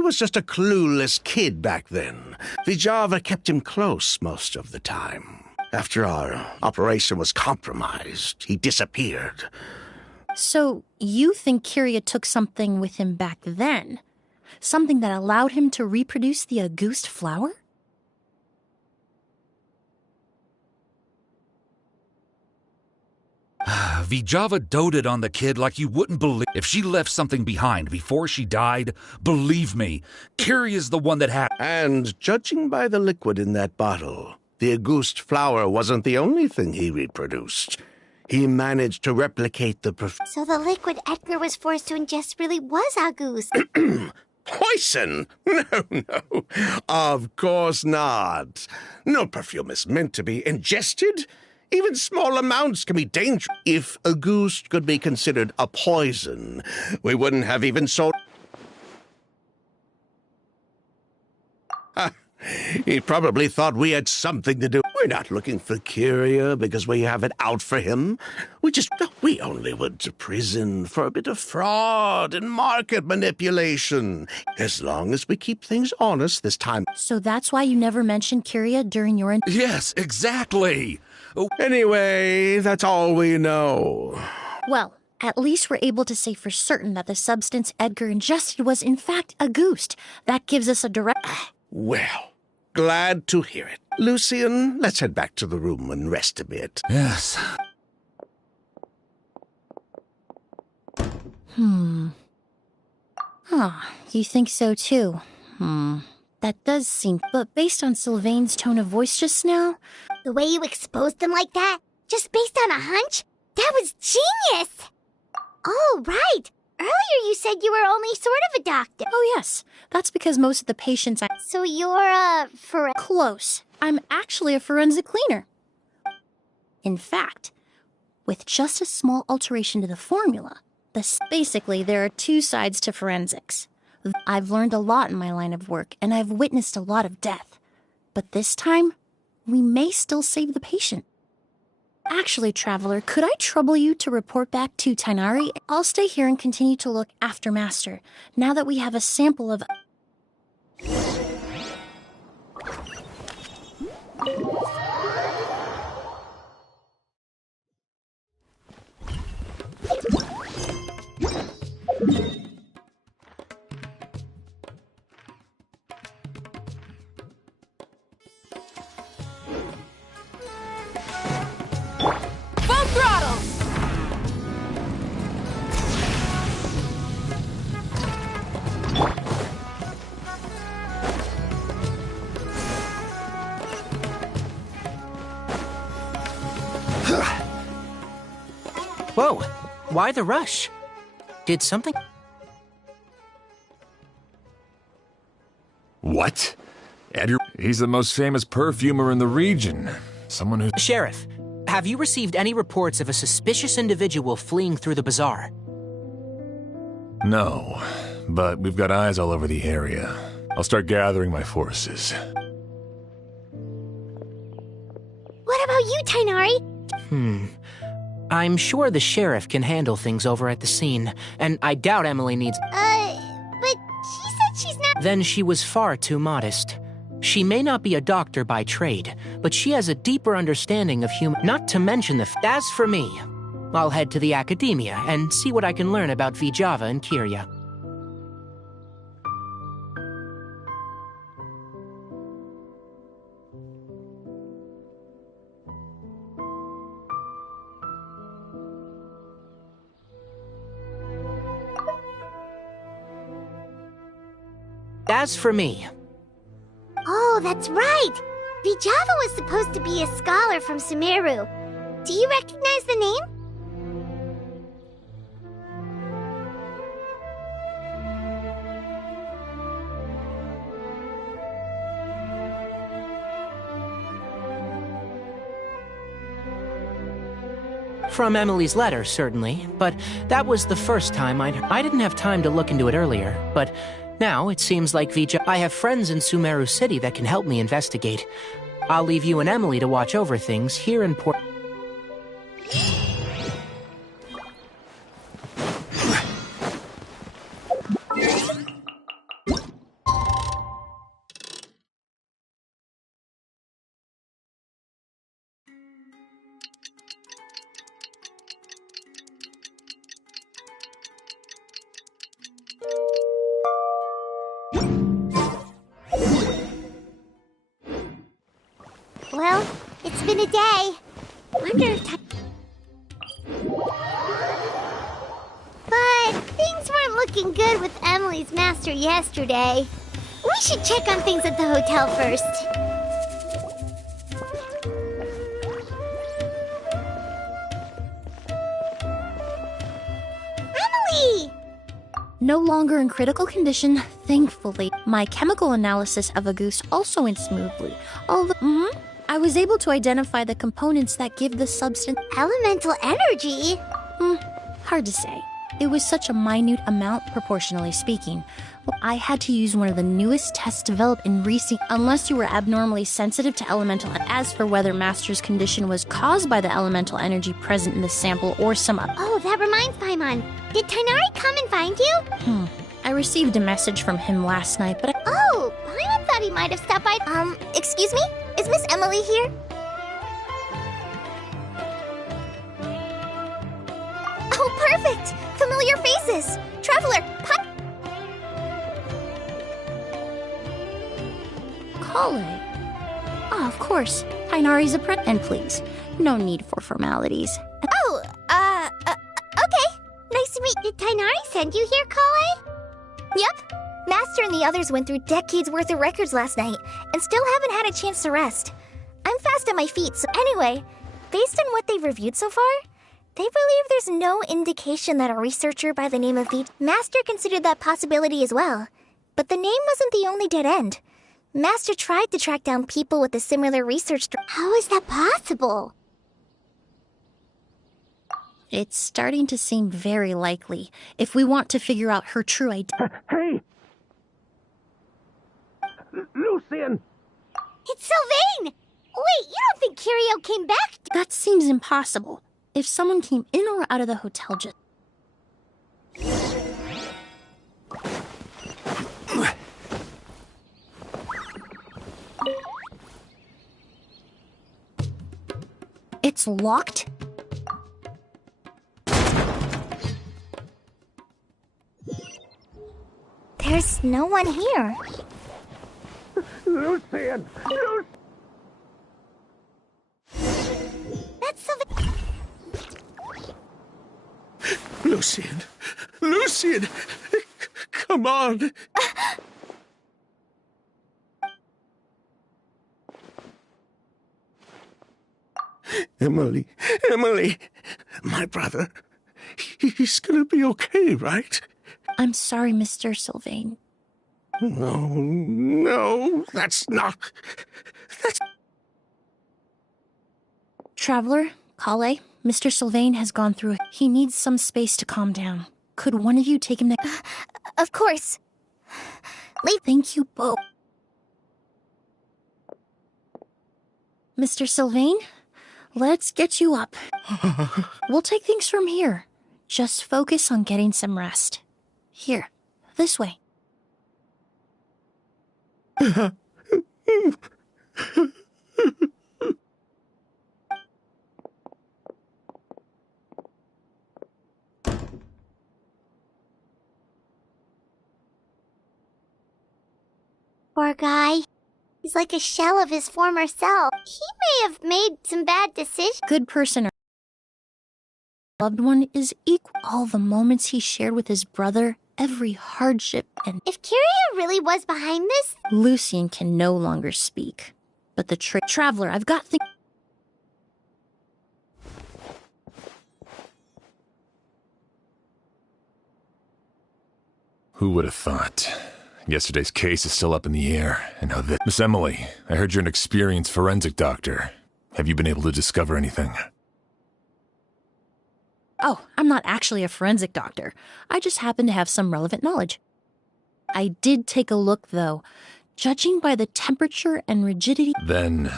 He was just a clueless kid back then. Vijava kept him close most of the time. After our operation was compromised, he disappeared. So, you think Kyria took something with him back then? Something that allowed him to reproduce the Auguste flower? Vijava doted on the kid like you wouldn't believe. If she left something behind before she died, believe me, Kyria's the one that had. And judging by the liquid in that bottle, the Auguste flower wasn't the only thing he reproduced. He managed to replicate the So the liquid Edgar was forced to ingest really was Auguste. Poison? No. Of course not. No perfume is meant to be ingested. Even small amounts can be dangerous. If Auguste could be considered a poison, we wouldn't have even sold. He probably thought we had something to do. We're not looking for Kyria because we have it out for him. We only went to prison for a bit of fraud and market manipulation. As long as we keep things honest this time. So that's why you never mentioned Kyria during your... Yes, exactly. Anyway, that's all we know. Well, at least we're able to say for certain that the substance Edgar ingested was in fact Auguste. That gives us a direct... Well, glad to hear it. Lucian, let's head back to the room and rest a bit. Yes. You think so too? That does seem... But based on Sylvain's tone of voice just now... The way you exposed them like that, just based on a hunch? That was genius! Oh, right. Earlier you said you were only sort of a doctor. Oh, yes. That's because most of the patients So you're Close. I'm actually a forensic cleaner. In fact, with just a small alteration to the formula, basically there are two sides to forensics. I've learned a lot in my line of work, and I've witnessed a lot of death. But this time, we may still save the patient. Actually, Traveler, could I trouble you to report back to Tainari? I'll stay here and continue to look after Master, now that we have a sample of... Full throttle! Whoa, why the rush? Did something... What? Edgar? He's the most famous perfumer in the region. Someone who... Sheriff, have you received any reports of a suspicious individual fleeing through the bazaar? No, but we've got eyes all over the area. I'll start gathering my forces. What about you, Tainari? I'm sure the sheriff can handle things over at the scene, and I doubt Emily needs... But she said she's not... Then she was far too modest. She may not be a doctor by trade, but she has a deeper understanding of human... Not to mention the... As for me, I'll head to the academia and see what I can learn about Vijava and Kyria. As for me... Oh, that's right! Vijava was supposed to be a scholar from Sumeru. Do you recognize the name? From Emily's letter, certainly, but that was the first time I didn't have time to look into it earlier, but now it seems like I have friends in Sumeru City that can help me investigate. I'll leave you and Emily to watch over things here in Port... Well, it's been a day. Wonder if But things weren't looking good with Emily's master yesterday. We should check on things at the hotel first. Emily! No longer in critical condition, thankfully. My chemical analysis of a goose also went smoothly. Although, I was able to identify the components that give the substance elemental energy. Hard to say. It was such a minute amount, proportionally speaking. I had to use one of the newest tests developed in recent, unless you were abnormally sensitive to elemental. As for whether Master's condition was caused by the elemental energy present in the sample or some other. Oh, that reminds Paimon. Did Tighnari come and find you? I received a message from him last night, but Oh, Paimon thought he might have stopped by. Excuse me? Is Miss Emily here? Oh, perfect! Familiar faces! Traveler, Kale. Ah, of course. Tighnari's apprentice. And please, no need for formalities. Oh, okay. Nice to meet you. Did Tighnari send you here, Kale? Yep. Master and the others went through decades worth of records last night, and still haven't had a chance to rest. I'm fast on my feet, so anyway, based on what they've reviewed so far, they believe there's no indication that a researcher by the name of Master considered that possibility as well. But the name wasn't the only dead end. Master tried to track down people with a similar research. How is that possible? It's starting to seem very likely if we want to figure out her true identity. Hey! Lucian! It's Sylvain! Wait, you don't think Kirio came back? That seems impossible. If someone came in or out of the hotel just... It's locked? There's no one here. Lucian! That's Sylvain. Lucian! Lucian! Come on! Emily, my brother, he's gonna be okay, right? I'm sorry, Mr. Sylvain. No, that's not... Traveler, Kale, Mr. Sylvain has gone through it. He needs some space to calm down. Could one of you take him to... Of course. Thank you both. Mr. Sylvain, let's get you up. We'll take things from here. Just focus on getting some rest. Here, this way. Poor guy. He's like a shell of his former self. He may have made some bad decisions. Good person or loved one is equal. All the moments he shared with his brother, every hardship, and... If Kirio really was behind this... Lucian can no longer speak. But the Traveler, I've got things... Who would have thought? Yesterday's case is still up in the air, and now this... Miss Emily, I heard you're an experienced forensic doctor. Have you been able to discover anything? Oh, I'm not actually a forensic doctor. I just happen to have some relevant knowledge. I did take a look, though. Judging by the temperature and rigidity... Then,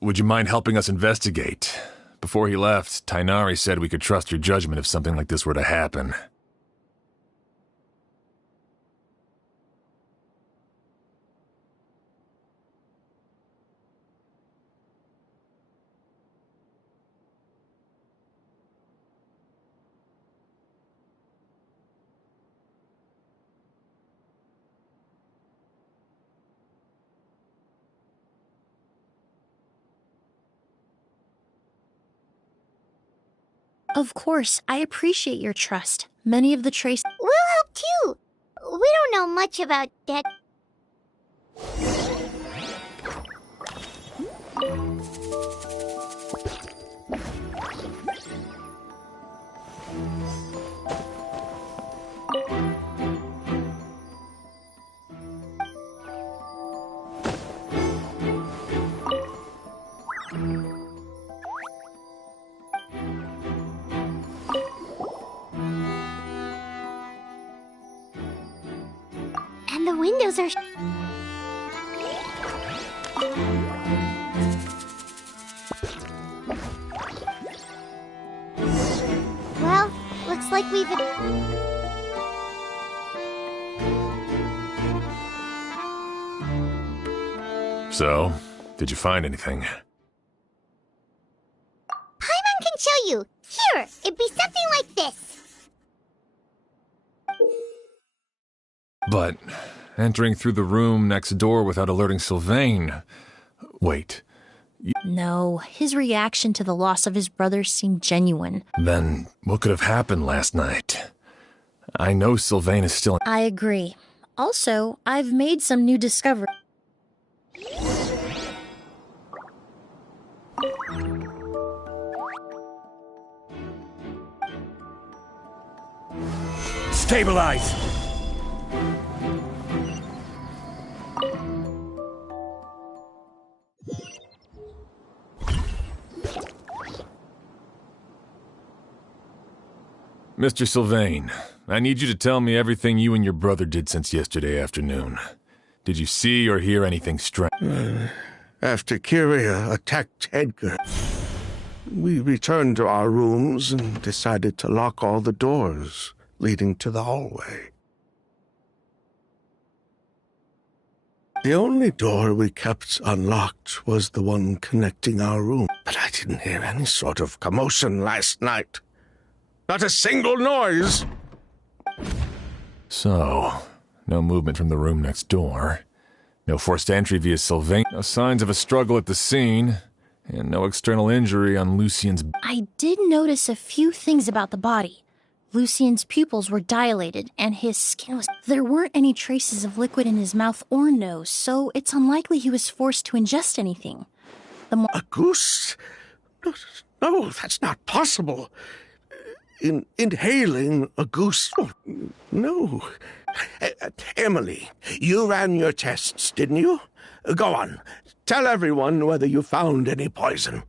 would you mind helping us investigate? Before he left, Tighnari said we could trust your judgment if something like this were to happen. Of course, I appreciate your trust. Many of the traces... We'll help too. We don't know much about that. And the windows are... Well, looks like we've... So, did you find anything? Paimon can show you. Here, it'd be something like this. But entering through the room next door without alerting Sylvain... Wait. No, his reaction to the loss of his brother seemed genuine. Then what could have happened last night? I know Sylvain is still... I agree. Also, I've made some new discoveries. Stabilize! Mr. Sylvain, I need you to tell me everything you and your brother did since yesterday afternoon. Did you see or hear anything strange? After Kyria attacked Edgar, we returned to our rooms and decided to lock all the doors leading to the hallway. The only door we kept unlocked was the one connecting our room. But I didn't hear any sort of commotion last night. Not a single noise! So, no movement from the room next door. No forced entry via Sylvain. No signs of a struggle at the scene. And no external injury on Lucien's... I did notice a few things about the body. Lucien's pupils were dilated, and his skin was... There weren't any traces of liquid in his mouth or nose, so it's unlikely he was forced to ingest anything. A goose? No, that's not possible. Inhaling a goose? Oh, no. Emily, you ran your tests, didn't you? Go on. Tell everyone whether you found any poison.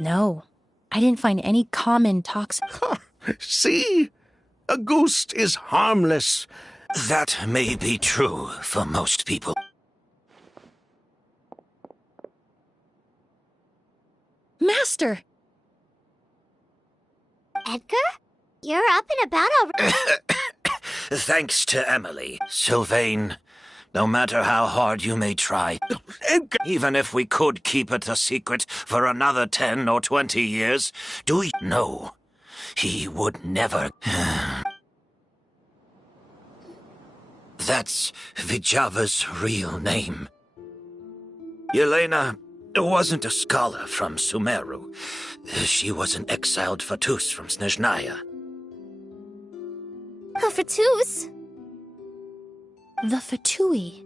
No. I didn't find any common toxin. See? A goose is harmless. That may be true for most people. Master! Edgar? You're up and about already. Thanks to Emily. Sylvain, no matter how hard you may try, even if we could keep it a secret for another 10 or 20 years, do you know, he would never... That's Vijava's real name. Yelena wasn't a scholar from Sumeru. She was an exiled Fatus from Snezhnaya. A Fatus? The Fatui.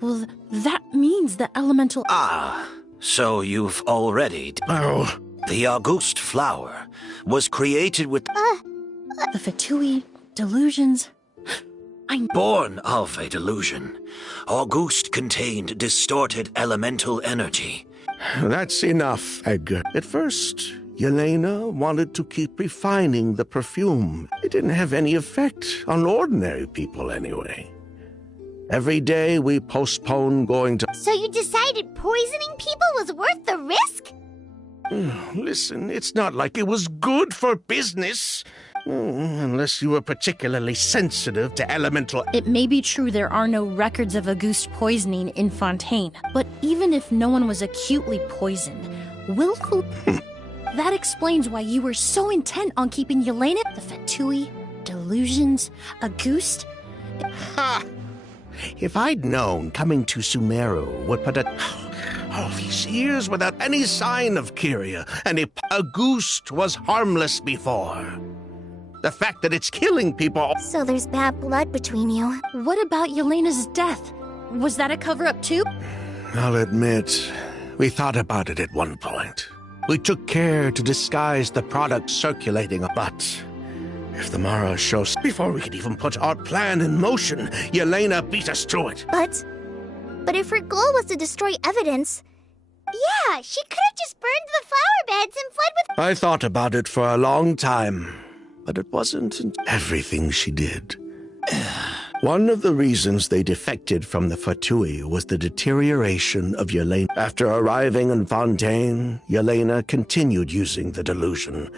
Well, that means the elemental... Ah, so you've already... Oh. The August flower was created with... The Fatui, delusions... Born of a delusion, August contained distorted elemental energy. That's enough, Edgar. At first, Yelena wanted to keep refining the perfume. It didn't have any effect on ordinary people anyway. Every day we postponed going to... So you decided poisoning people was worth the risk? Listen, it's not like it was good for business. Unless you were particularly sensitive to elemental... It may be true there are no records of Auguste poisoning in Fontaine, but even if no one was acutely poisoned, willful... That explains why you were so intent on keeping Yelena, the Fatui, delusions, Auguste... Ha! If I'd known coming to Sumeru would put a... all these years without any sign of Kyria, and a ghost was harmless before. The fact that it's killing people... So there's bad blood between you. What about Yelena's death? Was that a cover-up too? I'll admit, we thought about it at one point. We took care to disguise the product circulating, but if the Mara shows... Before we could even put our plan in motion, Yelena beat us to it. But if her goal was to destroy evidence... Yeah, she could have just burned the flower beds and fled with... I thought about it for a long time, but it wasn't everything she did. One of the reasons they defected from the Fatui was the deterioration of Yelena. After arriving in Fontaine, Yelena continued using the delusion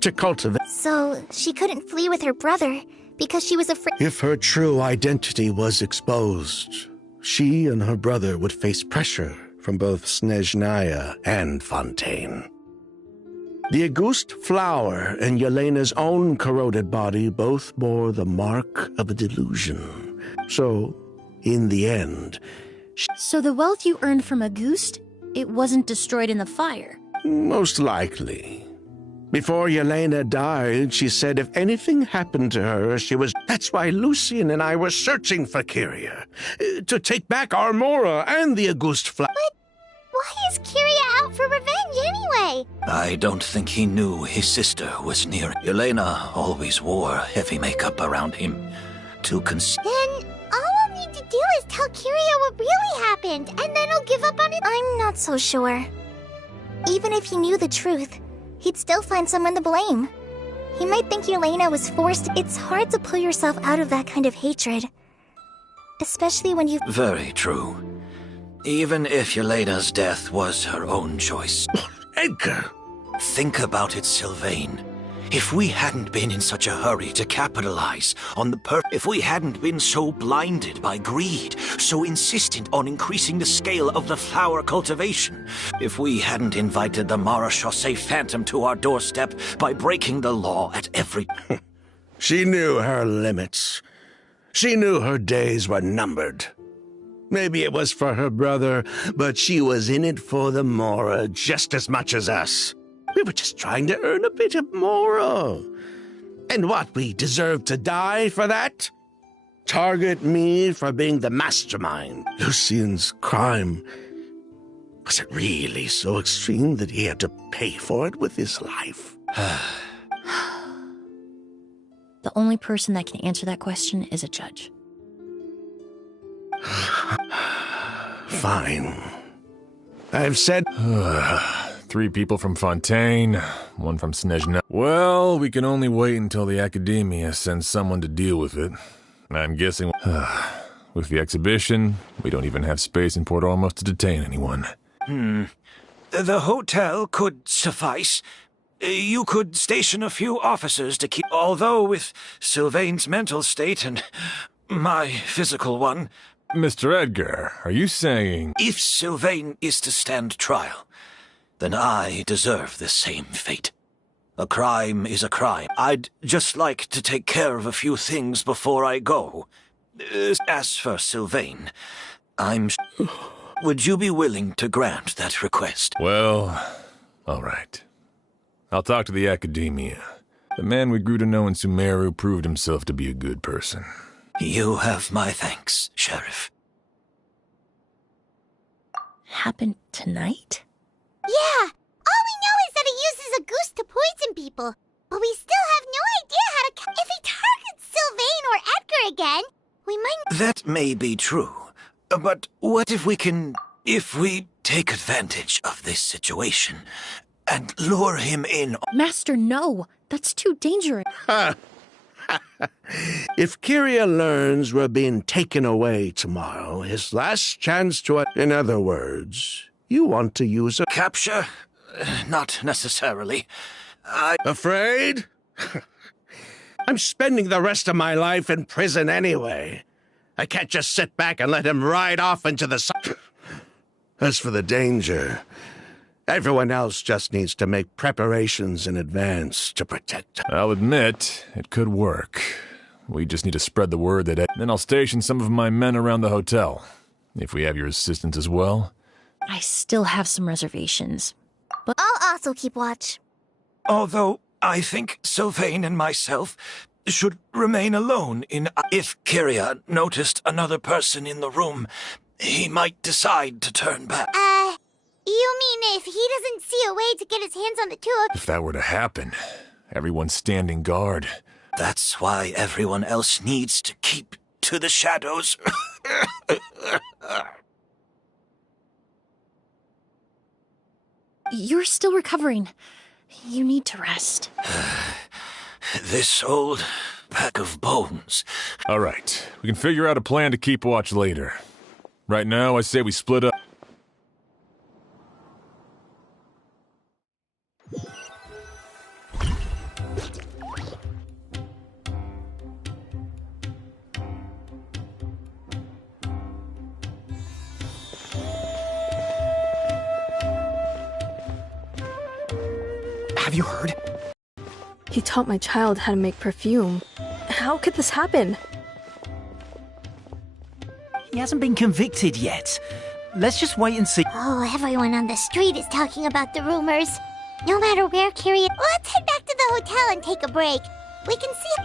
to cultivate... So she couldn't flee with her brother because she was afraid... If her true identity was exposed, she and her brother would face pressure from both Snezhnaya and Fontaine. The Auguste flower and Yelena's own corroded body both bore the mark of a delusion. So, in the end... So the wealth you earned from Auguste, it wasn't destroyed in the fire? Most likely. Before Yelena died, she said if anything happened to her, she was... That's why Lucien and I were searching for Kyria. To take back Armora and the Auguste flower. But why is Kyria out for revenge anyway? I don't think he knew his sister was near. Yelena always wore heavy makeup around him to conceal. Then all we'll need to do is tell Kyria what really happened, and then he'll give up on it. I'm not so sure. Even if he knew the truth, he'd still find someone to blame. He might think Yelena was forced. It's hard to pull yourself out of that kind of hatred. Especially when you... Very true. Even if Yelena's death was her own choice. Edgar! Think about it, Sylvain. If we hadn't been in such a hurry to capitalize on the if we hadn't been so blinded by greed, so insistent on increasing the scale of the flower cultivation, if we hadn't invited the Marechaussee Phantom to our doorstep by breaking the law at every... She knew her limits. She knew her days were numbered. Maybe it was for her brother, but she was in it for the Mora just as much as us. We were just trying to earn a bit of Mora. And what, we deserve to die for that? Target me for being the mastermind. Lucien's crime. Was it really so extreme that he had to pay for it with his life? The only person that can answer that question is a judge. Fine. I've said... 3 people from Fontaine, 1 from Snezhnaya. Well, we can only wait until the Academia sends someone to deal with it. I'm guessing... with the exhibition, we don't even have space in Port Ormos to detain anyone. The hotel could suffice. You could station a few officers to keep... Although with Sylvain's mental state and my physical one... Mr. Edgar, are you saying... If Sylvain is to stand trial, then I deserve the same fate. A crime is a crime. I'd just like to take care of a few things before I go. As for Sylvain, would you be willing to grant that request? Well, all right. I'll talk to the Academia. The man we grew to know in Sumeru proved himself to be a good person. You have my thanks, Sheriff. Happened tonight? Yeah! All we know is that he uses a goose to poison people. But we still have no idea how to... If he targets Sylvain or Edgar again, we might... That may be true. But what if we can... If we take advantage of this situation and lure him in... Master, no! That's too dangerous. If Kyria learns we're being taken away tomorrow, his last chance to... In other words, you want to use a... Capture? Not necessarily. Afraid? I'm spending the rest of my life in prison anyway. I can't just sit back and let him ride off into the sun. As for the danger, everyone else just needs to make preparations in advance to protect him. I'll admit, it could work. We just need to spread the word that... Then I'll station some of my men around the hotel. If we have your assistance as well. I still have some reservations. But I'll also keep watch. Although I think Sylvain and myself should remain alone if Kyria noticed another person in the room, he might decide to turn back. You mean if he doesn't see a way to get his hands on the two of— If that were to happen, everyone's standing guard. That's why everyone else needs to keep to the shadows. you're still recovering. You need to rest. This old pack of bones. All right, we can figure out a plan to keep watch later. Right now, I say we split up. Have you heard? He taught my child how to make perfume. How could this happen? He hasn't been convicted yet. Let's just wait and see. Oh, everyone on the street is talking about the rumors. No matter where Kyria— Let's head back to the hotel and take a break. We can see—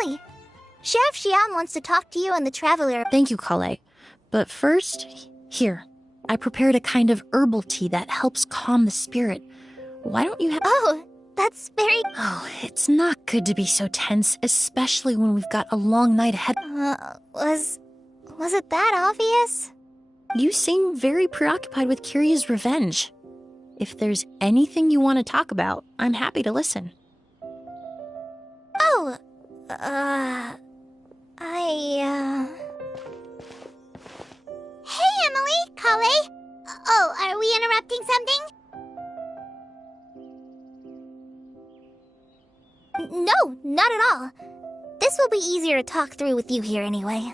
Emily! Chef Xian wants to talk to you in the traveler. Thank you, Kale. But first, here. I prepared a kind of herbal tea that helps calm the spirit. Why don't you have— Oh, that's very— Oh, it's not good to be so tense, especially when we've got a long night ahead. Was it that obvious? You seem very preoccupied with Kyria's revenge. If there's anything you want to talk about, I'm happy to listen. Oh, Hey, Emily, Kale. Oh, are we interrupting something? No, not at all. This will be easier to talk through with you here anyway.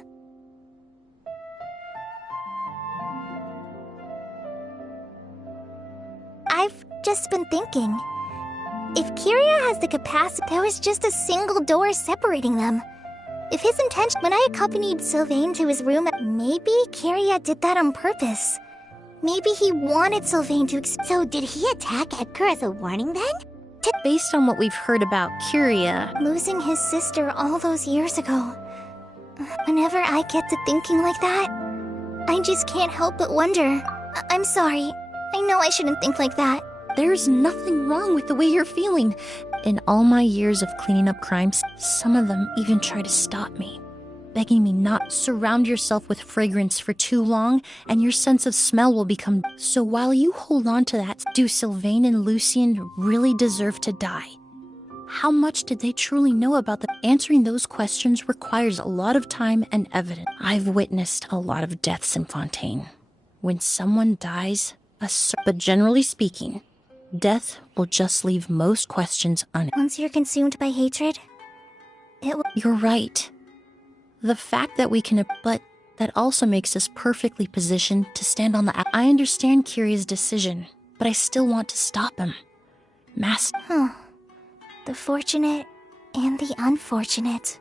I've just been thinking. If Kyria has the capacity, there was just a single door separating them. If his intention— When I accompanied Sylvain to his room, maybe Kyria did that on purpose. Maybe he wanted Sylvain to— So did he attack Edgar as a warning then? Based on what we've heard about Kyria, losing his sister all those years ago. Whenever I get to thinking like that, I just can't help but wonder. I'm sorry. I know I shouldn't think like that. There's nothing wrong with the way you're feeling. In all my years of cleaning up crimes, some of them even try to stop me, begging me not surround yourself with fragrance for too long, and your sense of smell will become— So while you hold on to that, do Sylvain and Lucien really deserve to die? How much did they truly know about them? Answering those questions requires a lot of time and evidence. I've witnessed a lot of deaths in Fontaine. When someone dies, but generally speaking, death will just leave most questions unanswered. Once you're consumed by hatred, it will— You're right. The fact that we can— But that also makes us perfectly positioned to stand on the— I understand Kyria's decision, but I still want to stop him. Huh. The fortunate and the unfortunate.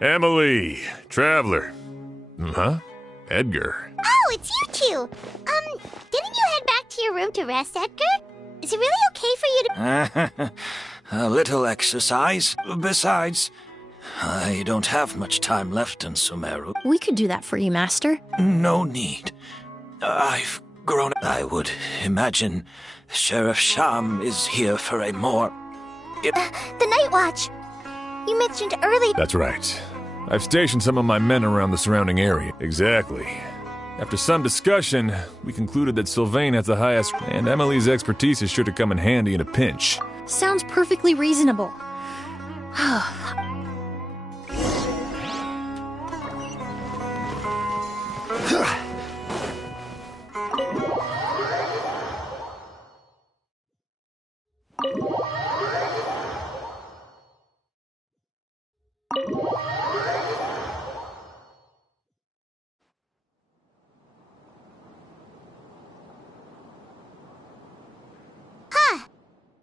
Emily, Traveler. Huh? Edgar. Oh, it's you two! Didn't you head back to your room to rest, Edgar? Is it really okay for you to— A little exercise. Besides, I don't have much time left in Sumeru. We could do that for you, Master. No need. I've grown. I would imagine Sheriff Sham is here for a more... the Night Watch! You mentioned earlier— That's right. I've stationed some of my men around the surrounding area. Exactly. After some discussion, we concluded that Sylvain has the highest, and Emily's expertise is sure to come in handy in a pinch. Sounds perfectly reasonable.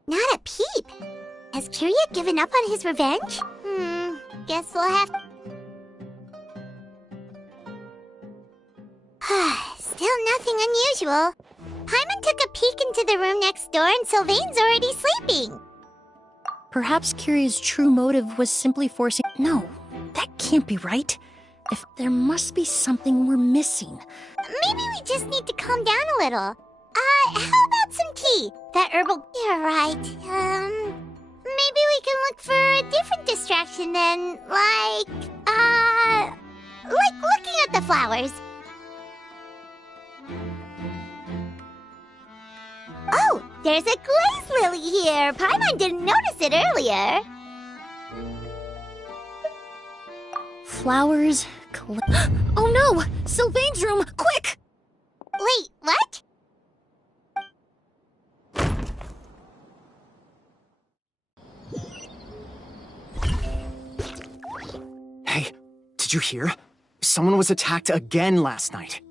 Not a peep. Has Kiria given up on his revenge? Guess we'll have... Still nothing unusual. Paimon took a peek into the room next door and Sylvain's already sleeping. Perhaps Kiria's true motive was simply forcing— No, that can't be right. If there must be something we're missing. Maybe we just need to calm down a little. How about some tea? That herbal— You're right. Maybe we can look for a different distraction then, like looking at the flowers. Oh, there's a glaze lily here. Paimon didn't notice it earlier. Flowers... Oh no! Sylvain's room! Quick! Wait, what? Hey, did you hear? Someone was attacked again last night.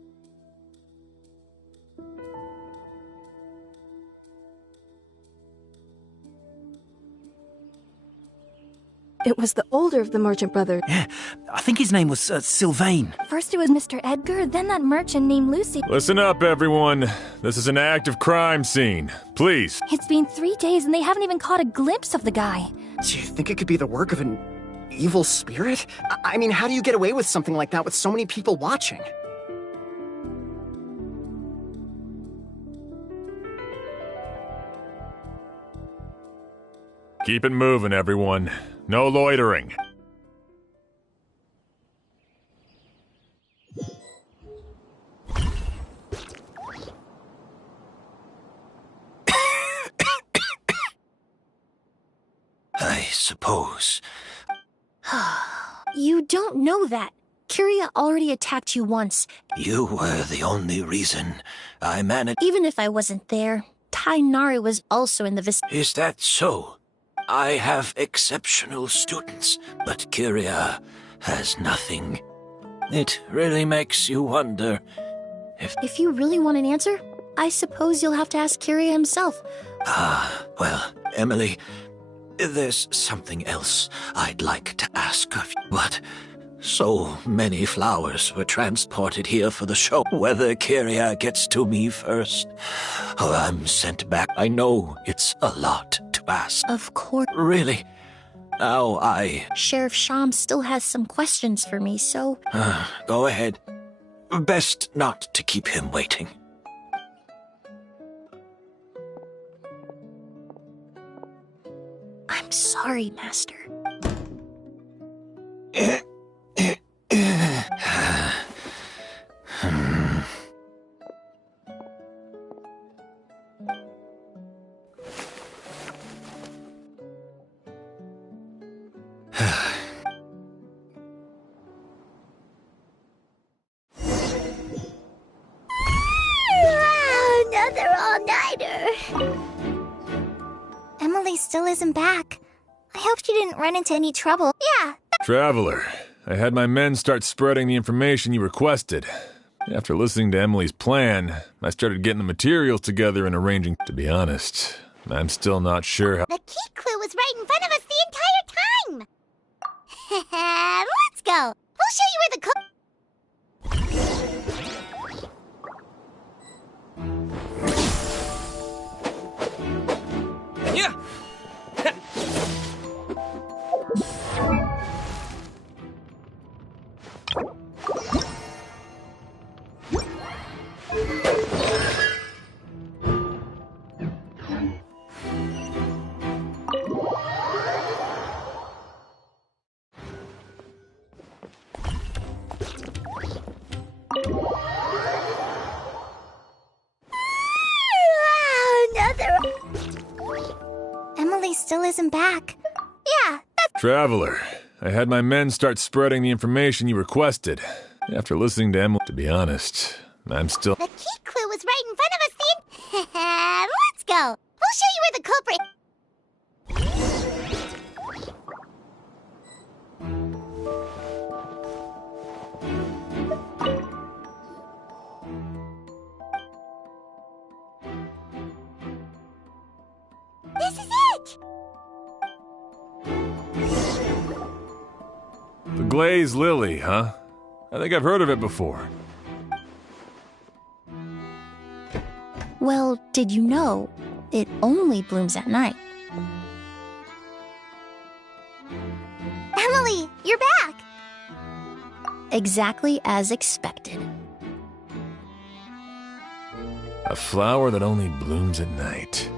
It was the older of the merchant brothers. Yeah, I think his name was Sylvain. First it was Mr. Edgar, then that merchant named Lucy. Listen up, everyone. This is an active crime scene. Please. It's been 3 days and they haven't even caught a glimpse of the guy. Do you think it could be the work of an evil spirit? I mean, how do you get away with something like that with so many people watching? Keep it moving, everyone. No loitering. I suppose. You don't know that. Kiria already attacked you once. You were the only reason I managed. Even if I wasn't there, Tainari was also in the vicinity. Is that so? I have exceptional students, but Kiria has nothing. It really makes you wonder If you really want an answer, I suppose you'll have to ask Kiria himself. Well, Emily, there's something else I'd like to ask of you. But so many flowers were transported here for the show. Whether Kiria gets to me first, or I'm sent back, I know it's a lot to ask. Of course. Really? Now Sheriff Sham still has some questions for me, so... Go ahead. Best not to keep him waiting. I'm sorry, Master. Another all-nighter. Emily still isn't back. I hope she didn't run into any trouble. Yeah. Traveler, I had my men start spreading the information you requested. After listening to Emily's plan, I started getting the materials together and arranging. To be honest, I'm still not sure how. The key clue was right in front of us the entire time. Let's go. We'll show you where the Yeah. Emily still isn't back. Yeah, Traveler, I had my men start spreading the information you requested. After listening to Emily, to be honest, I'm still... the key clue was right in front of us, Let's go. We'll show you where the culprit... This is it! The glazed lily, huh? I think I've heard of it before. Well, did you know it only blooms at night? Emily, you're back! Exactly as expected. A flower that only blooms at night.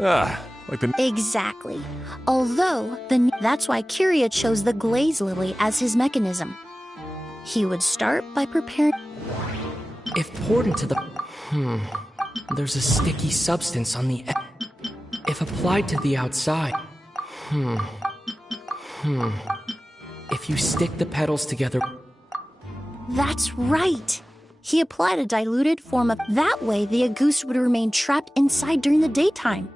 Ah, like the... Exactly. Although, that's why Kyria chose the glaze lily as his mechanism. He would start by preparing... If poured into the... There's a sticky substance on the... If applied to the outside... If you stick the petals together... That's right! He applied a diluted form of... That way, the Auguste would remain trapped inside during the daytime.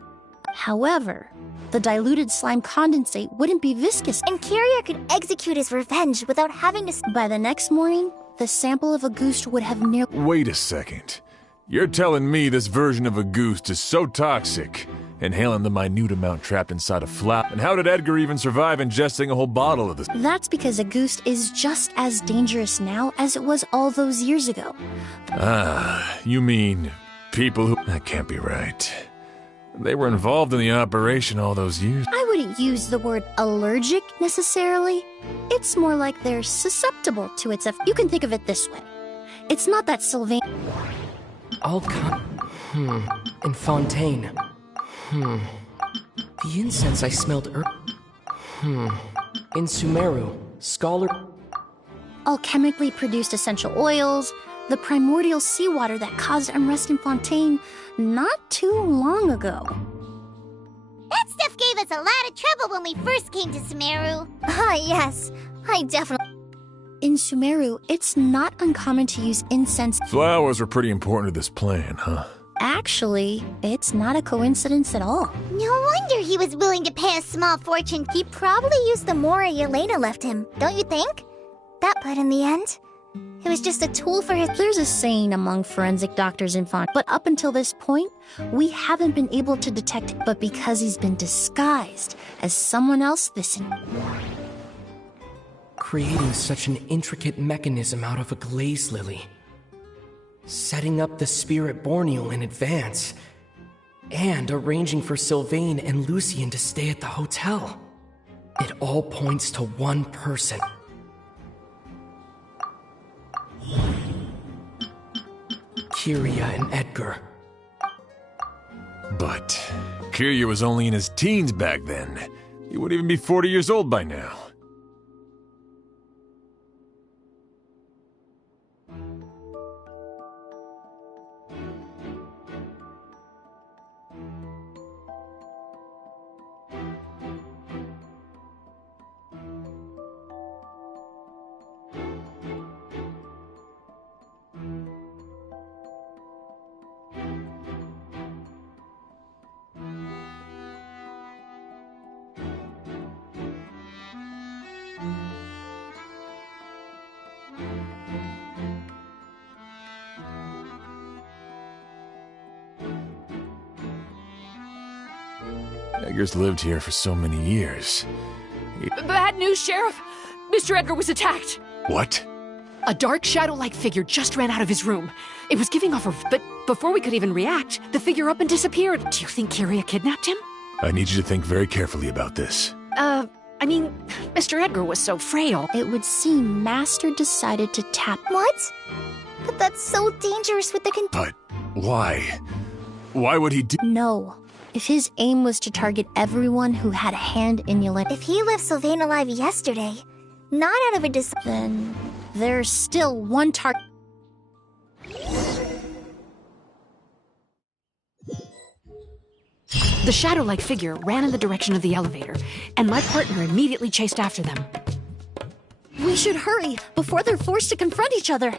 However, the diluted slime condensate wouldn't be viscous, And Kyria could execute his revenge without having to... By the next morning, the sample of Auguste would have nearly... Wait a second. You're telling me this version of Auguste is so toxic, inhaling the minute amount trapped inside a flower? And how did Edgar even survive ingesting a whole bottle of this? That's because Auguste is just as dangerous now as it was all those years ago. Ah, you mean people who... That can't be right. They were involved in the operation all those years. I wouldn't use the word allergic necessarily. It's more like they're susceptible to its effect. You can think of it this way. It's not that Sylvain... I'll come... In Fontaine. The incense I smelled In Sumeru, Scholar... alchemically produced essential oils, the primordial seawater that caused unrest in Fontaine not too long ago. That stuff gave us a lot of trouble when we first came to Sumeru. Yes, I definitely... In Sumeru, it's not uncommon to use incense. Flowers were pretty important to this plan, huh? Actually, it's not a coincidence at all. No wonder he was willing to pay a small fortune. He probably used the mora Yelena left him, don't you think? But in the end, it was just a tool for his... There's a saying among forensic doctors in Fontaine, but up until this point, we haven't been able to detect it. But because he's been disguised as someone else, Creating such an intricate mechanism out of a glaze lily. Setting up the spirit Borneal in advance. And arranging for Sylvain and Lucien to stay at the hotel. It all points to one person. Kyria and Edgar. But Kyria was only in his teens back then. He wouldn't even be 40 years old by now. Edgar's lived here for so many years. Bad news, Sheriff. Mr. Edgar was attacked. What? A dark shadow-like figure just ran out of his room. It was giving off a... But before we could even react, the figure up and disappeared. Do you think Kyria kidnapped him? I need you to think very carefully about this. I mean, Mr. Edgar was so frail. It would seem Master decided to tap... What? But that's so dangerous with the But why? Why would he do... No. If his aim was to target everyone who had a hand in Yelena... If he left Sylvain alive yesterday, not out of a then there's still one target. The shadow-like figure ran in the direction of the elevator, and my partner immediately chased after them. We should hurry before they're forced to confront each other.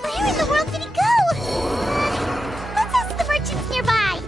Where in the world did he go? Let's ask the merchants nearby.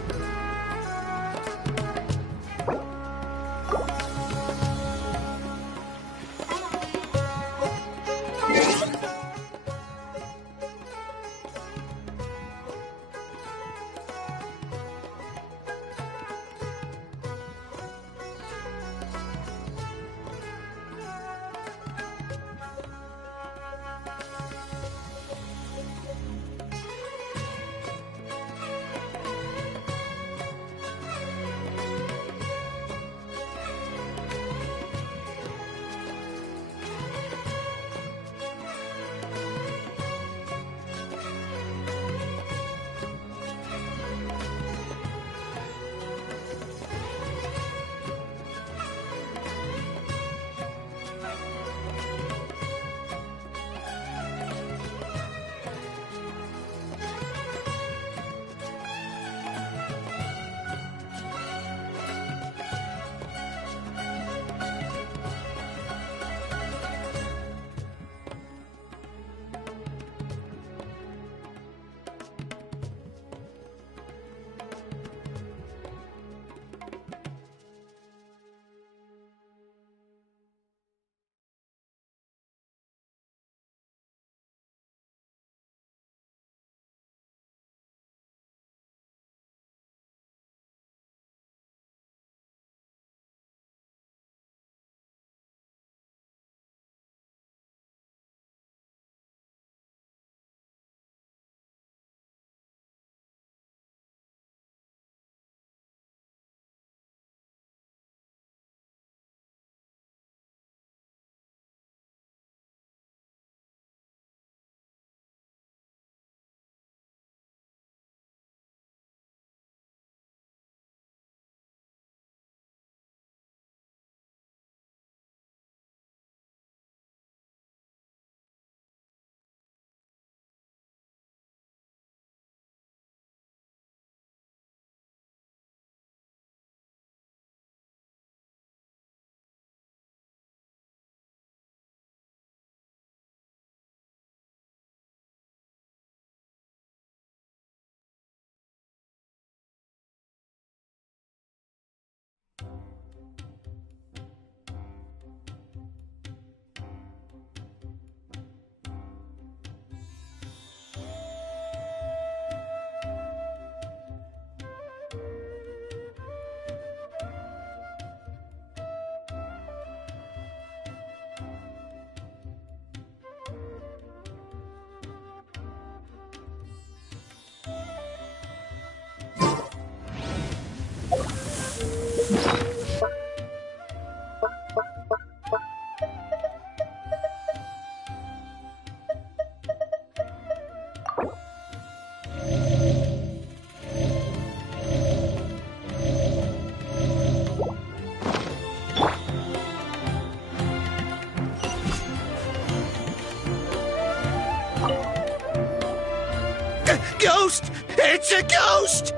Ghost! It's a ghost!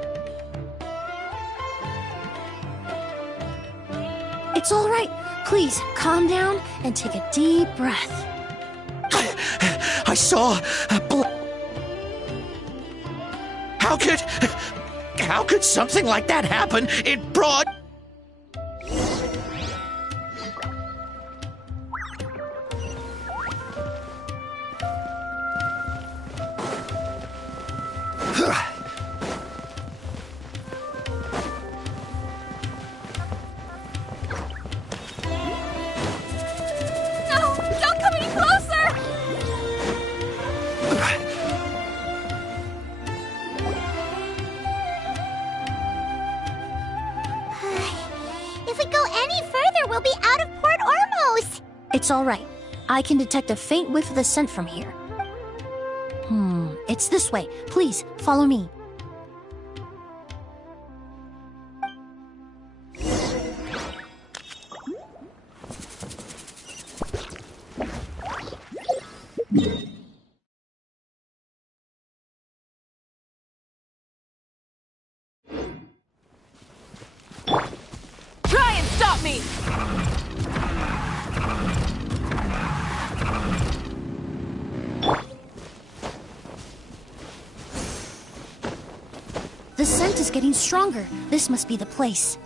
It's all right. Please, calm down and take a deep breath. I saw a How could something like that happen in broad... If we go any further, we'll be out of Port Ormos! It's all right. I can detect a faint whiff of the scent from here. It's this way. Please, follow me. Try and stop me! The scent is getting stronger. This must be the place.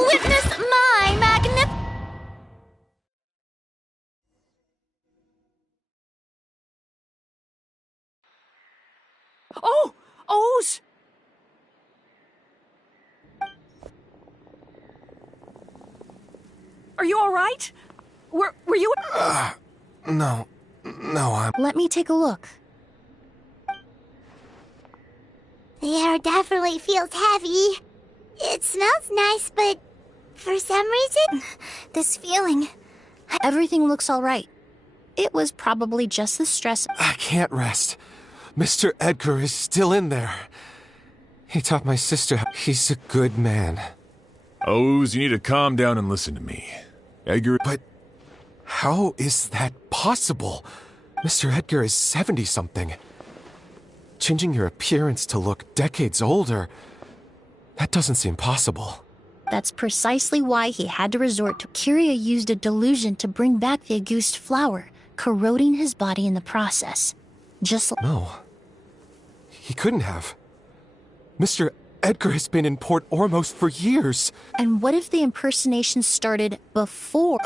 Witness my Oh! O's! Are you alright? Were you... No, I'm... Let me take a look. The air definitely feels heavy. It smells nice, but for some reason, This feeling. Everything looks all right. It was probably just the stress. I can't rest. Mr. Edgar is still in there. He taught my sister he's a good man. Oz, you need to calm down and listen to me. Edgar... But how is that possible? Mr. Edgar is 70-something. Changing your appearance to look decades older, that doesn't seem possible. That's precisely why he had to resort to... Kyria used a delusion to bring back the Auguste flower, corroding his body in the process. Just like... No. He couldn't have. Mr. Edgar has been in Port Ormos for years. And what if the impersonation started before...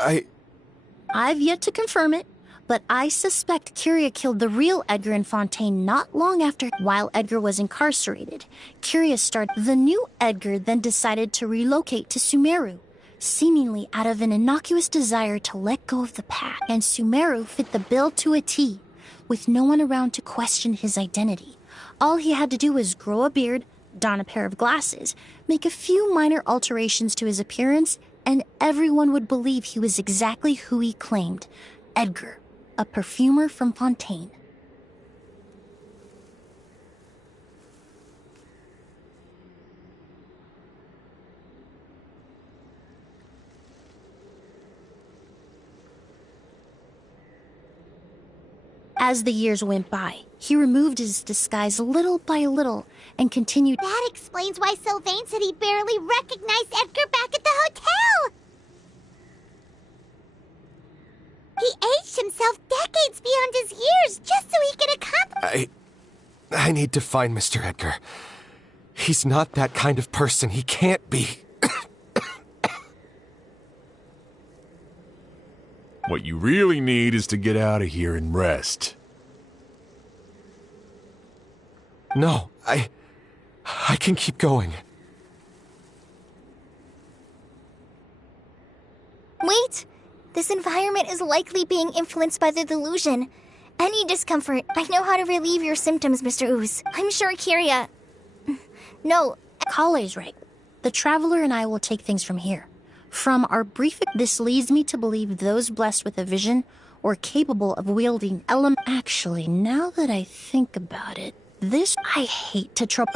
I've yet to confirm it, But I suspect Kyria killed the real Edgar in Fontaine not long after, while Edgar was incarcerated. Kyria started. The new Edgar then decided to relocate to Sumeru, seemingly out of an innocuous desire to let go of the past. And Sumeru fit the bill to a T, with no one around to question his identity. All he had to do was grow a beard, don a pair of glasses, make a few minor alterations to his appearance, and everyone would believe he was exactly who he claimed, Edgar, a perfumer from Fontaine. As the years went by, he removed his disguise little by little and continued. That explains why Sylvain said he barely recognized Edgar back at the hotel! He aged himself decades beyond his years just so he could accomplish. I need to find Mr. Edgar. He's not that kind of person. He can't be. What you really need is to get out of here and rest. No, I can keep going. Wait! This environment is likely being influenced by the delusion. Any discomfort, I know how to relieve your symptoms, Mr. Ooze. I'm sure Kyria... No. Kale's right. The Traveler and I will take things from here. From our brief... This leads me to believe those blessed with a vision or capable of wielding Actually, now that I think about it, this... I hate to trouble...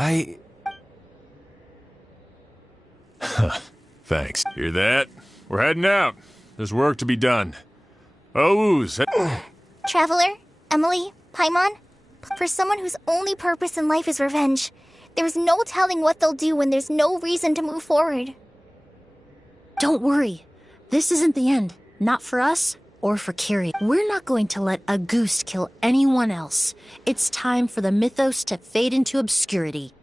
Thanks. Hear that? We're heading out. There's work to be done. Oh, Ooze. Traveler, Emily, Paimon, for someone whose only purpose in life is revenge, there's no telling what they'll do when there's no reason to move forward. Don't worry. This isn't the end. Not for us or for Kyria. We're not going to let a goose kill anyone else. It's time for the mythos to fade into obscurity.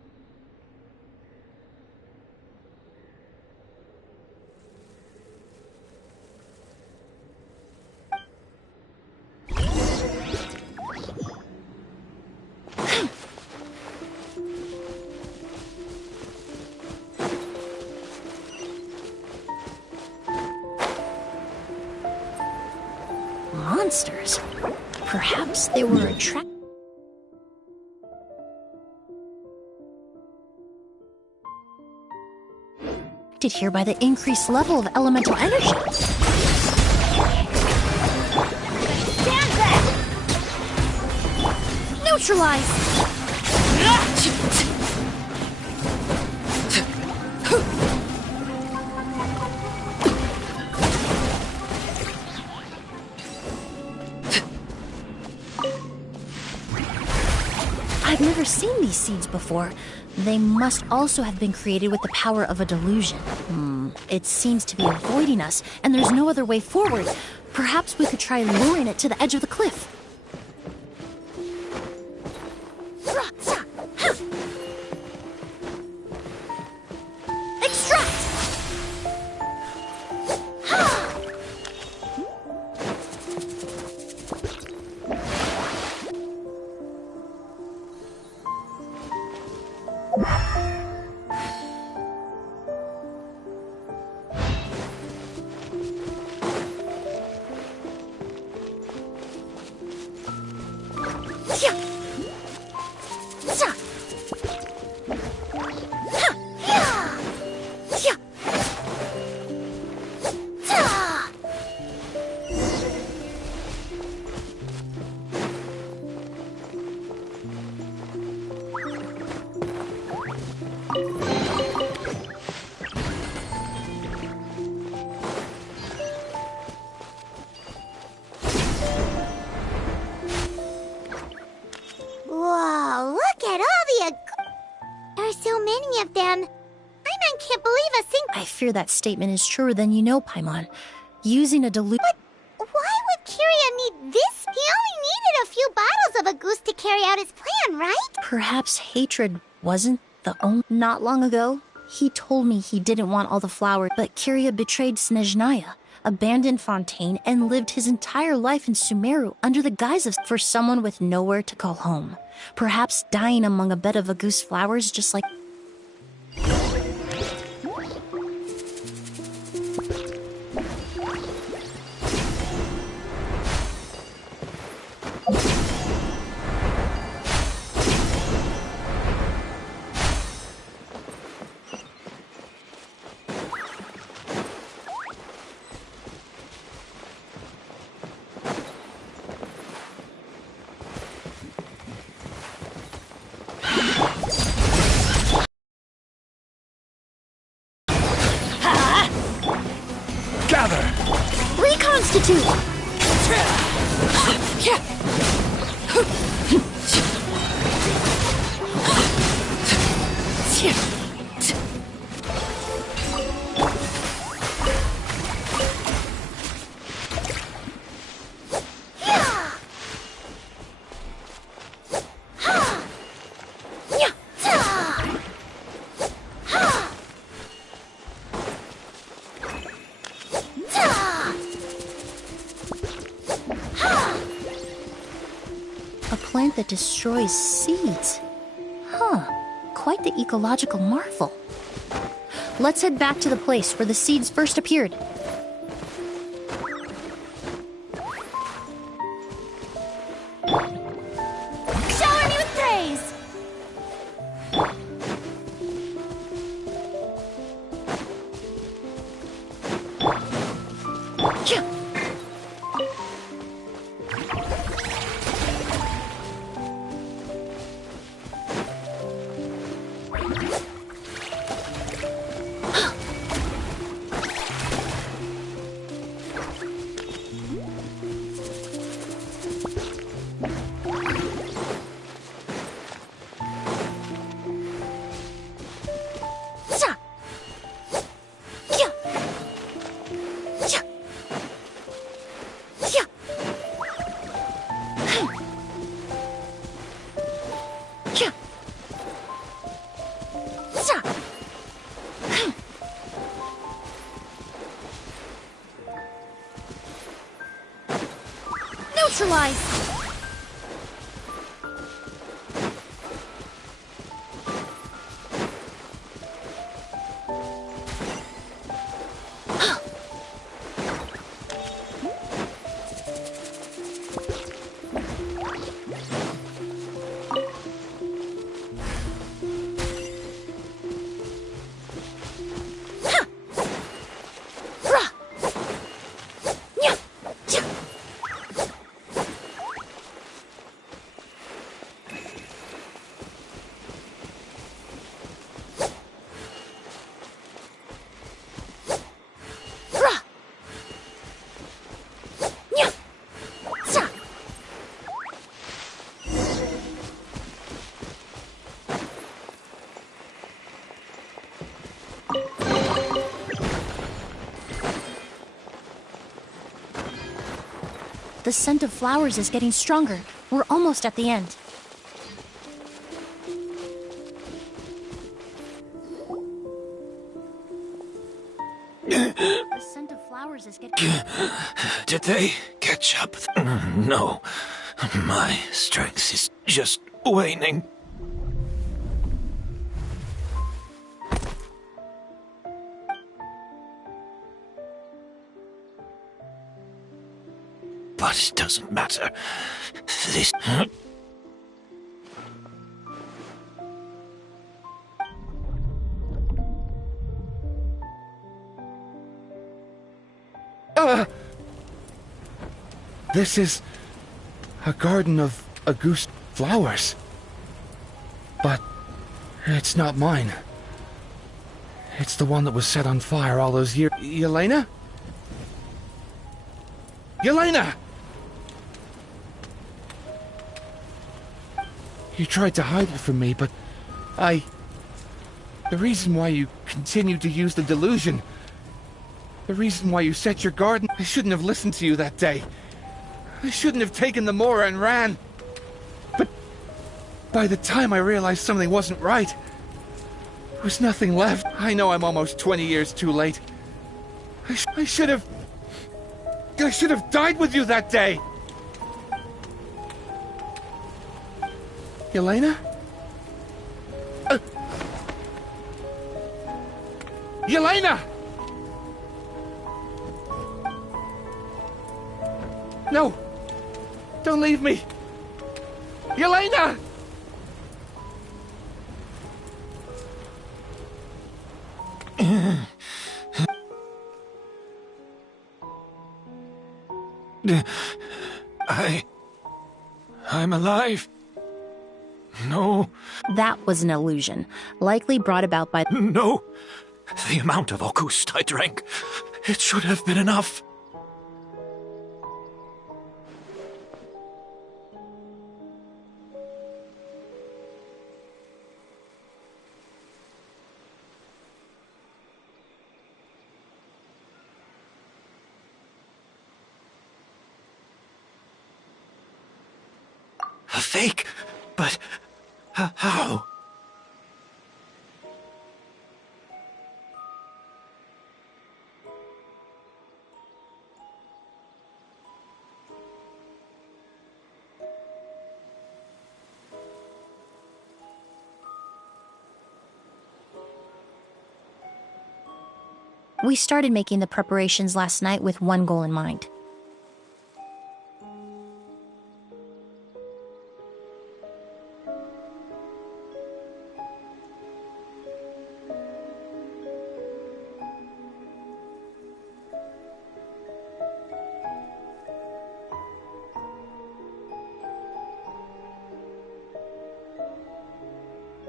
Monsters. Perhaps they were attracted here by the increased level of elemental energy. Stand back! Neutralize! I've never seen these seeds before. They must also have been created with the power of a delusion. It seems to be avoiding us, and there's no other way forward. Perhaps we could try luring it to the edge of the cliff. I fear that statement is truer than you know, Paimon. Using a delusion... But why would Kyria need this? He only needed a few bottles of a goose to carry out his plan, right? Perhaps hatred wasn't the only... Not long ago, he told me he didn't want all the flowers, but Kyria betrayed Snezhnaya, abandoned Fontaine, and lived his entire life in Sumeru under the guise of for someone with nowhere to call home. Perhaps dying among a bed of Auguste flowers just like... Reconstitute! That destroys seeds. Huh. Quite the ecological marvel. Let's head back to the place where the seeds first appeared. Shower me with praise! Neutralize! The scent of flowers is getting stronger. We're almost at the end. The scent of flowers is getting... Did they catch up? No. My strength is just waning. But it doesn't matter. This... This is a garden of Auguste flowers. But it's not mine. It's the one that was set on fire all those years. Yelena? Yelena! You tried to hide it from me, but the reason why you continued to use the delusion, the reason why you set your garden, I shouldn't have listened to you that day. I shouldn't have taken the Mora and ran. But by the time I realized something wasn't right, there was nothing left. I know I'm almost 20 years too late. I should have... I should have died with you that day! Yelena? Yelena! No! Don't leave me! Yelena! I'm alive. No. That was an illusion, likely brought about by... No! The amount of August I drank, it should have been enough. A fake? But how? We started making the preparations last night with one goal in mind.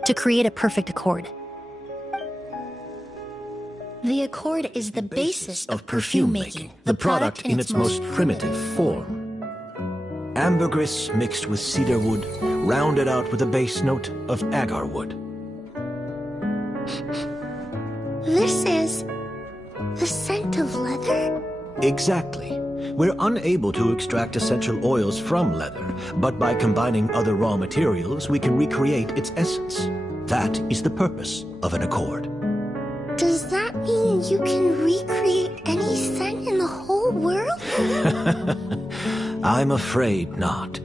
To create a perfect accord. The accord is the basis of perfume making, the product in its most primitive form. Ambergris mixed with cedarwood, rounded out with a base note of agarwood. This is the scent of leather? Exactly. We're unable to extract essential oils from leather, but by combining other raw materials, we can recreate its essence. That is the purpose of an accord. Does that mean you can recreate any scent in the whole world? I'm afraid not.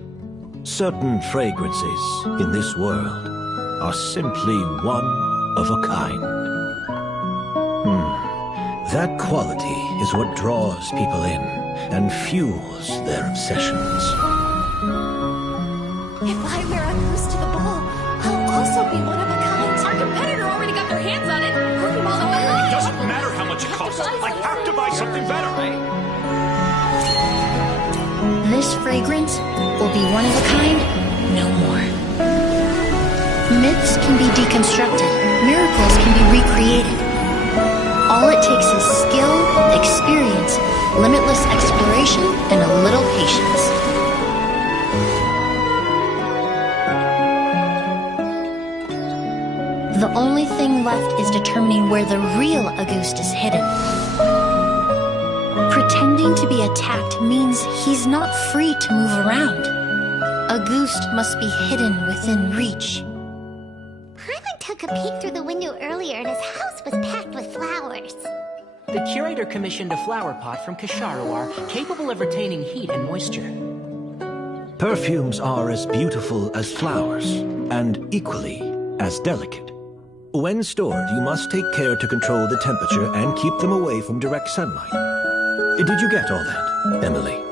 Certain fragrances in this world are simply one of a kind. That quality is what draws people in and fuels their obsessions. If I wear a goose to the ball, I'll also be one of a kind. Our competitor already got their hands on it. It doesn't matter how much it costs. I have to buy something better. This fragrance will be one of a kind, no more. Myths can be deconstructed. Miracles can be recreated. All it takes is skill, experience, limitless exploration, and a little patience. The only thing left is determining where the real Auguste is hidden. Pretending to be attacked means he's not free to move around. Auguste must be hidden within reach. Paimon took a peek through the window earlier and his house was packed with flowers. The curator commissioned a flower pot from Kasharawar, capable of retaining heat and moisture. Perfumes are as beautiful as flowers, and equally as delicate. When stored, you must take care to control the temperature and keep them away from direct sunlight. Did you get all that, Emily?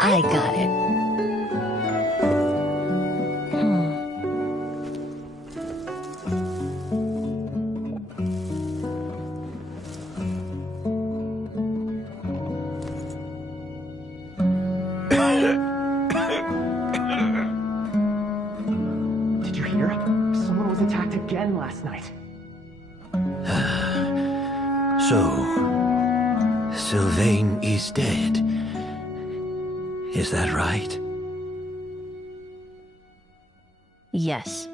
I got it. Did you hear? Someone was attacked again last night. So, Sylvain is dead. Is that right? Yes,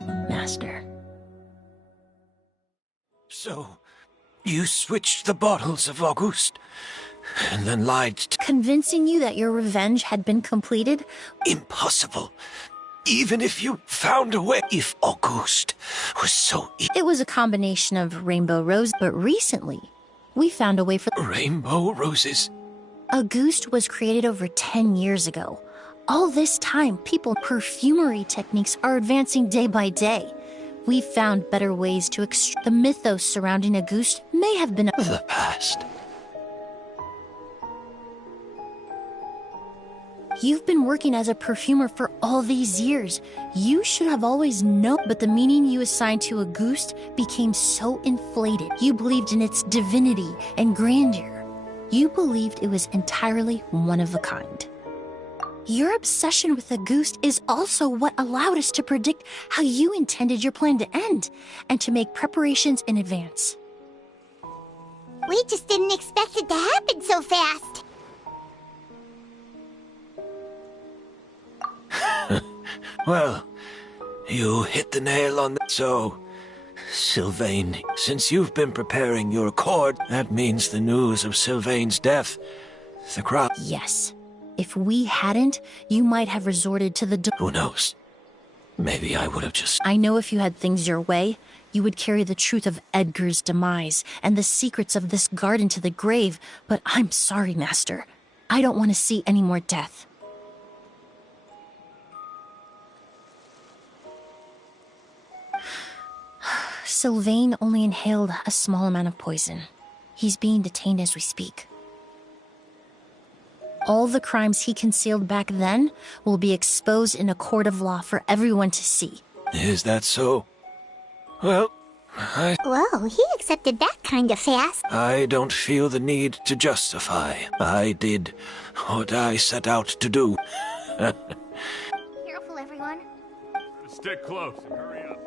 Master. So, you switched the bottles of Auguste, and then lied to... Convincing you that your revenge had been completed? Impossible. Even if you found a way, if Auguste was so... It was a combination of Rainbow Rose, but recently, We found a way for Rainbow roses. Auguste was created over 10 years ago. All this time, perfumery techniques are advancing day by day. We've found better ways to the mythos surrounding Auguste may have been the past. You've been working as a perfumer for all these years. You should have always known, but the meaning you assigned to Auguste became so inflated. You believed in its divinity and grandeur. You believed it was entirely one of a kind. Your obsession with Auguste is also what allowed us to predict how you intended your plan to end, and to make preparations in advance. We just didn't expect it to happen so fast. Well, you hit the nail on the... So, Sylvain, since you've been preparing your accord, that means the news of Sylvain's death. The crowd... Yes. If we hadn't, you might have resorted to the... Who knows? Maybe I would have just... I know if you had things your way, you would carry the truth of Edgar's demise and the secrets of this garden to the grave, but I'm sorry, Master. I don't want to see any more death. Sylvain only inhaled a small amount of poison. He's being detained as we speak. All the crimes he concealed back then will be exposed in a court of law for everyone to see. Is that so? Well, Whoa, he accepted that kind of fast. I don't feel the need to justify. I did what I set out to do. Careful, everyone. Stick close and hurry up.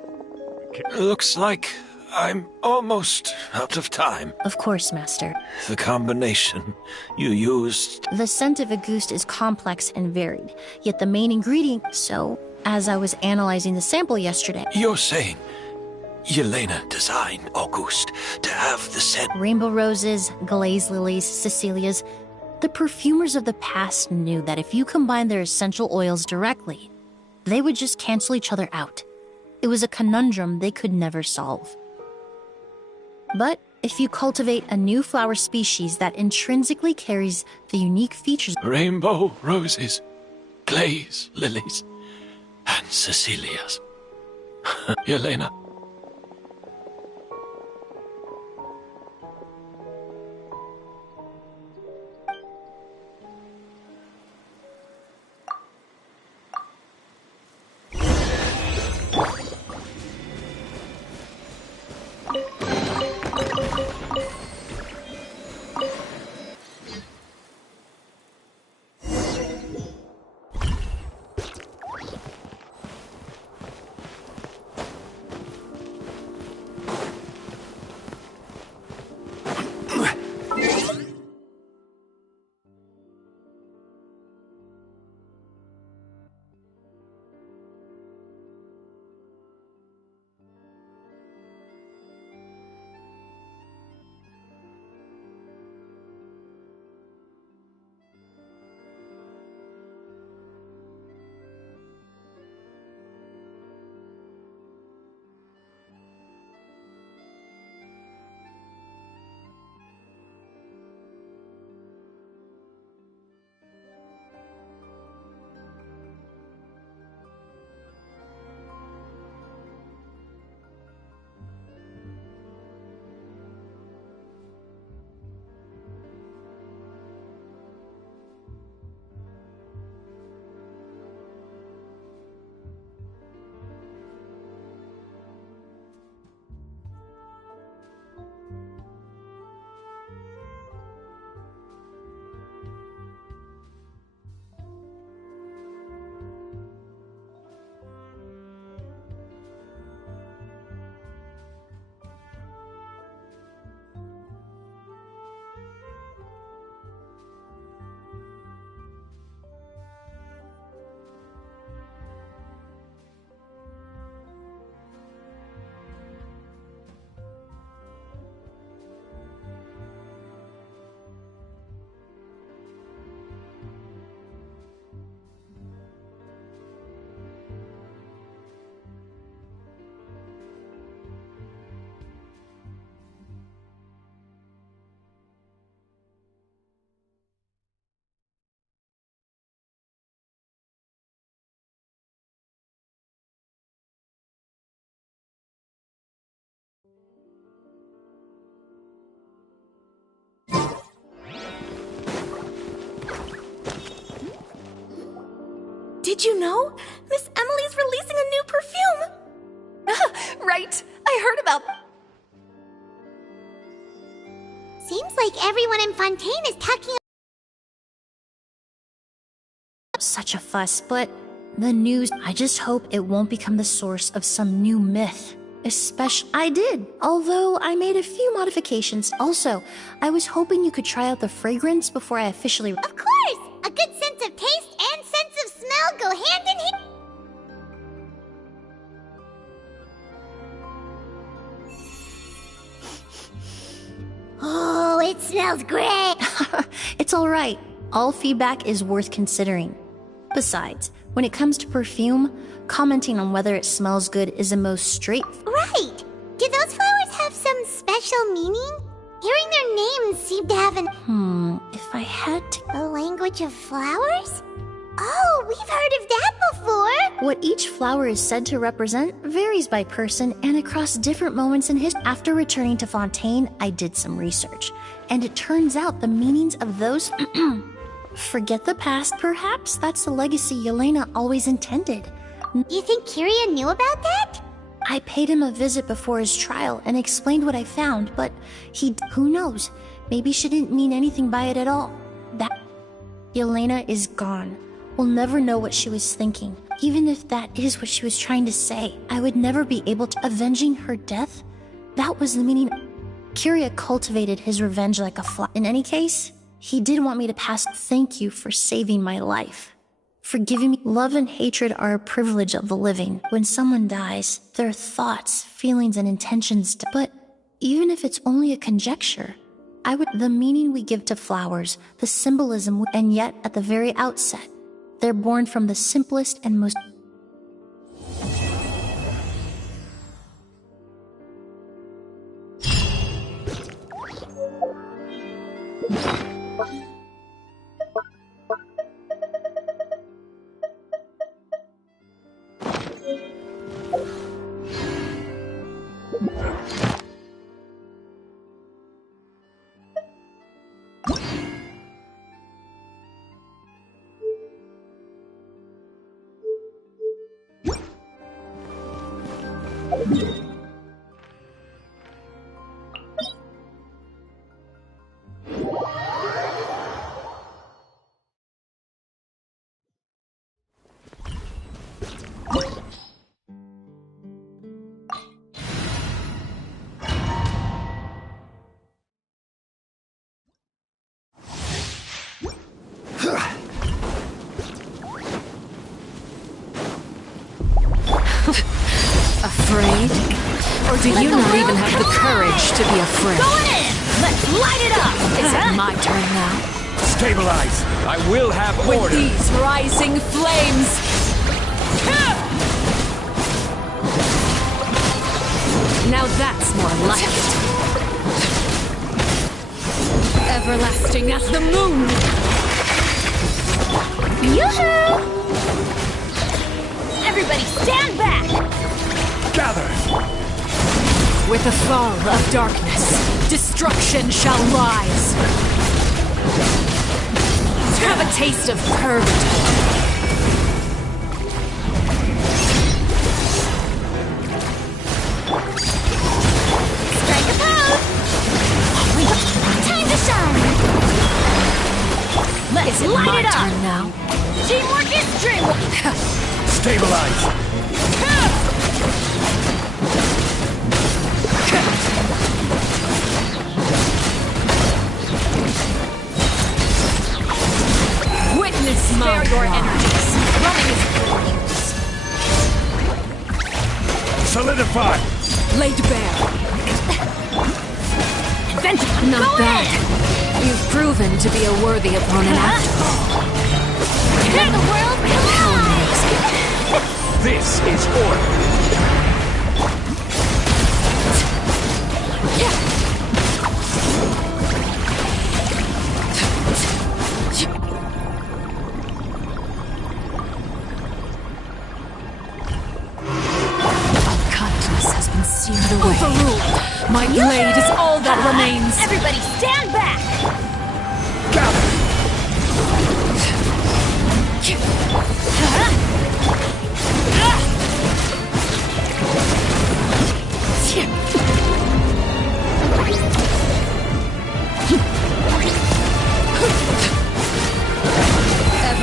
Looks like I'm almost out of time. Of course, Master. The combination you used... The scent of Auguste is complex and varied, yet the main ingredient... So, as I was analyzing the sample yesterday... You're saying Yelena designed Auguste to have the scent... Rainbow roses, glazed lilies, Cecilias... The perfumers of the past knew that if you combine their essential oils directly, they would just cancel each other out. It was a conundrum they could never solve. But if you cultivate a new flower species that intrinsically carries the unique features... Rainbow roses, glaze lilies, and Cecilias. Yelena. Did you know? Miss Emily's releasing a new perfume! Right, I heard about that. Seems like everyone in Fontaine is talking. Such a fuss, but the news, I just hope it won't become the source of some new myth. Especially, I did, although I made a few modifications. Also, I was hoping you could try out the fragrance before I officially. Of course! A good sense of taste and sense of smell go hand in hand. Oh, it smells great! It's alright. All feedback is worth considering. Besides, when it comes to perfume, commenting on whether it smells good is the most straight. Right! Do those flowers have some special meaning? Hearing their names seem to have If I had to. a language of flowers? Oh, we've heard of that before! What each flower is said to represent varies by person and across different moments in history. After returning to Fontaine, I did some research, and it turns out the meanings of those. Forget the past, perhaps that's the legacy Yelena always intended. You think Kiria knew about that? I paid him a visit before his trial and explained what I found, but who knows? Maybe she didn't mean anything by it at all. That Yelena is gone. We'll never know what she was thinking. Even if that is what she was trying to say, I would never be able to. Avenging her death? That was the meaning. Kiria cultivated his revenge like a fly. In any case, he did want me to pass. Thank you for saving my life. For giving me. Love and hatred are a privilege of the living. When someone dies, their thoughts, feelings, and intentions. But even if it's only a conjecture, the meaning we give to flowers, the symbolism, and yet at the very outset, they're born from the simplest and most. Afraid? Or do you not even have the courage to be afraid? Going in! Let's light it up! Is it my turn now? Stabilize! I will have With order! these rising flames! Now that's more like it. Everlasting as the moon! Yoo-hoo! Everybody stand back! Gather! With the fall of darkness, destruction shall rise. Have a taste of purgatory. Strike a pose! Time to shine! Let's light it up! Turn now. Teamwork is dreamwork! Stabilize! Witness my your energies. Running is Solidify! laid bare. Adventure! Not Go bad. in! You've proven to be a worthy opponent after all. Let the world collide! This is order! Kindness has been seared away. Overruled. My blade is all that remains. Everybody stand back! Gather!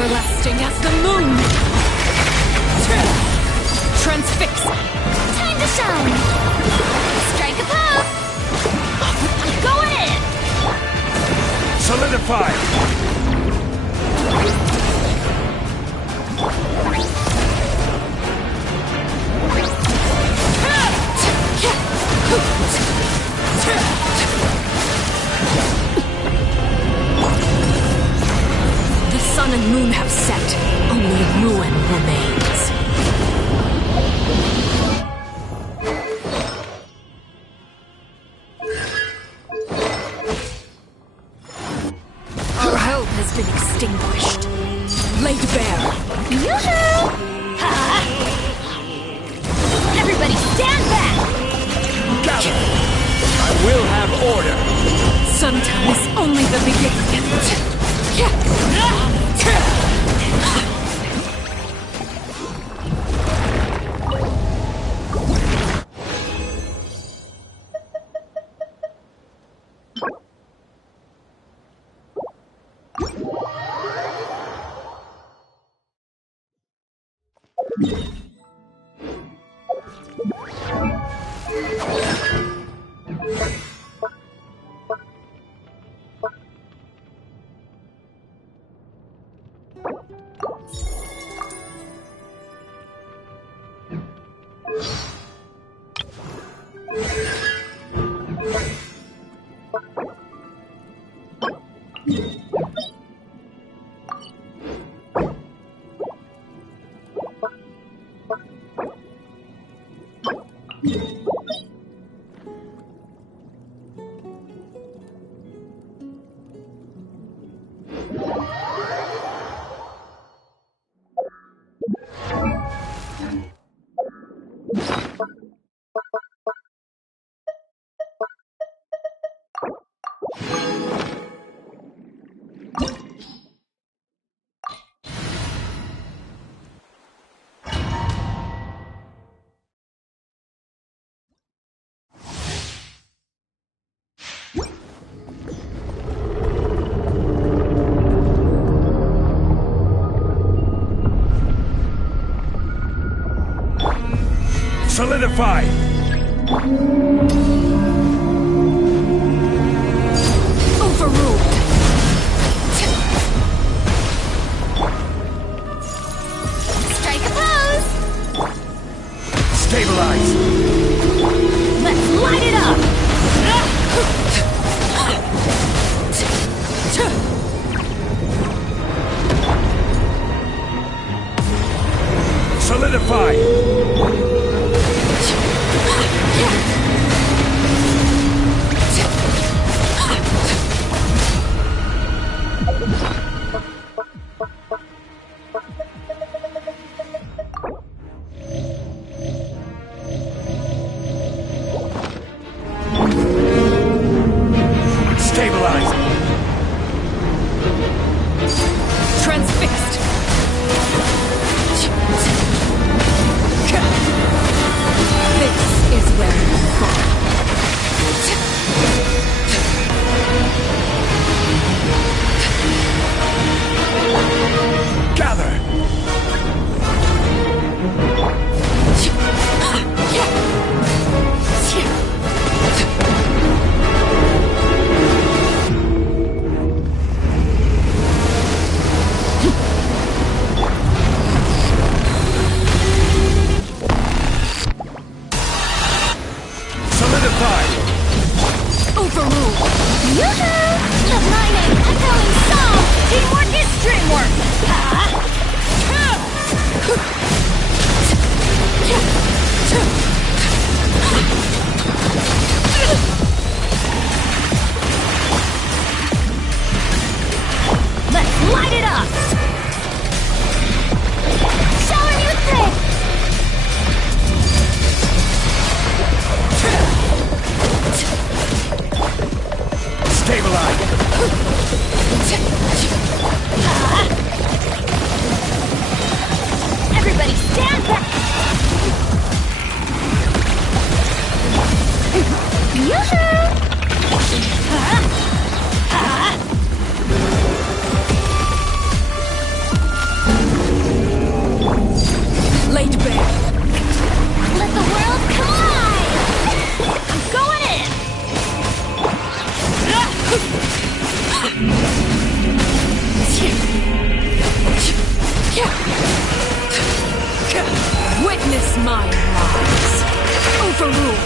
everlasting as the moon! Transfix! Time to shine! Strike a pose! Going in! Solidify! The sun and moon have set. Only ruin remains. Our hope has been extinguished. Laid bare. Yoo-hoo! Ha! Everybody stand back! Gather! I will have order! Sometimes only the beginning. Solidify! Overruled. Strike a pose! Stabilize! Let's light it up! Solidify! Stabilize! Transfixed. This is where you fall. Gather! Witness my rise. Overrule.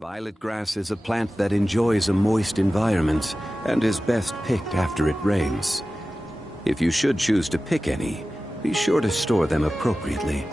Violet grass is a plant that enjoys a moist environment and is best picked after it rains. If you should choose to pick any, be sure to store them appropriately.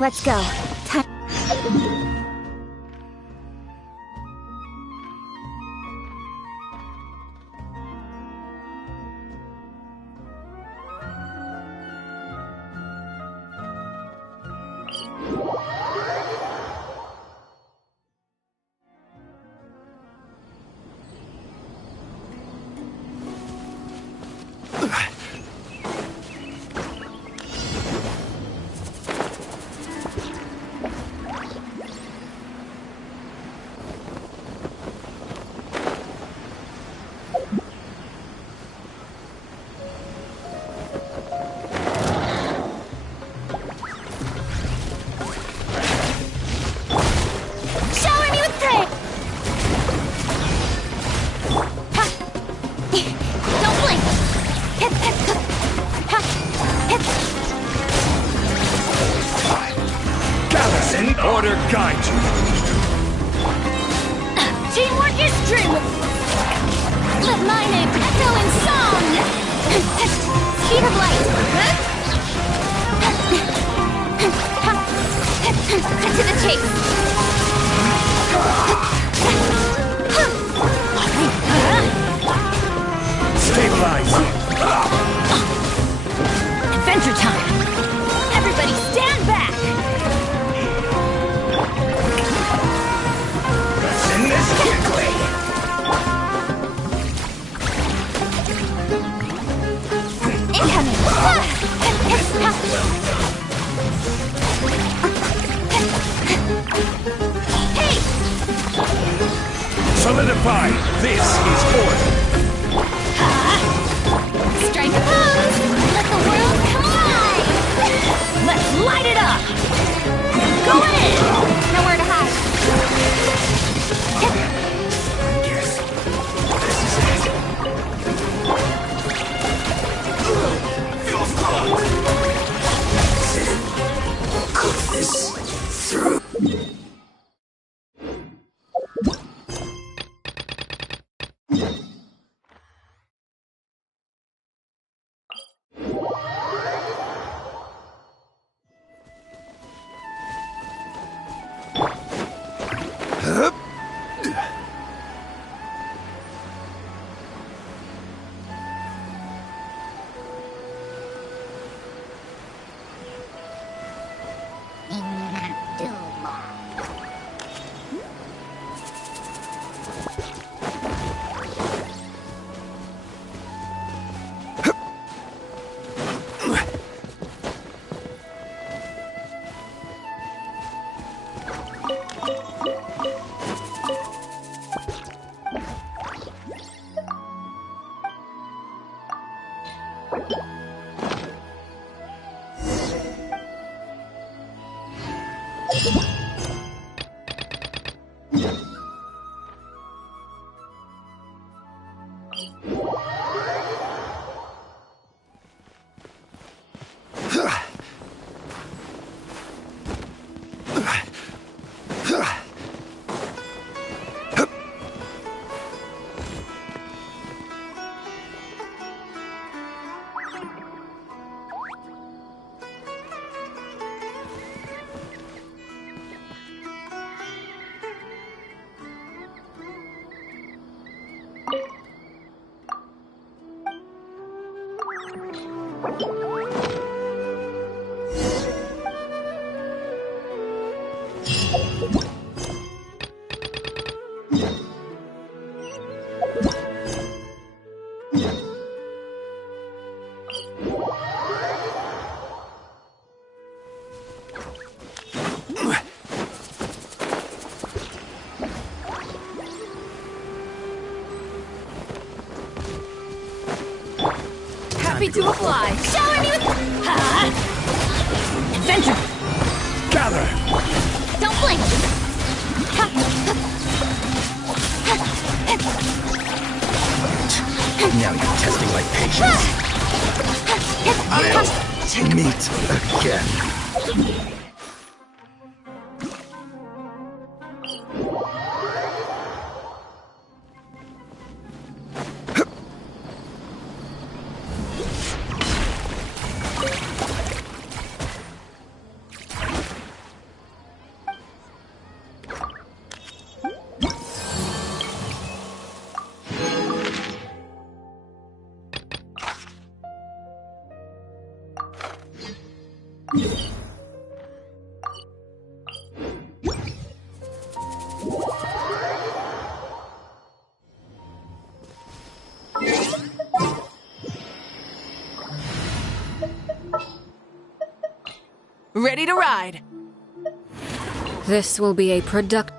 Let's go. Time. Order guide you. Teamwork is dreamwork. Let my name echo in song. Speed of light. Cut to the chase. Stabilize. Adventure time. Everybody stand back. In this quickly. Incoming. Hey! Solidify. This is order. Strike a pose. Let the world come alive. Let's light it up. Going in. Nowhere to hide. Yes. This is it. Feels good. Cook this through. Happy to apply. Shower me with... Adventure! Gather! Don't blink! Now you're testing my patience. I'll meet again. Ready to ride. This will be a productive.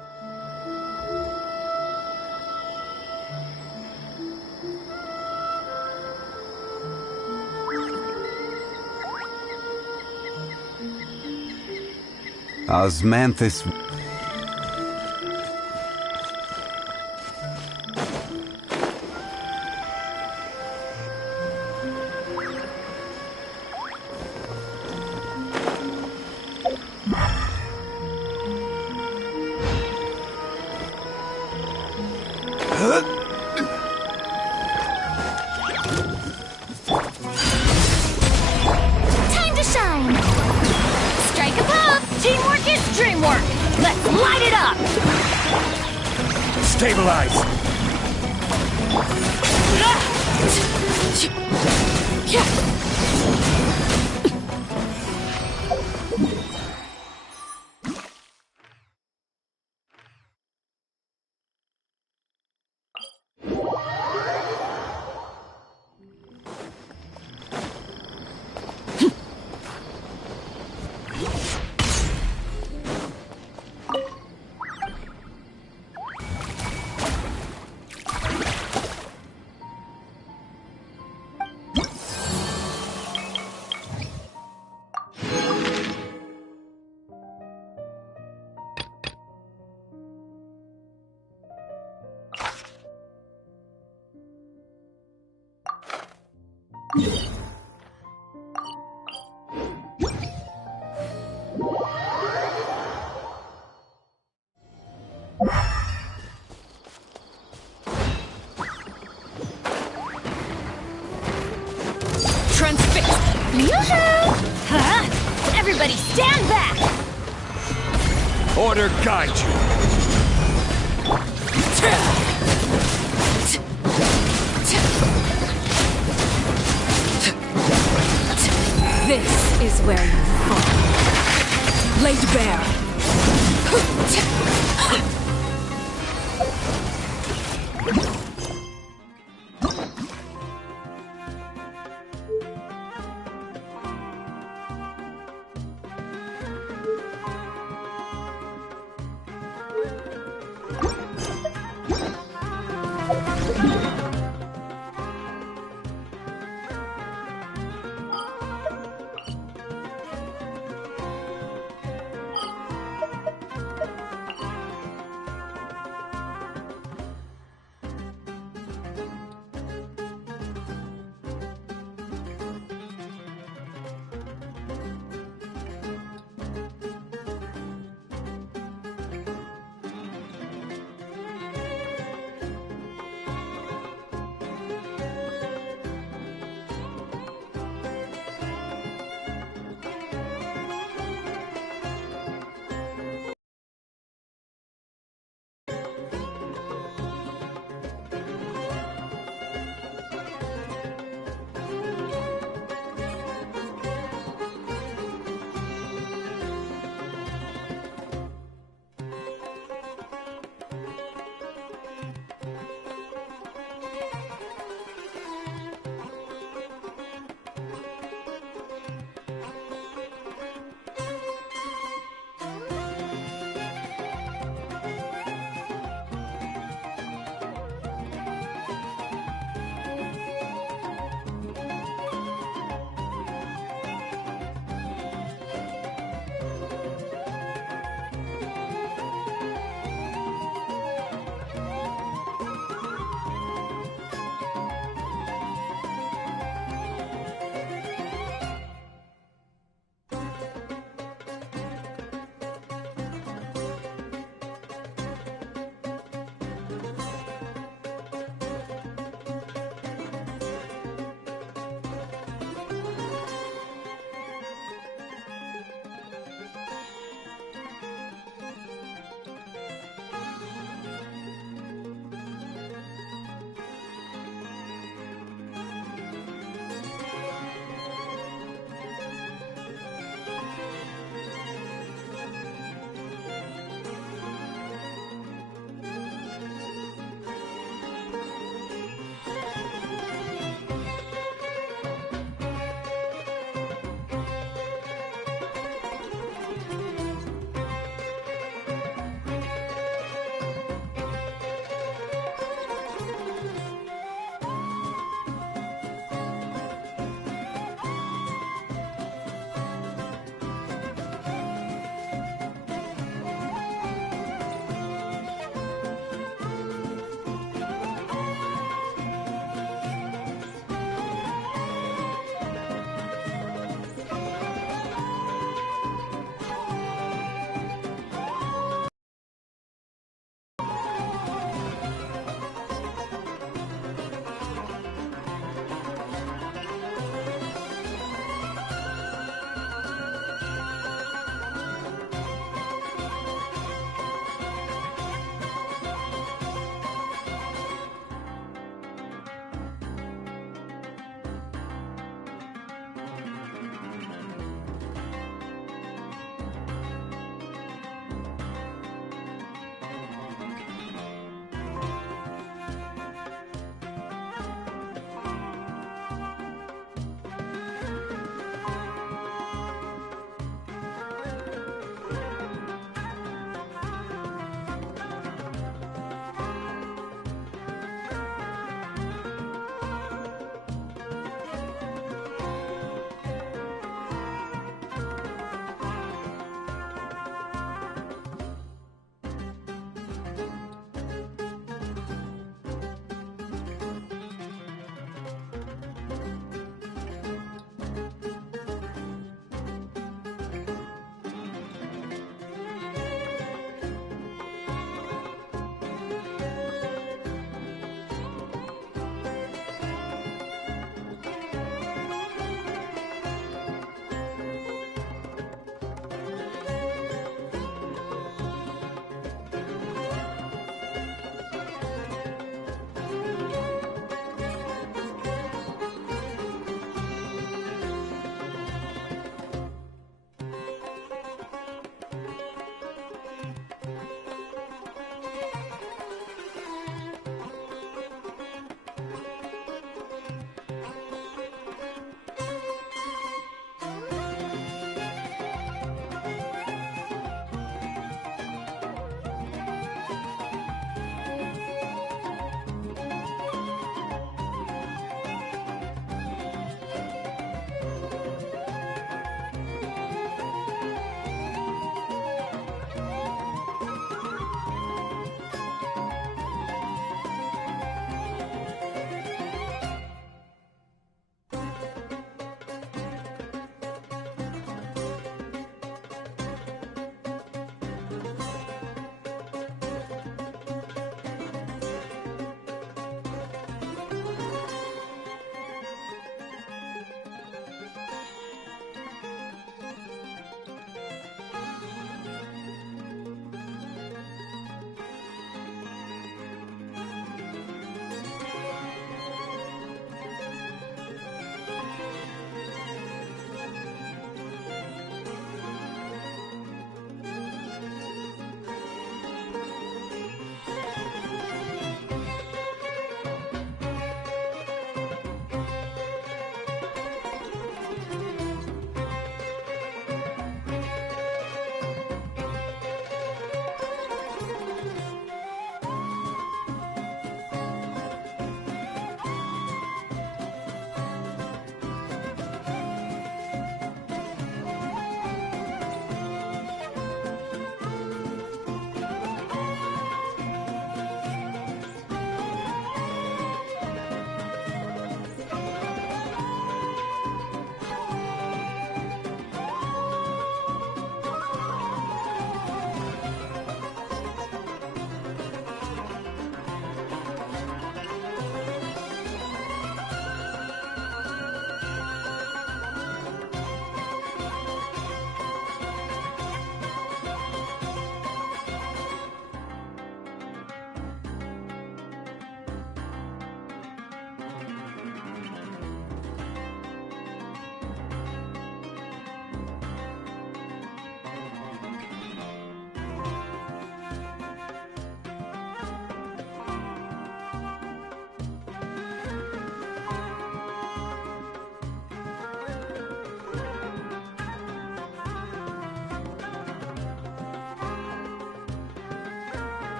Osmanthus. Time to shine! Strike a pose! Teamwork is dreamwork! Let's light it up! Stabilize! Transfixed. Yoo-hoo! Huh? Everybody stand back! Order guide you. This is where you fall. Laid bare.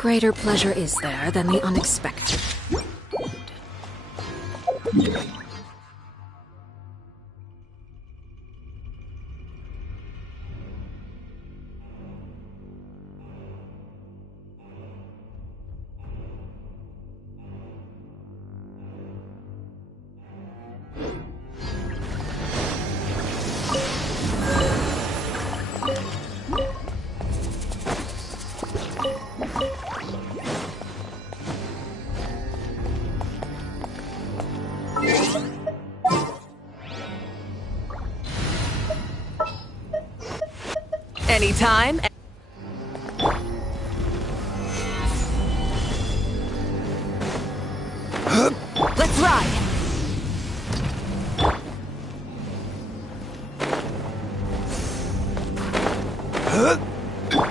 greater pleasure is there than the unexpected? Anytime. Let's ride.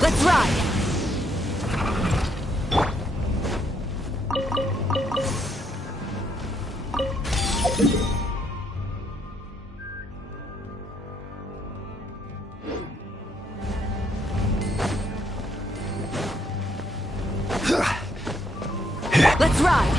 Let's ride. Let's ride.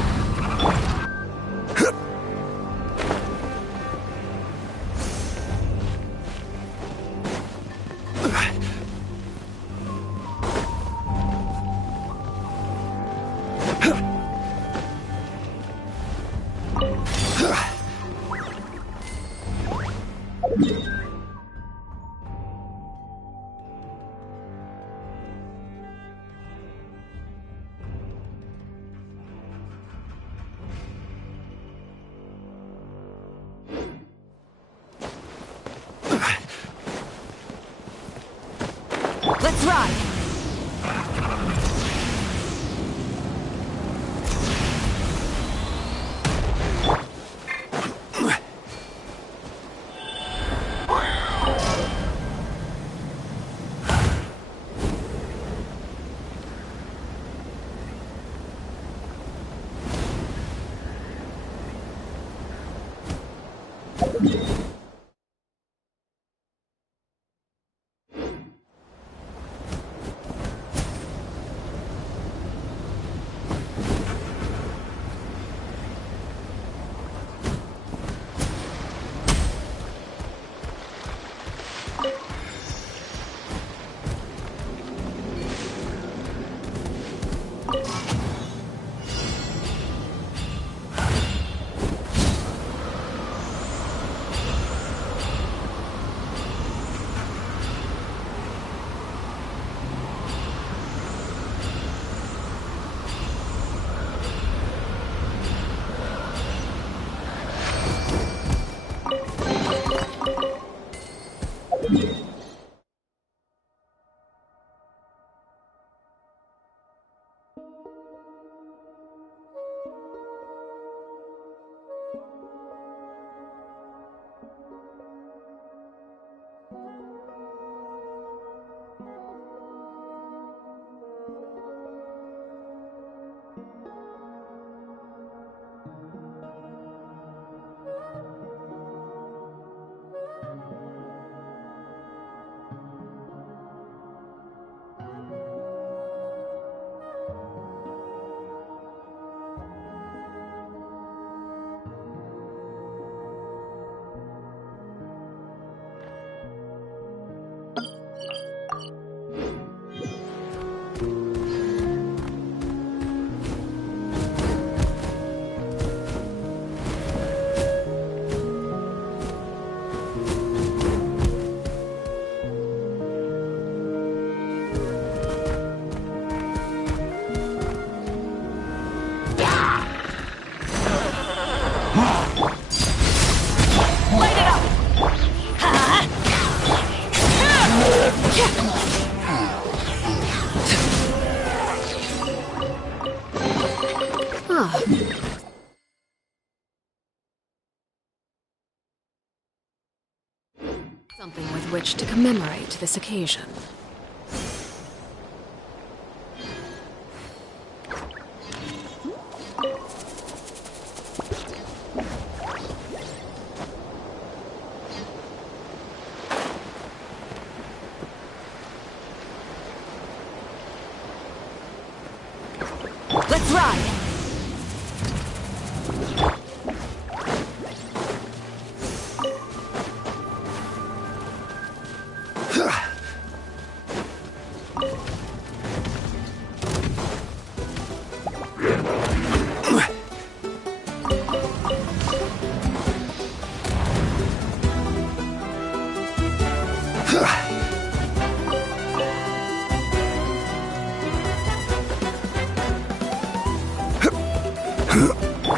Let's ride. Something with which to commemorate this occasion. Let's ride!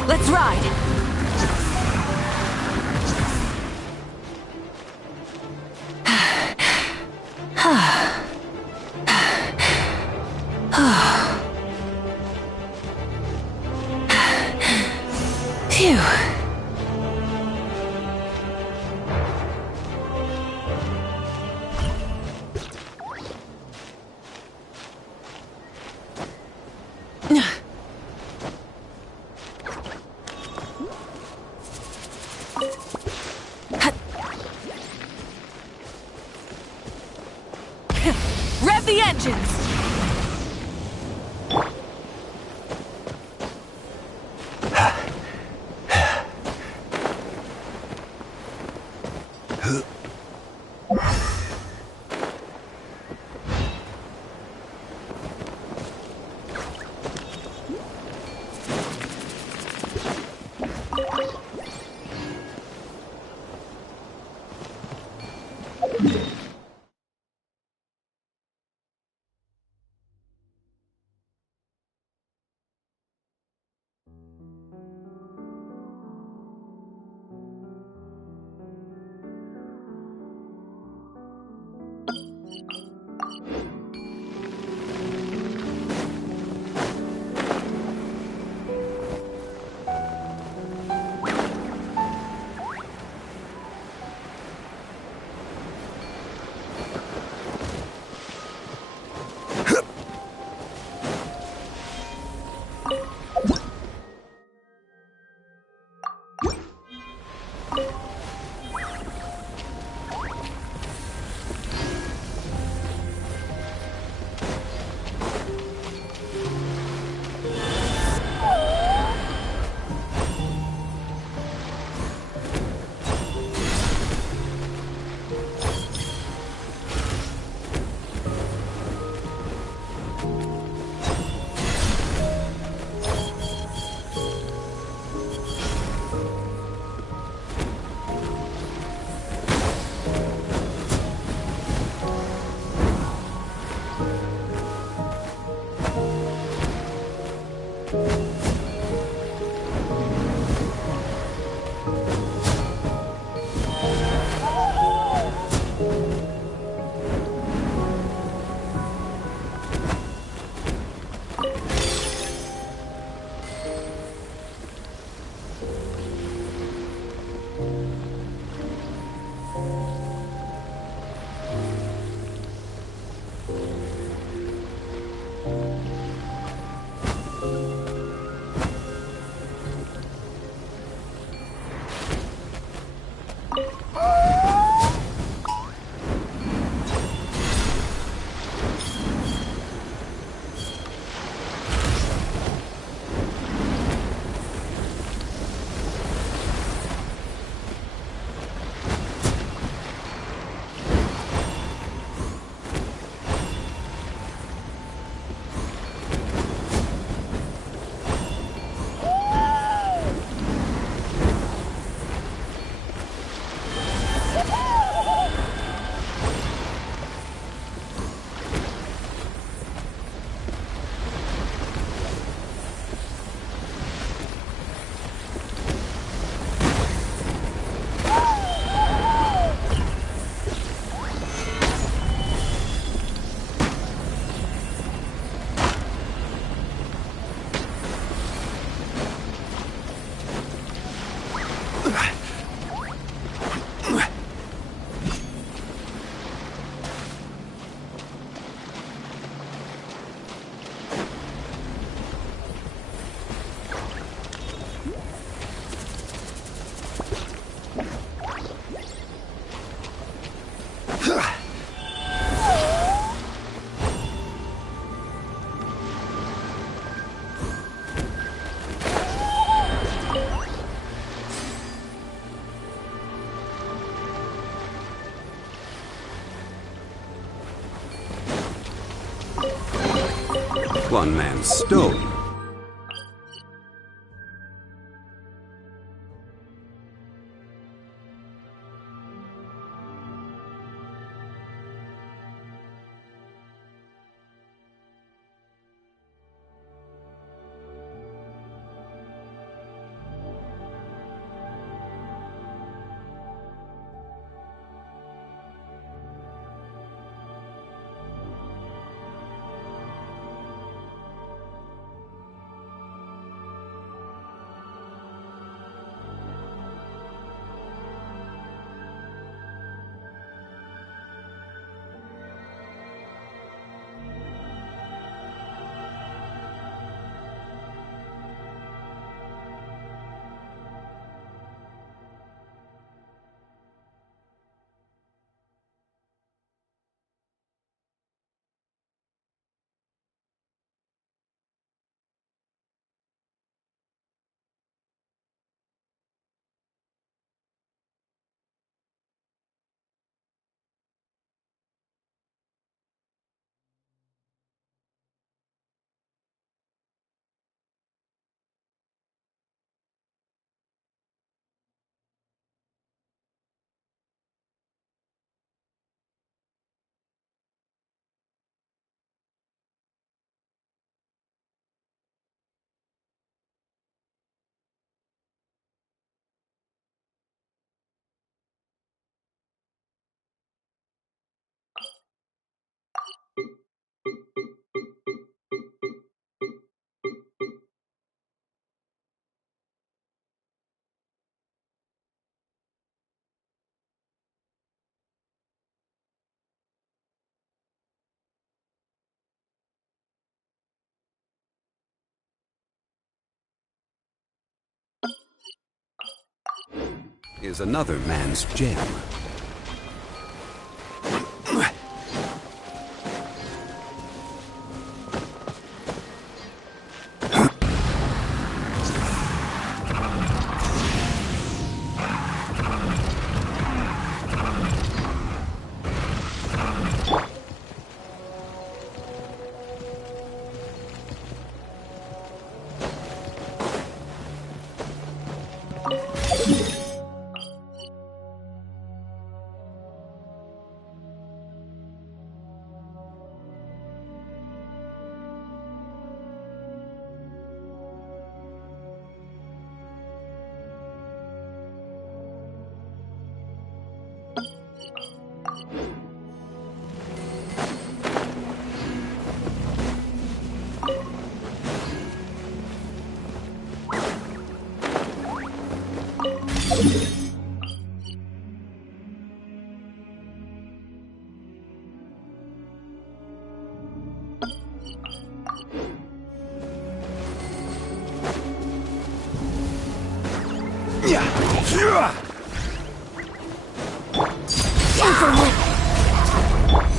Let's ride! Phew. Rev the engines! One man's stone. Is another man's gem.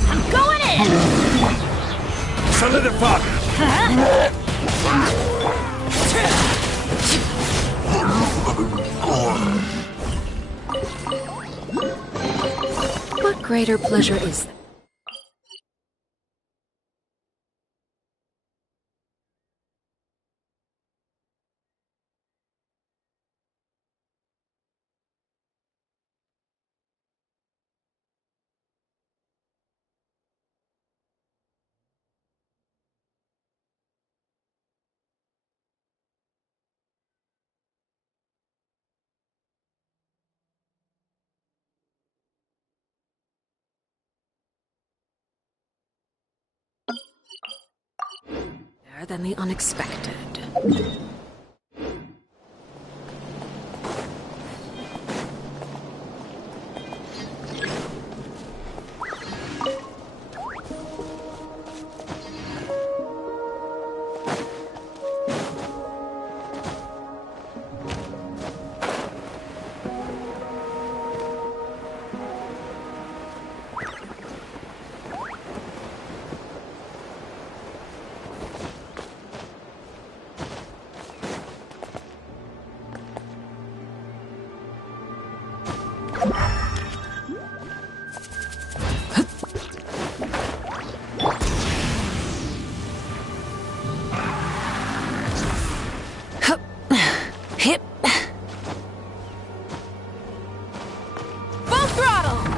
I'm going in! Solidify! What greater pleasure is there? Better than the unexpected. Hip. Full throttle!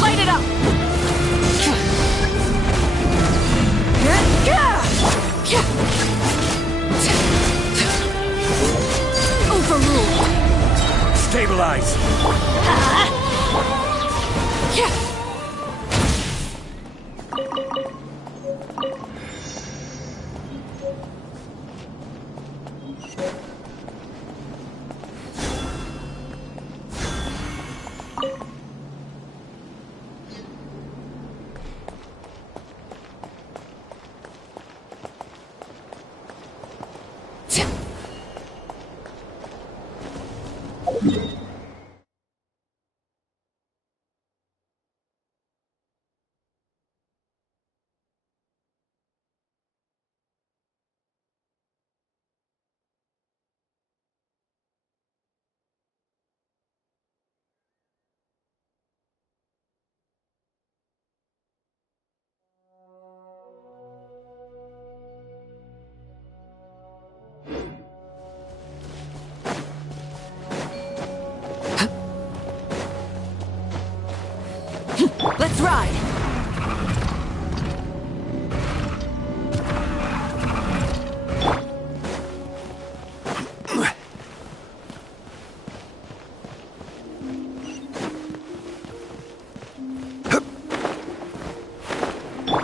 Light it up! Overruled! Stabilize! Let's ride!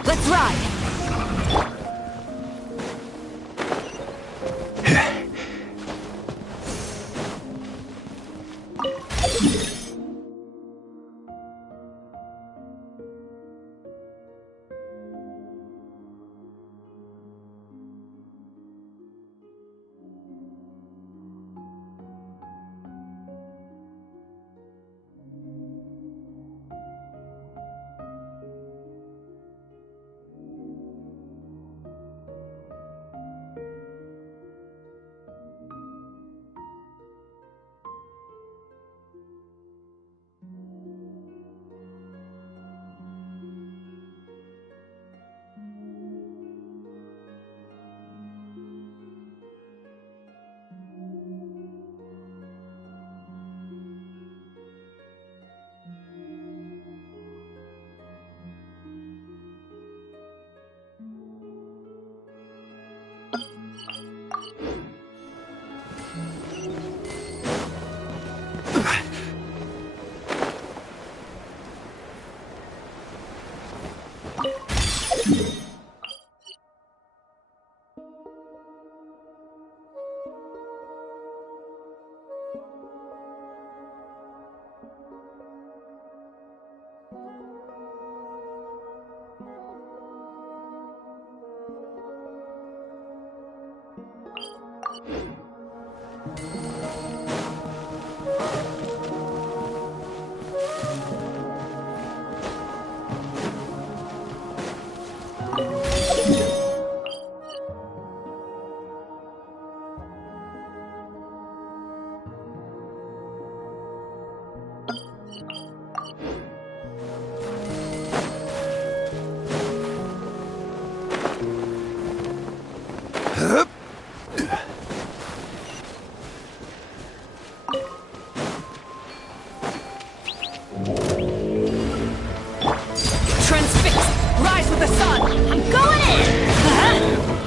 Let's ride!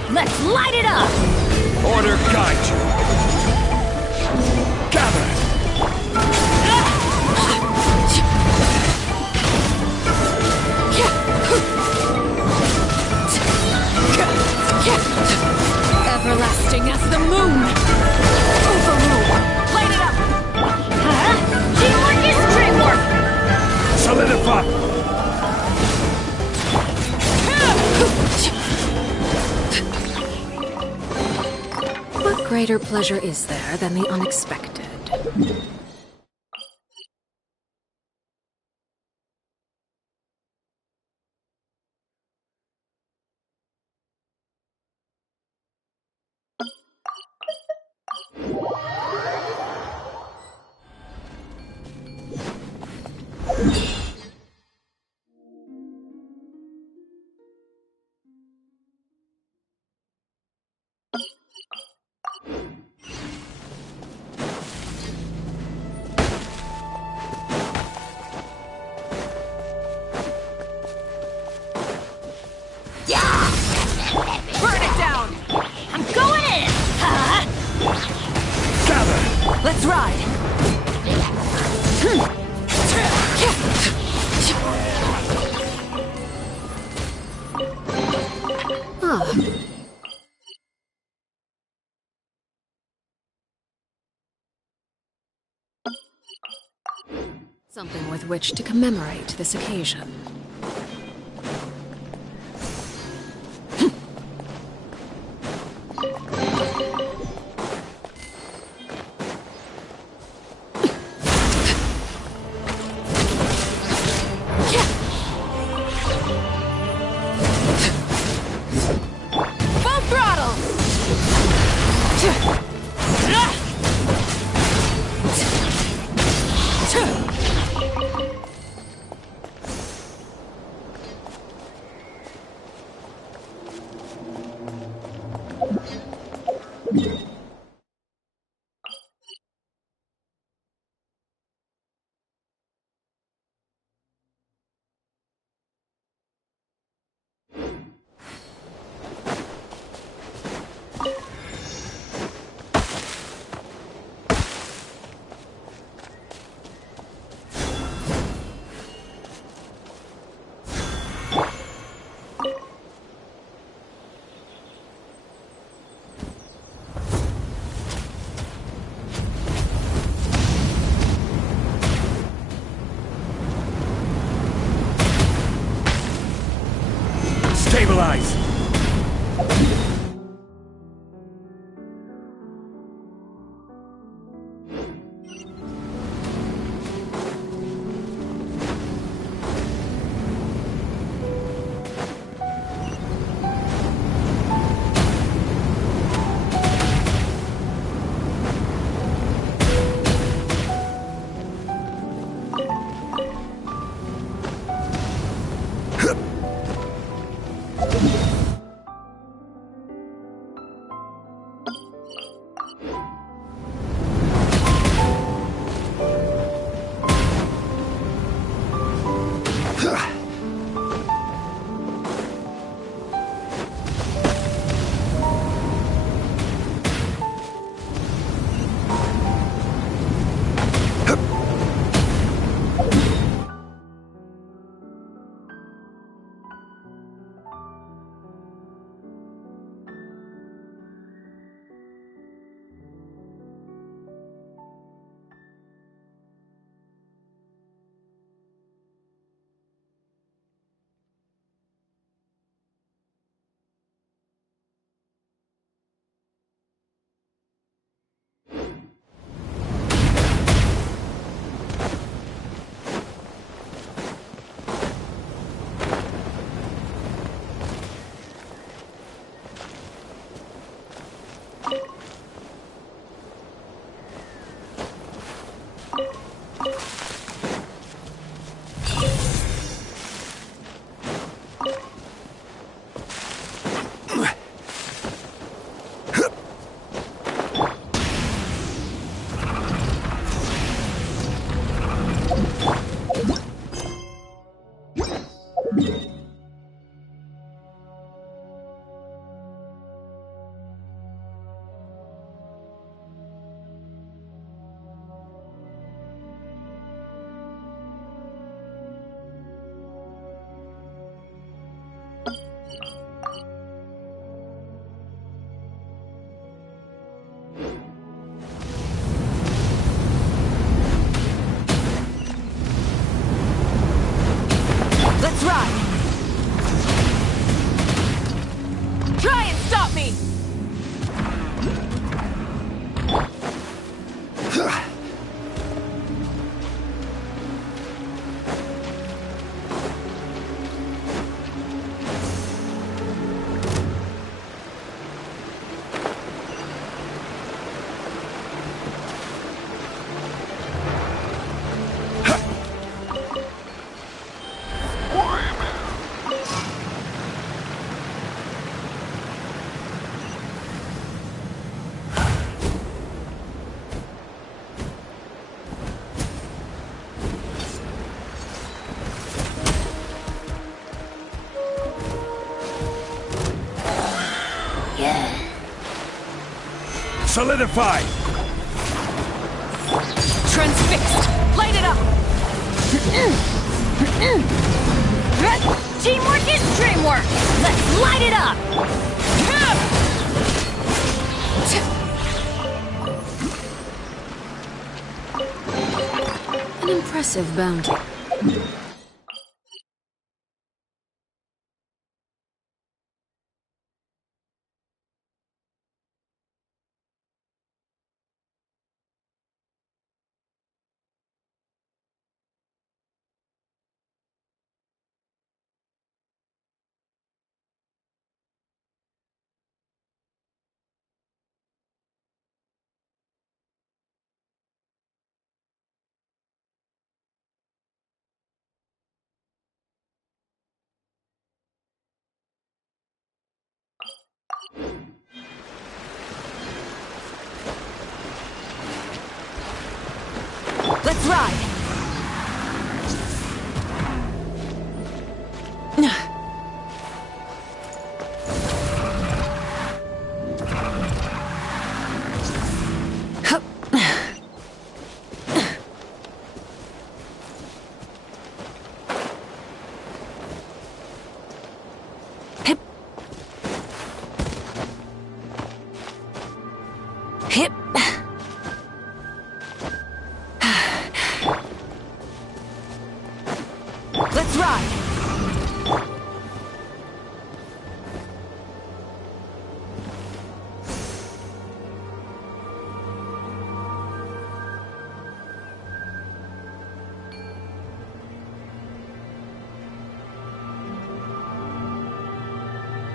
Let's light it up! Order guide you. Gather! Everlasting as the moon! Overrule! Light it up! Teamwork is dreamwork! Solidify! What greater pleasure is there than the unexpected? Something with which to commemorate this occasion. Stabilize! Solidify! Transfixed! Light it up! Teamwork is dreamwork! Let's light it up! An impressive bounty. Let's ride! Hip. Let's ride!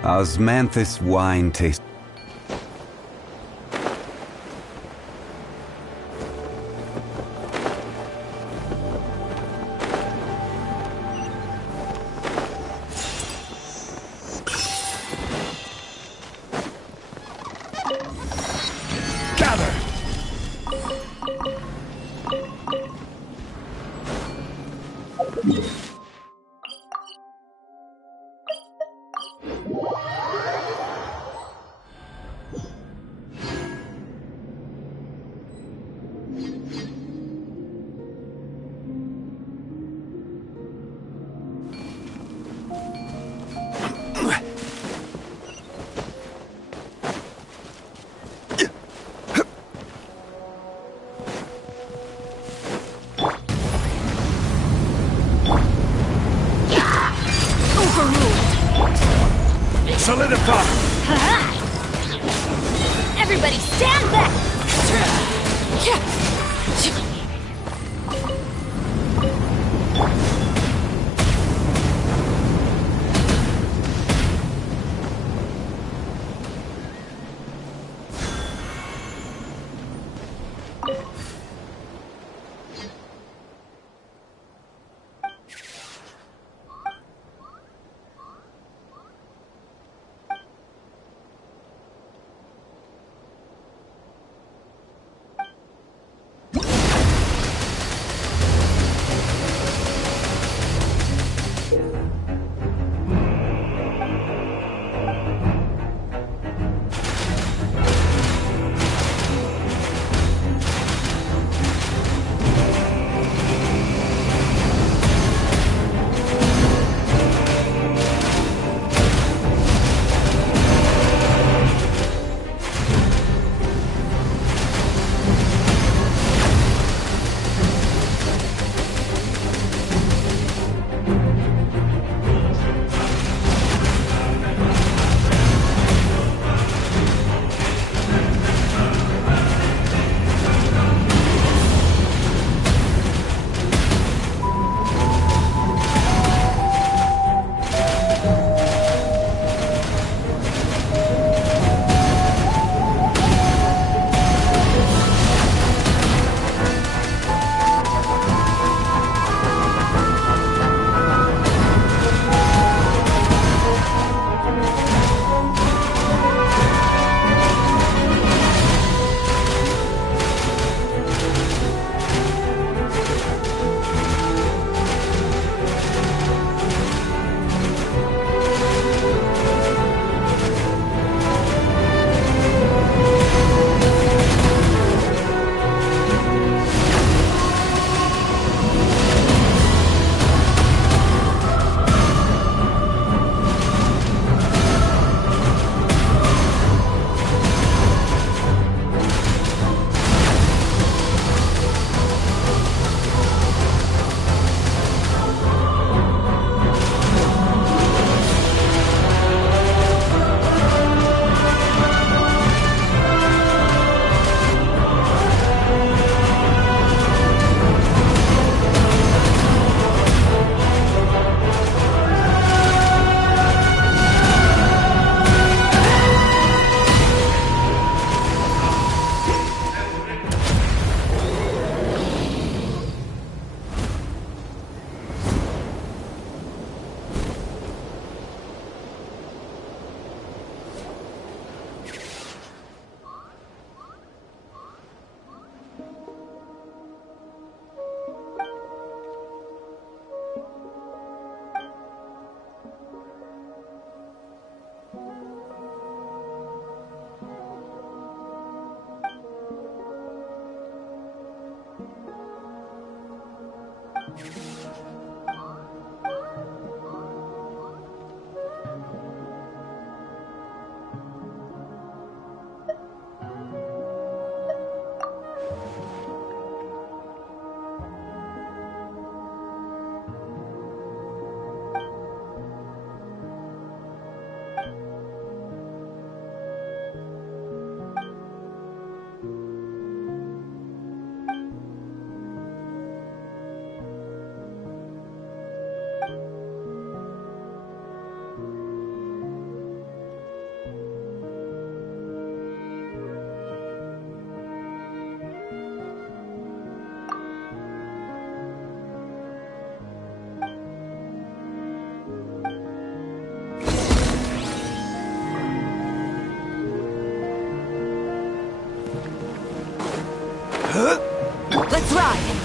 Osmanthus wine tastes. Solidify! Everybody stand back! Let's ride!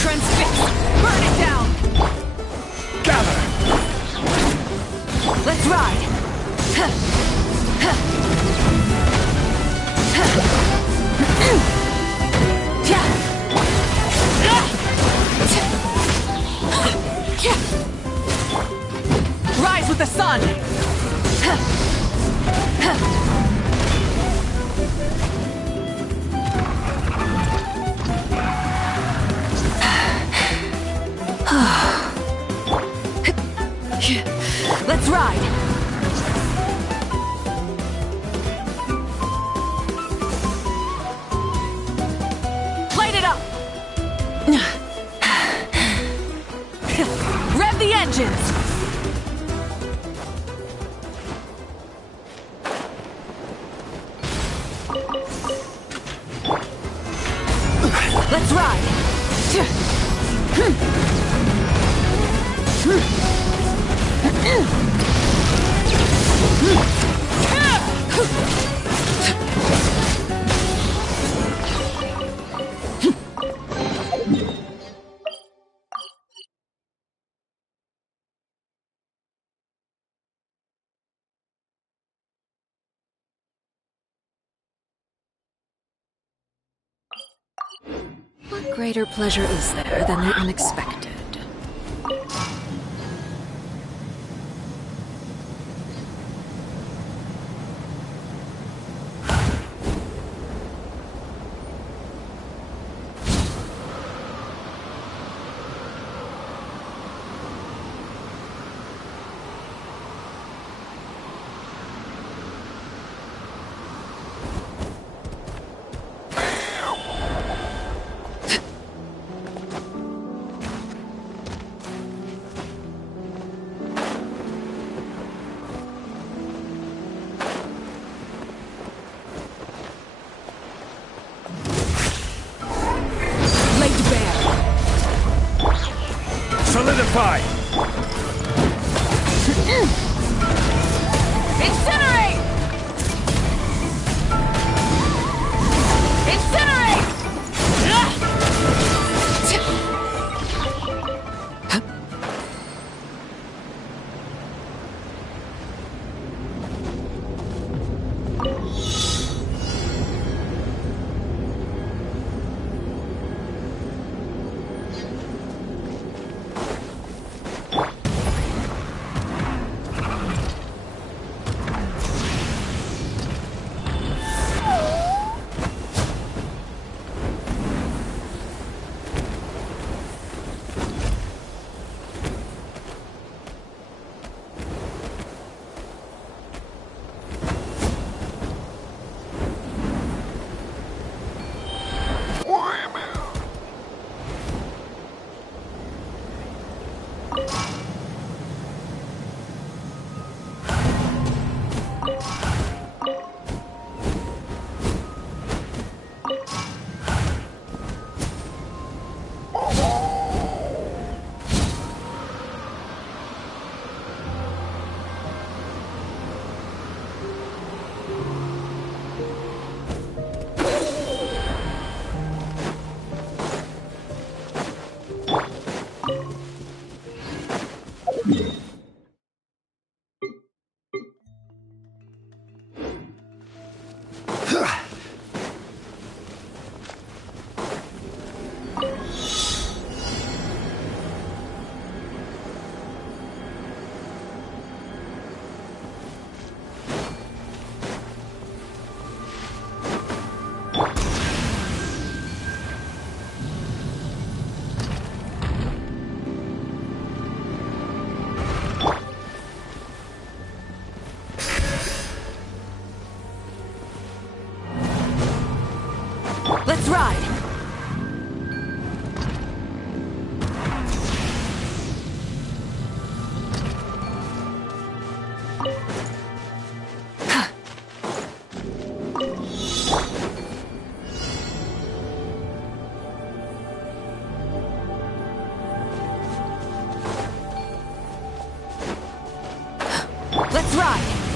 Transfix! Burn it down! Gather! Let's ride! Rise with the sun! Let's ride! Light it up! Rev the engines! Let's ride! What greater pleasure is there than the unexpected? Let's ride! Let's ride!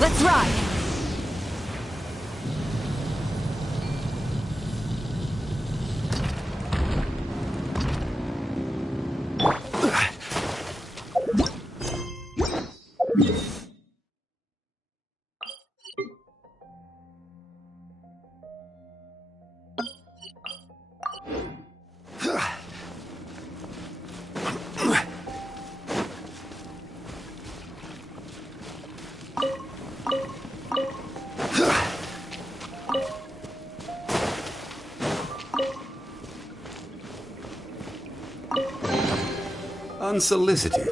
Let's ride! Unsolicited.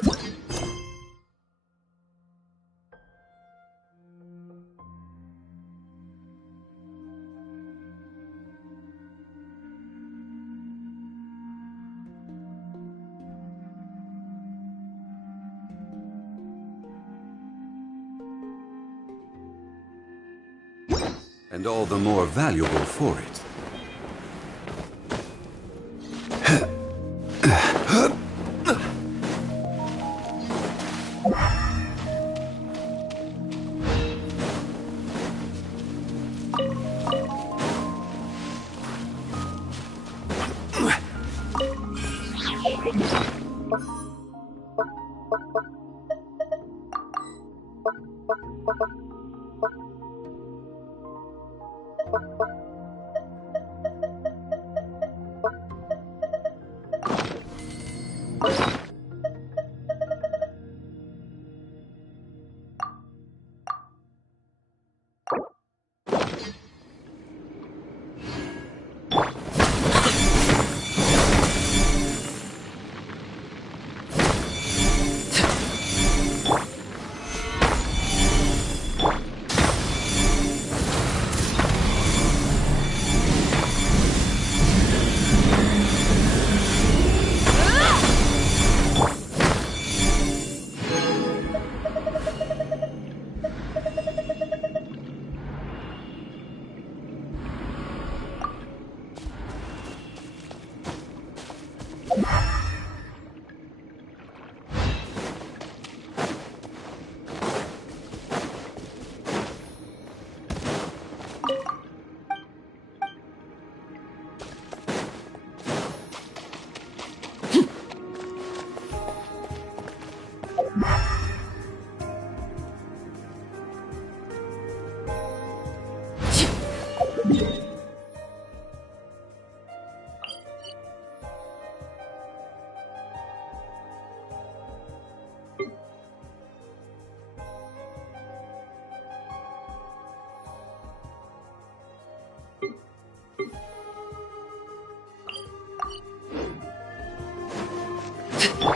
And all the more valuable for it.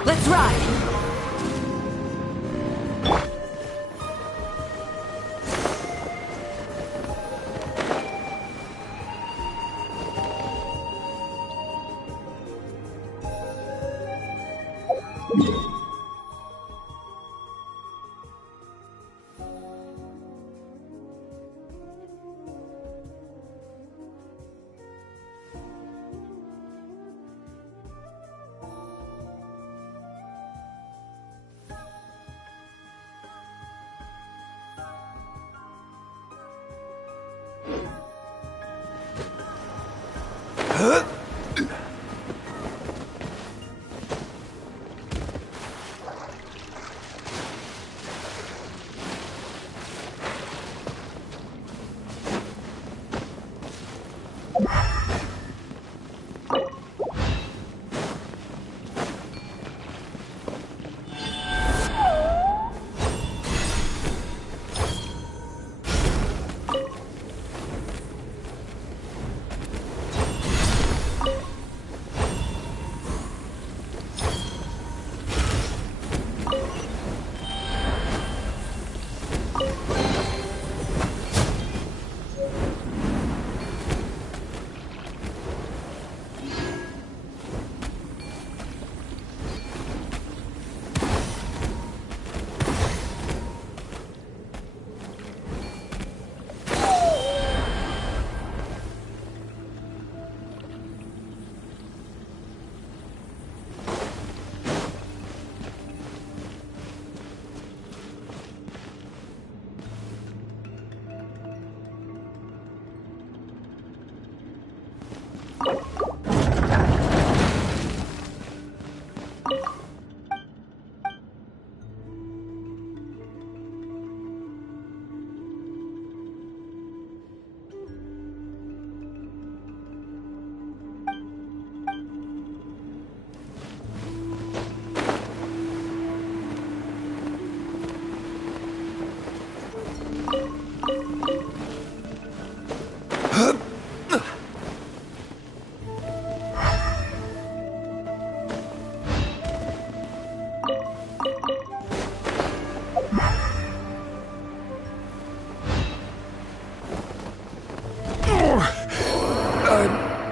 Let's ride!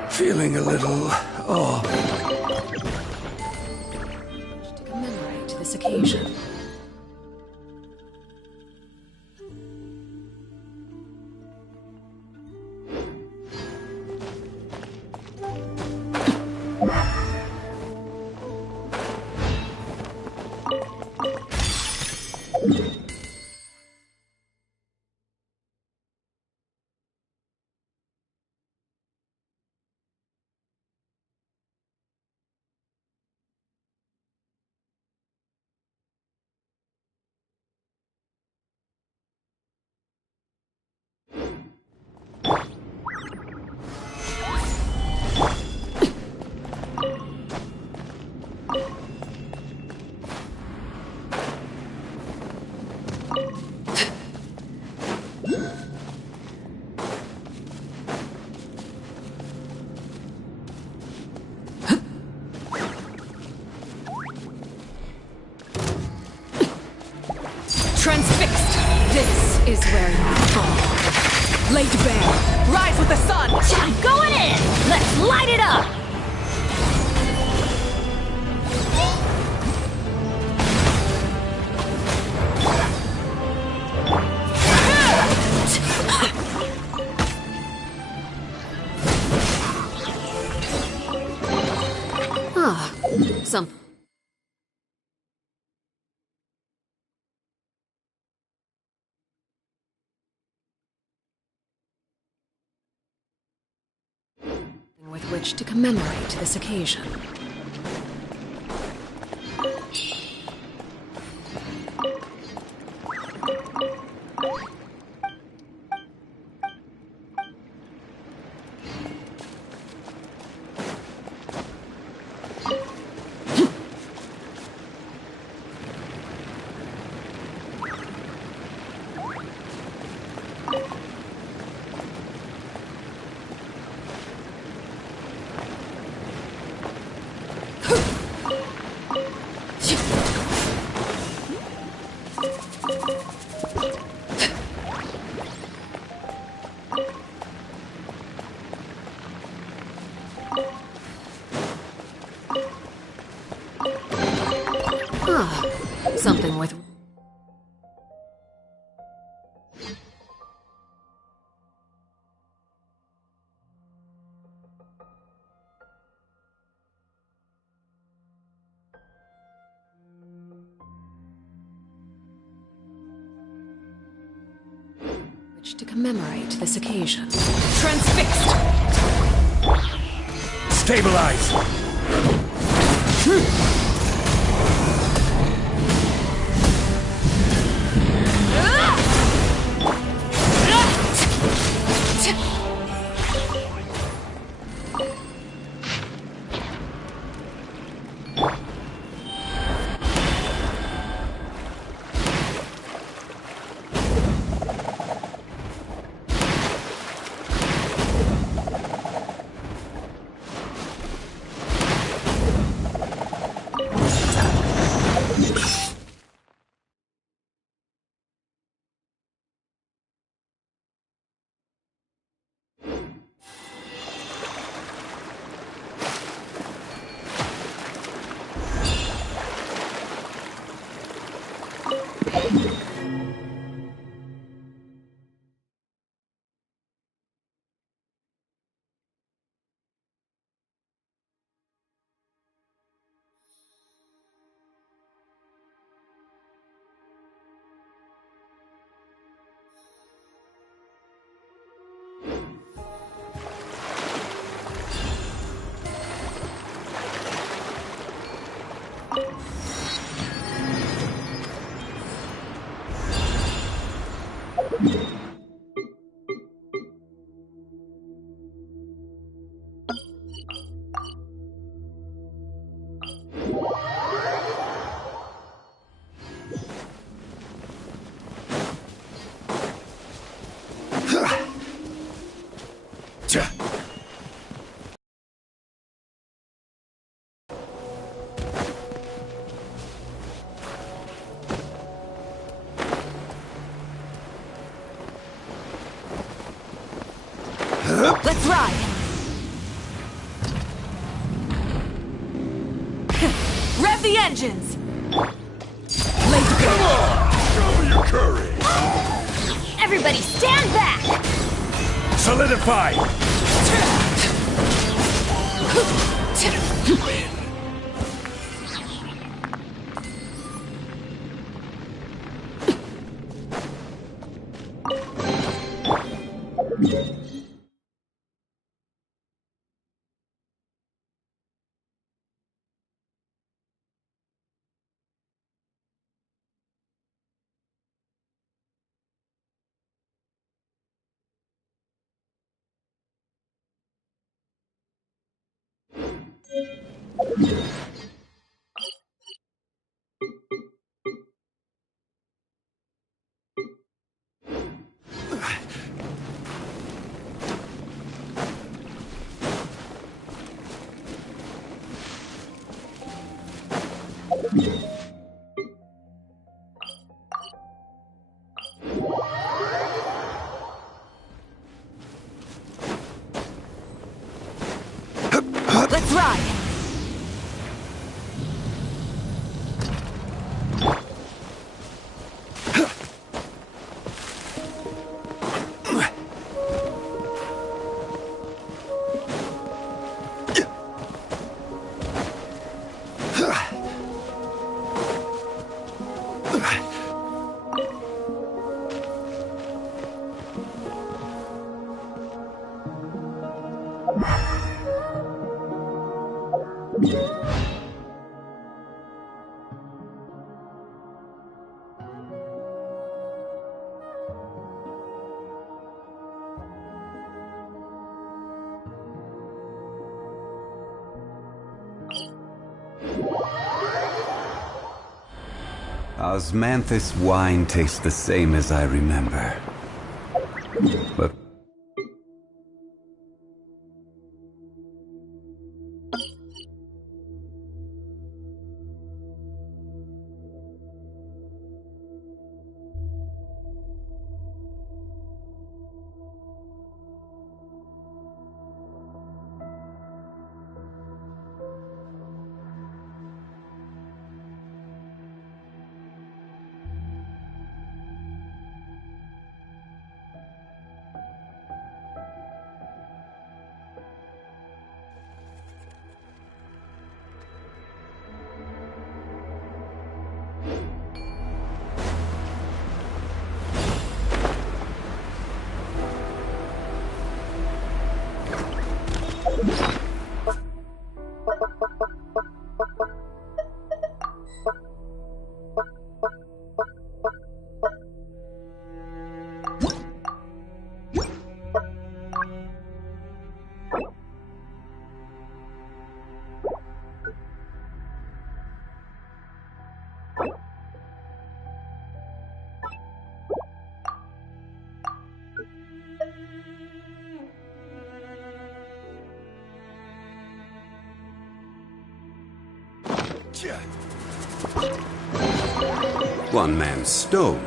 Feeling a little off. To commemorate this occasion. Transfixed! This is where you fall. Laid bare. Rise with the sun! I'm going in! Let's light it up! Ah, something. With which to commemorate this occasion. Ah, something with... which to commemorate this occasion. Transfixed! Stabilize! Let's ride! Rev the engines! Late Come on! Show me your courage! Everybody stand back! Solidify! You win! Let's ride! Osmanthus wine tastes the same as I remember. But one man's stone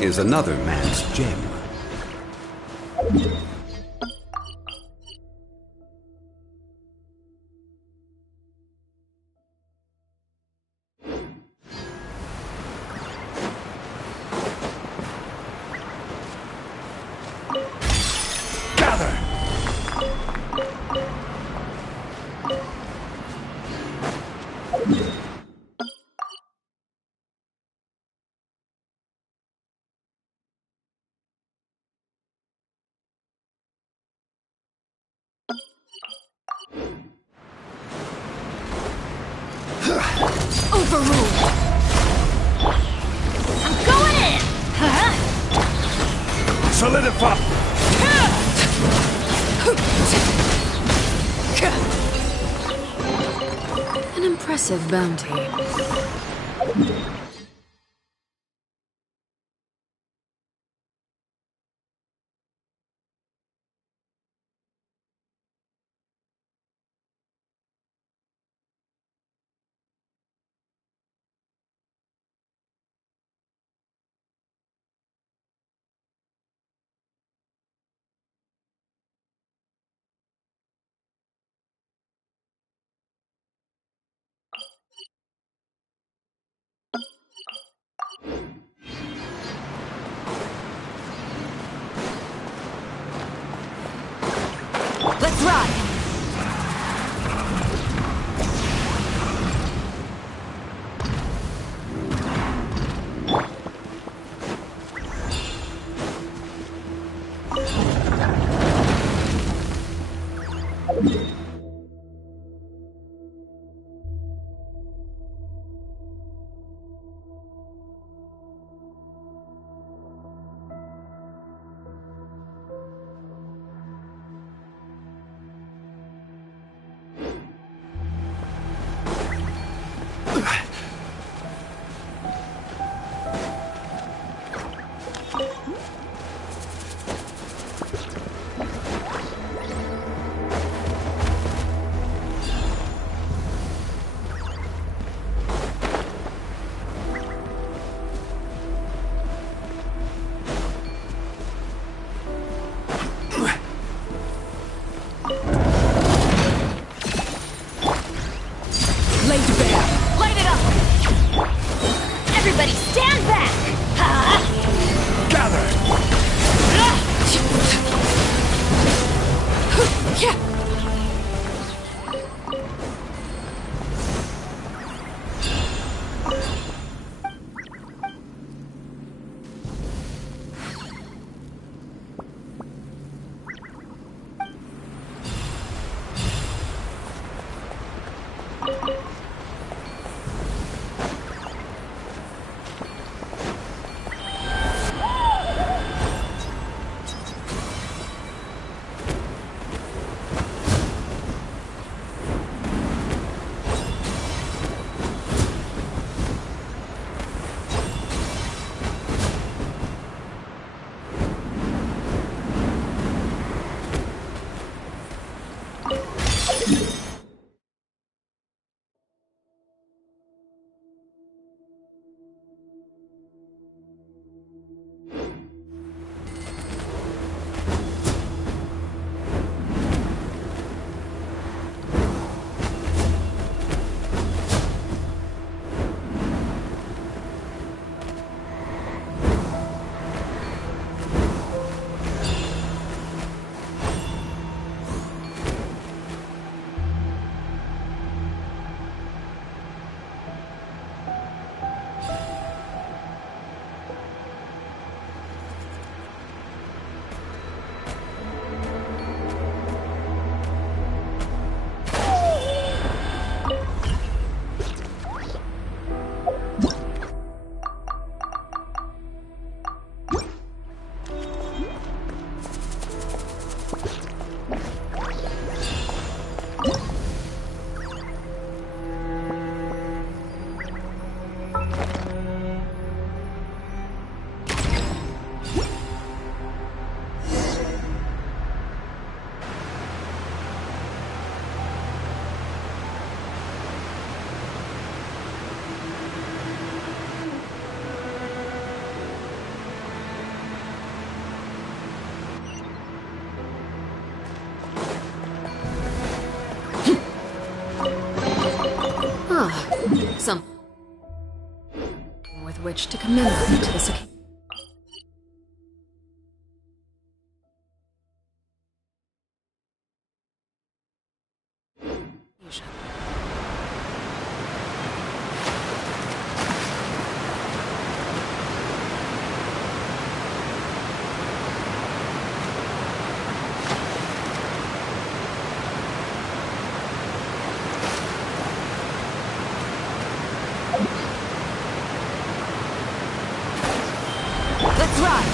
is another man's gem. Overruled! I'm going in! Solidify! An impressive bounty. Let's ride! Everybody stand back! Gather! Some with which to commemorate this occasion. Let's ride!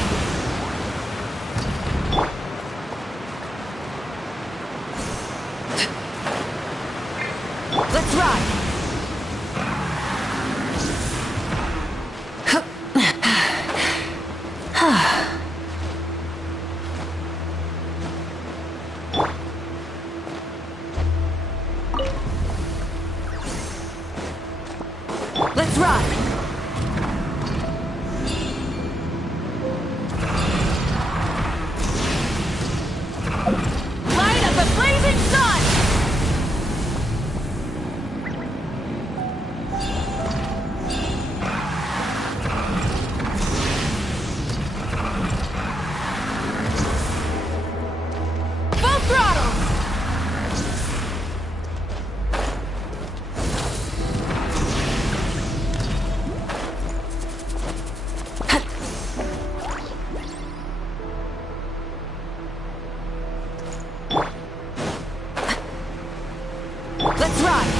Let's ride! Light up the blazing sun! Full throttle! Let's ride!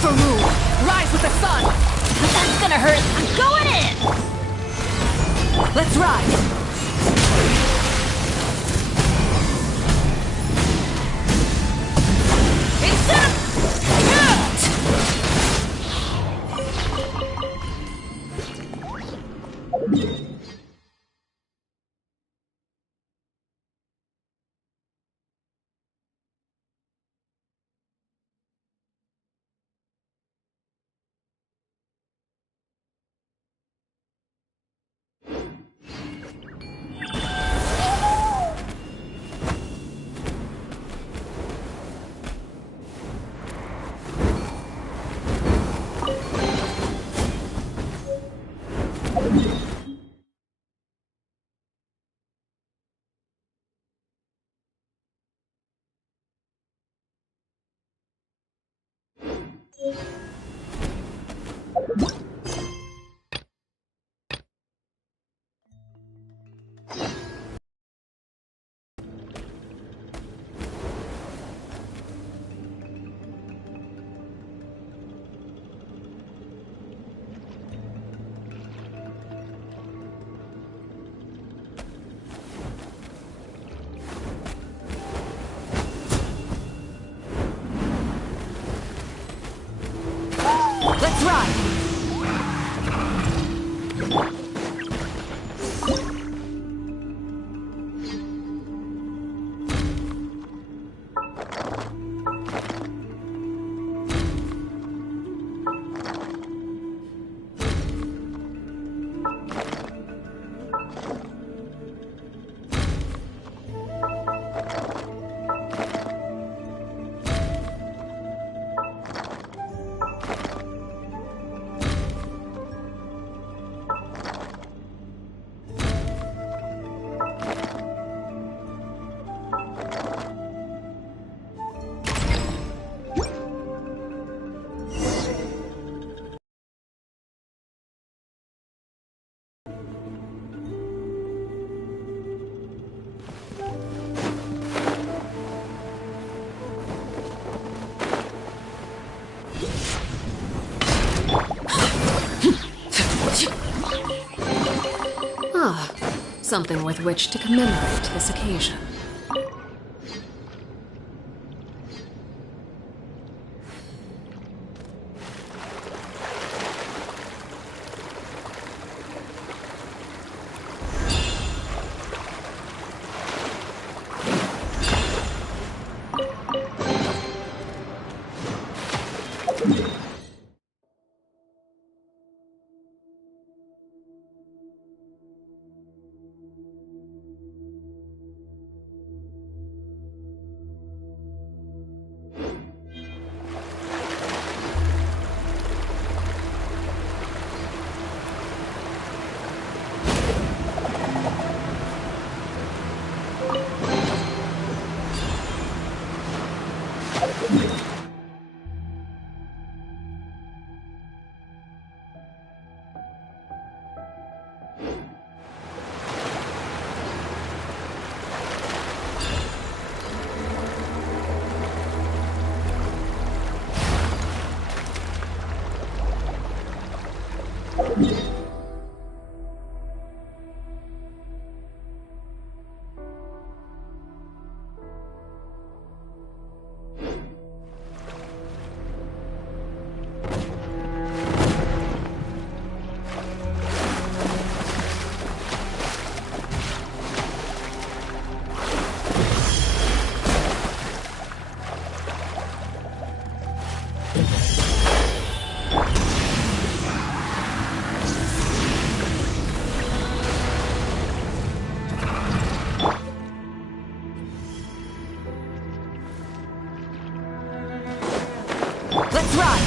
for move! Rise with the sun! That's gonna hurt! I'm going in! Let's ride! Let's ride! Ah, something with which to commemorate this occasion. Let's ride!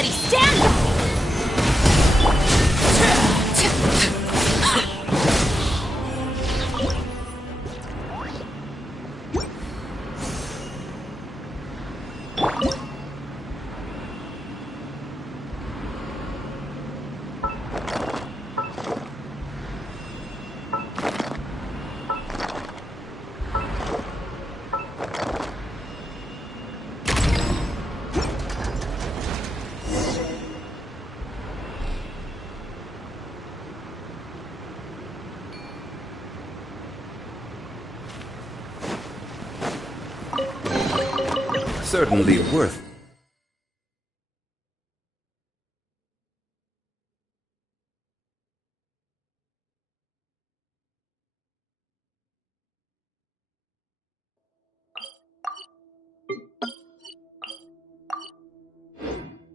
Everybody stand up! Certainly worth.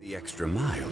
The extra mile.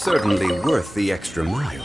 Certainly worth the extra mile.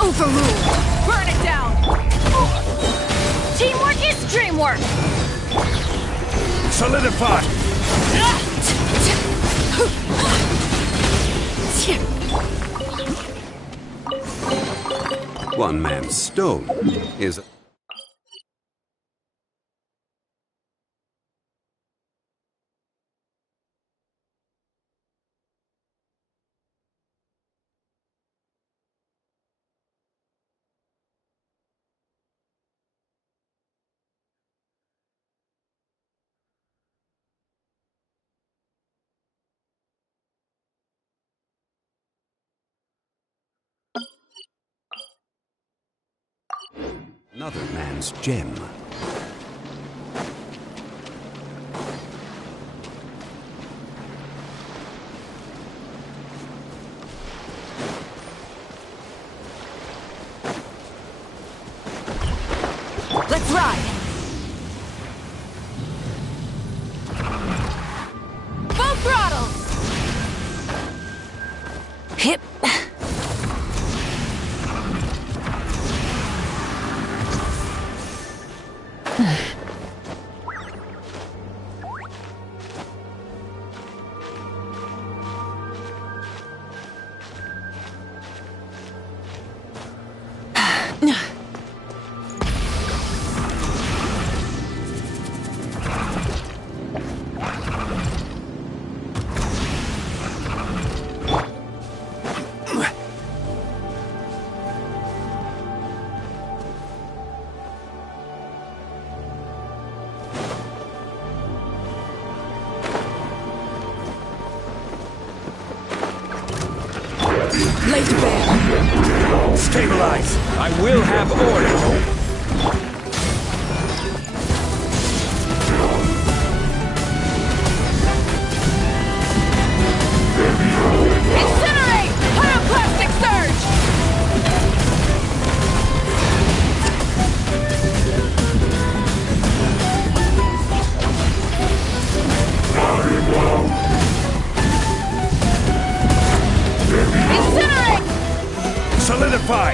Overruled! Burn it down! Teamwork is dreamwork! Solidify! One man's stone is... another man's gem. Let's ride! Full throttle! Hip! Laid bare. Stabilize! I will have order! Incinerate! Pyroclastic surge! Incinerate! Solidify!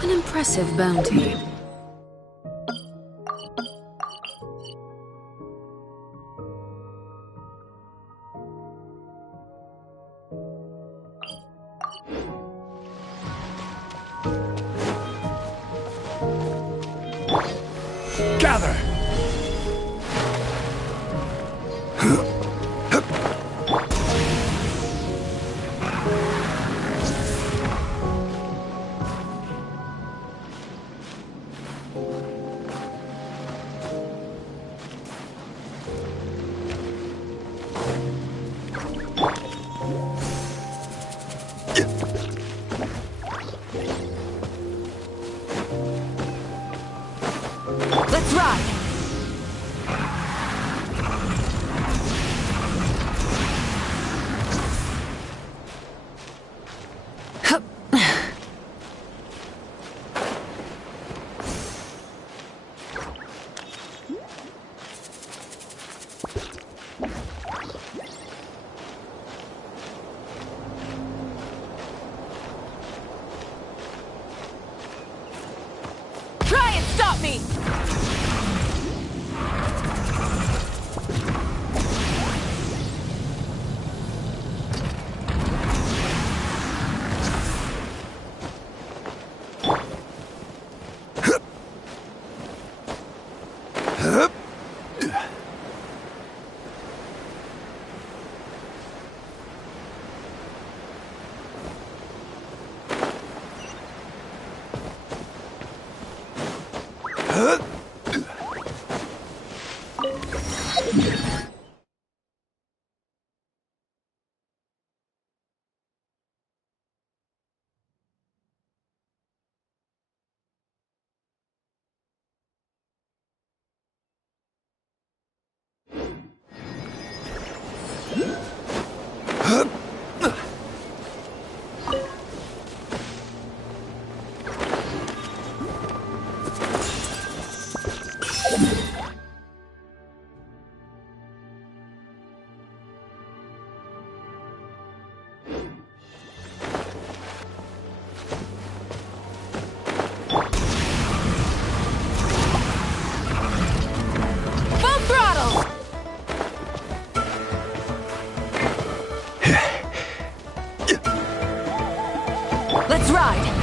An impressive bounty. together! Let's ride! Try and stop me! Full throttle! Let's ride!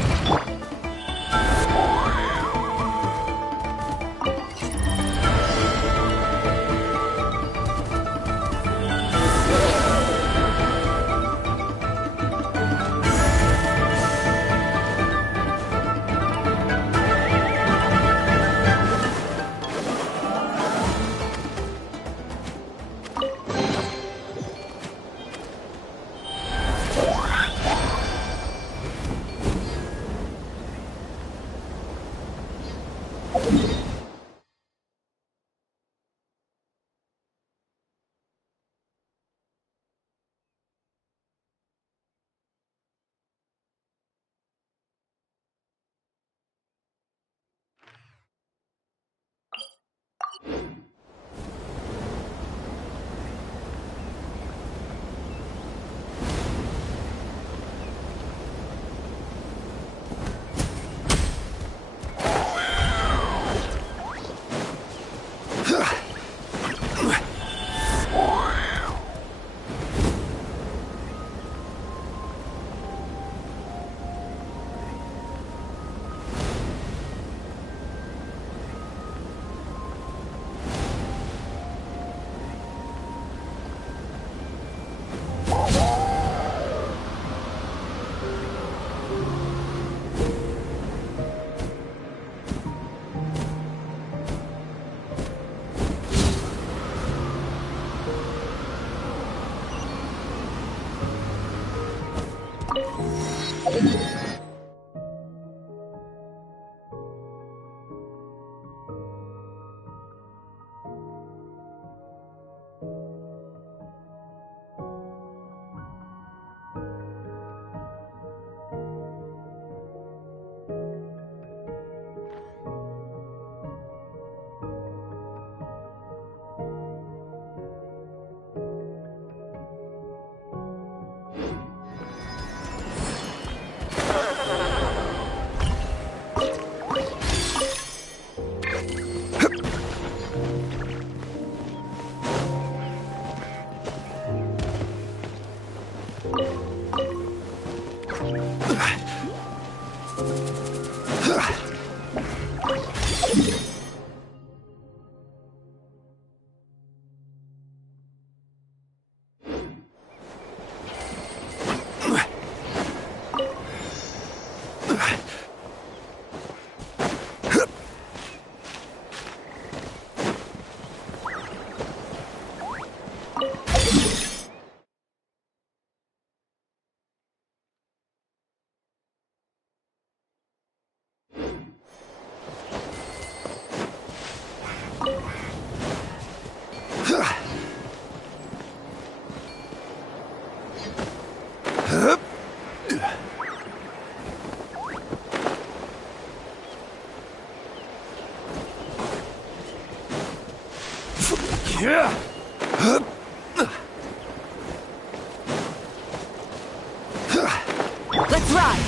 Let's ride!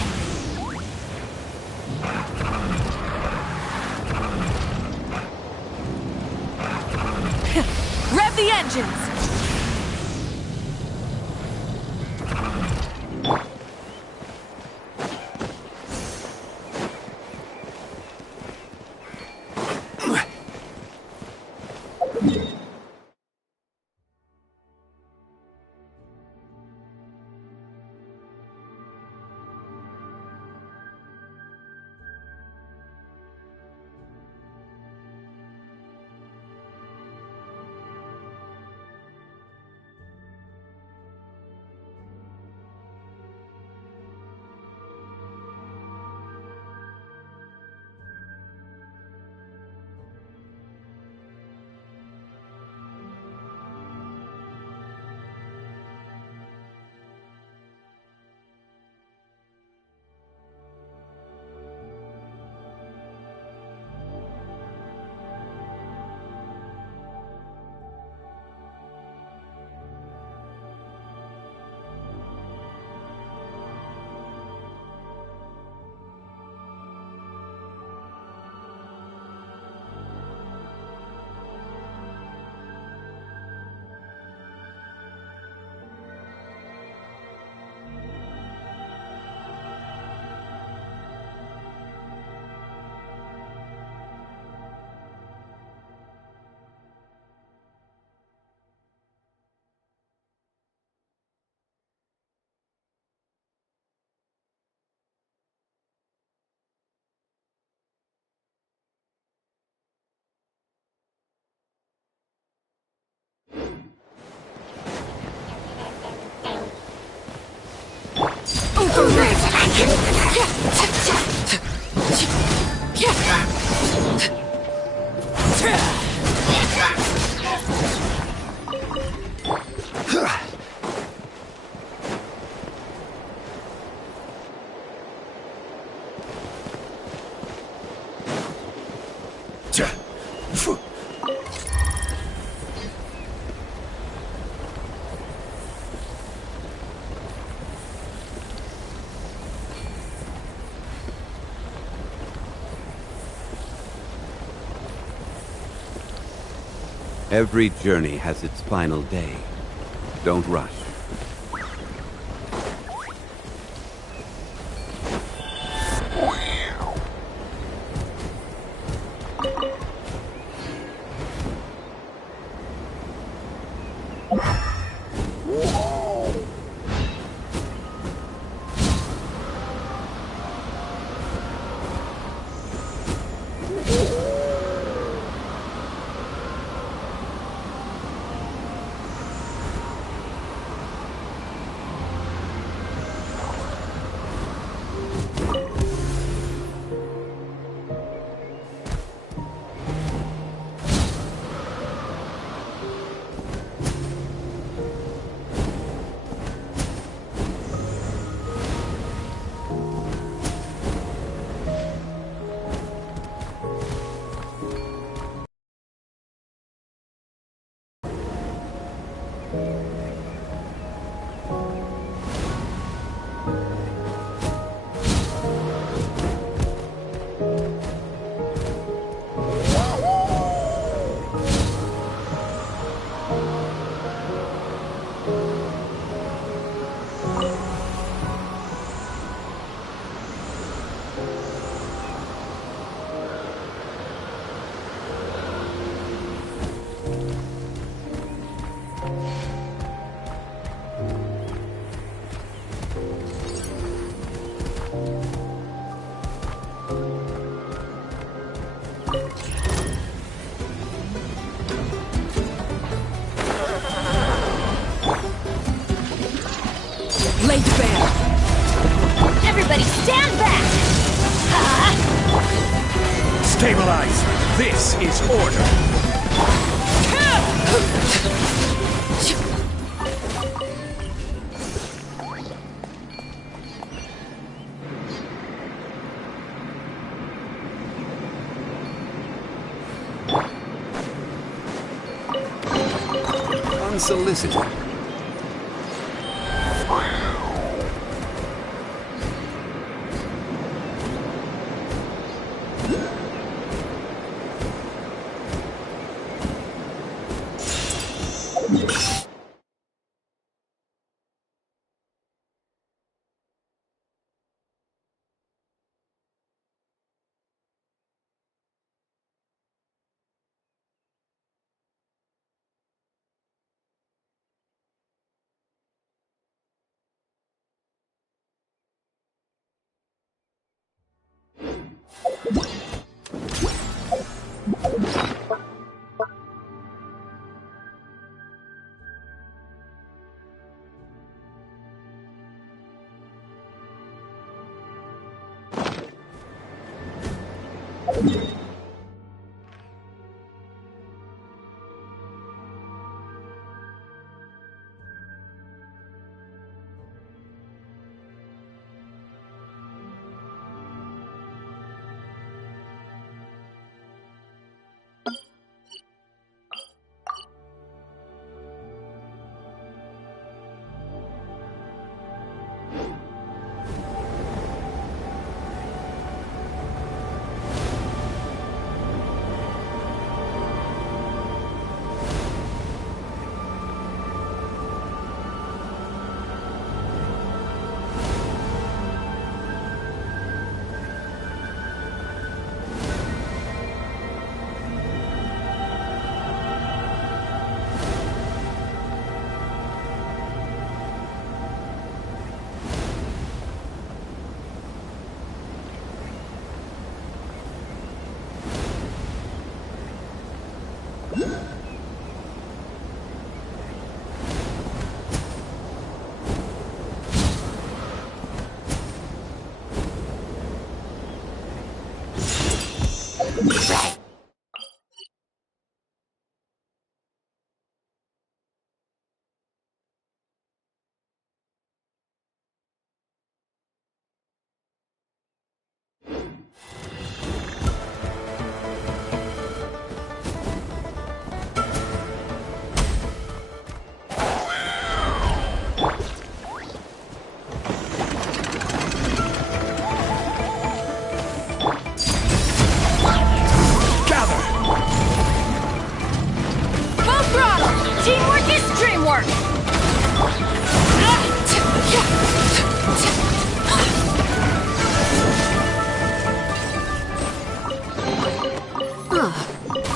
Rev the engines! Every journey has its final day. Don't rush. Laid bare. Everybody stand back! Stabilize! This is order! unsolicited.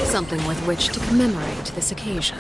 Something with which to commemorate this occasion.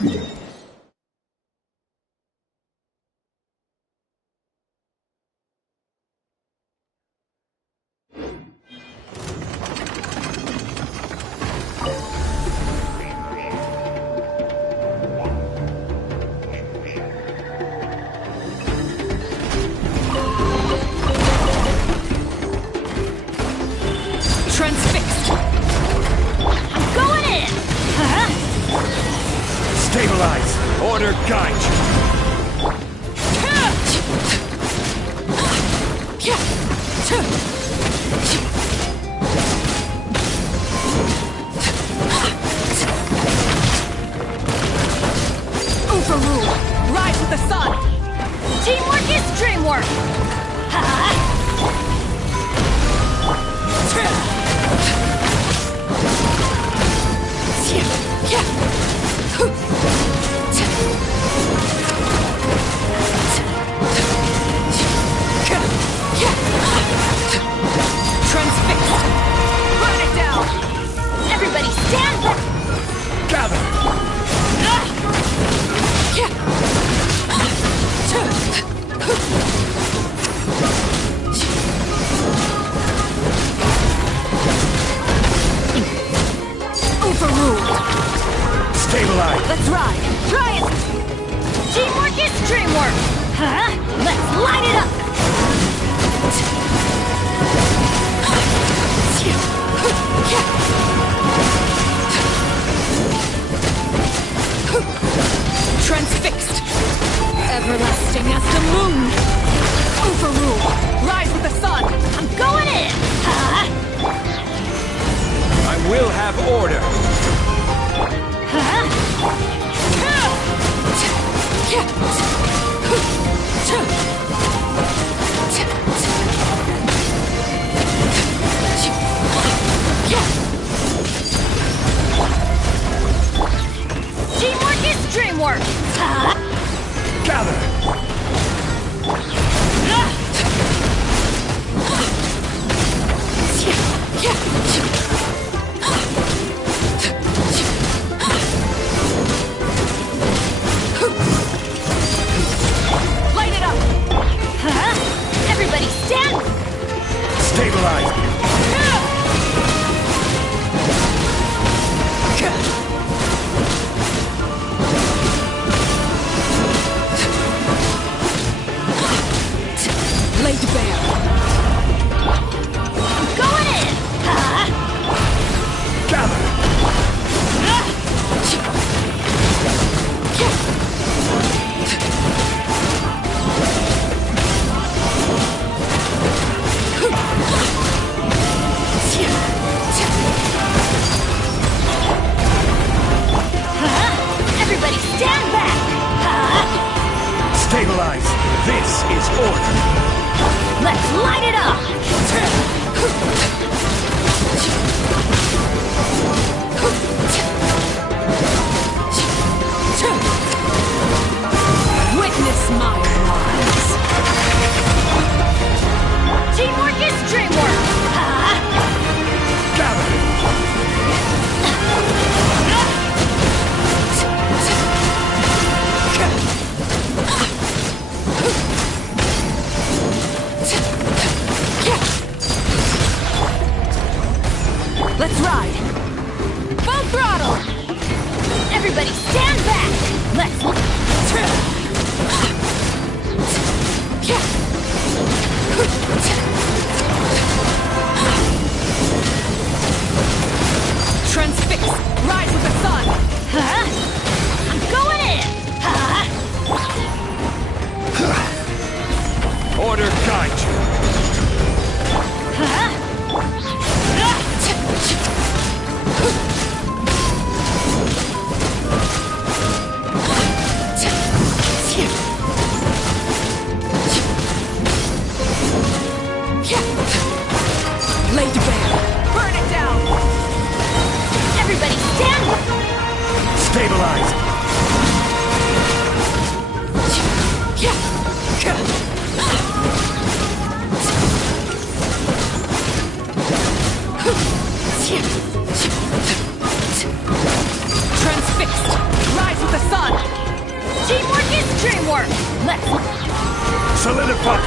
Transfixed! I'm going in! Stabilize! Order guide you! Overrule! Rise with the sun! Teamwork is dreamwork! Transfixed! Burn it down! Everybody stand back! Gather! Overruled! Stabilize! Let's ride! Try it! Teamwork is dreamwork! Let's light it up! Transfixed! Everlasting as the moon! Overrule! Rise with the sun! I'm going in! I will have order! Teamwork is dreamwork! Gather! Light it up! Everybody stand! Stabilize! Laid bare! I'm going in! Gather! Everybody stand back! Stabilize! This is order! Let's light it up! Witness my rise! Teamwork is dreamwork! Let's ride! Full throttle! Everybody stand back! Let's... Transfixed! Rise with the sun! I'm going in! Order guide you! Dreamwork! Let's... Solidify!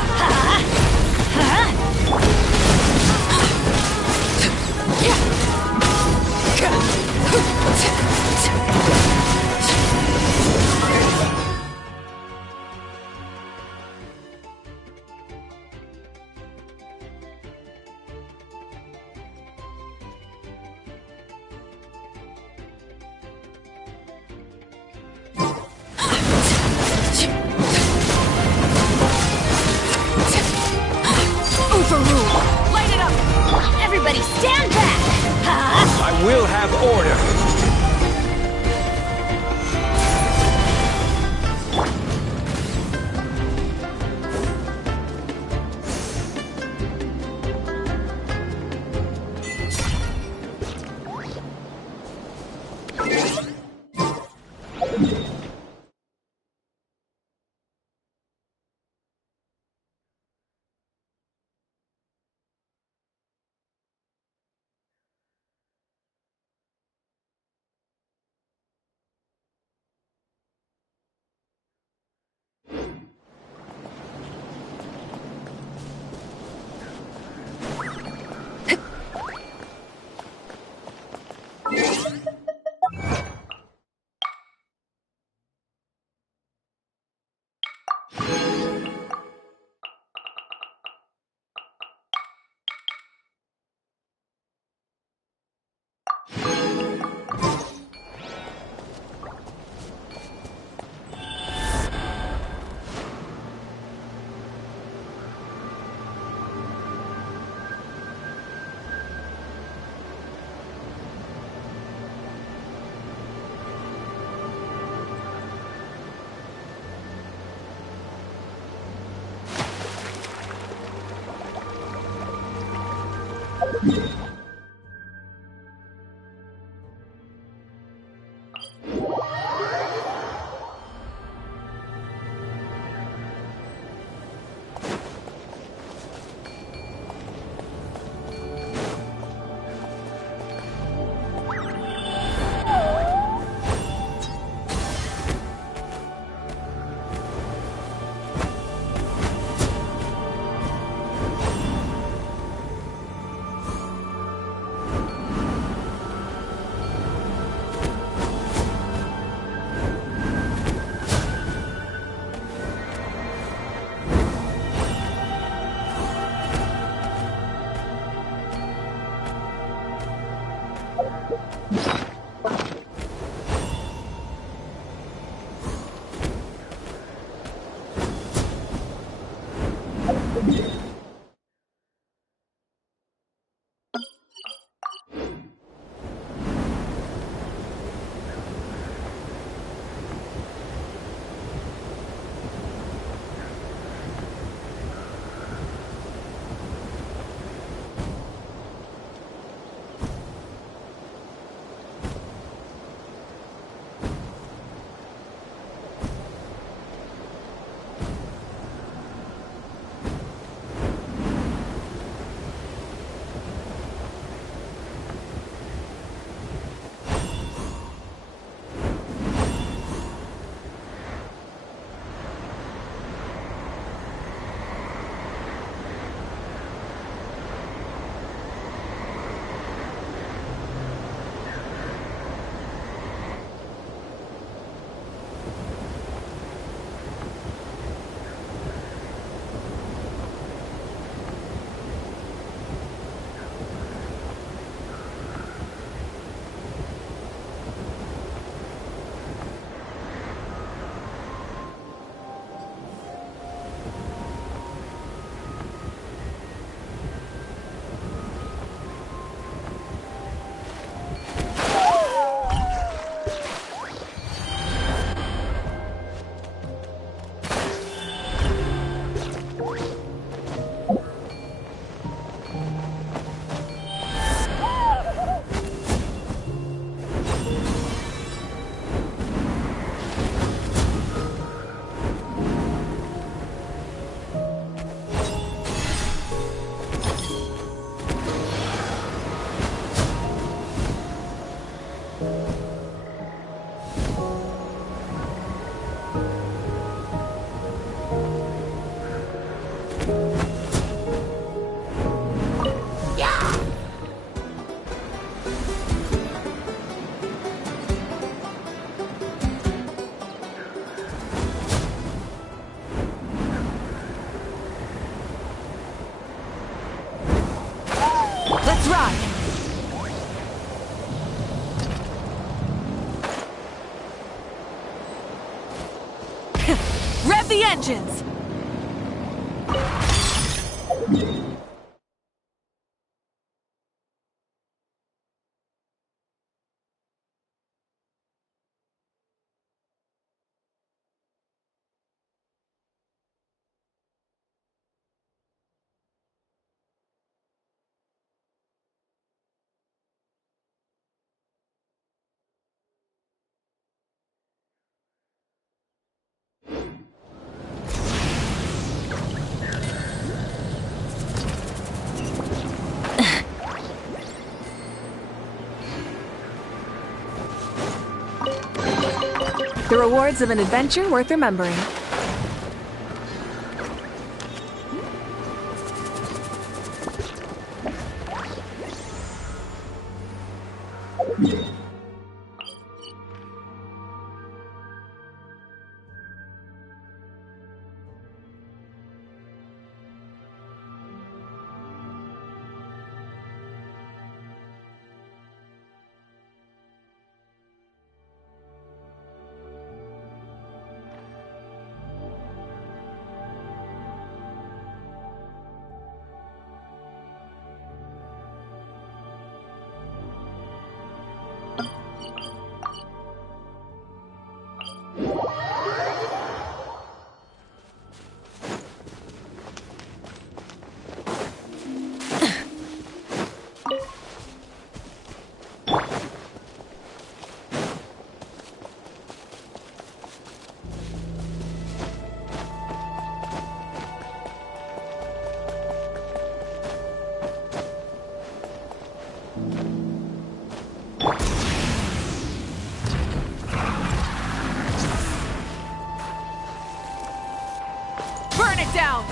Light it up! Everybody stand back! I will have order! Rev the engines! The rewards of an adventure worth remembering. Burn it down!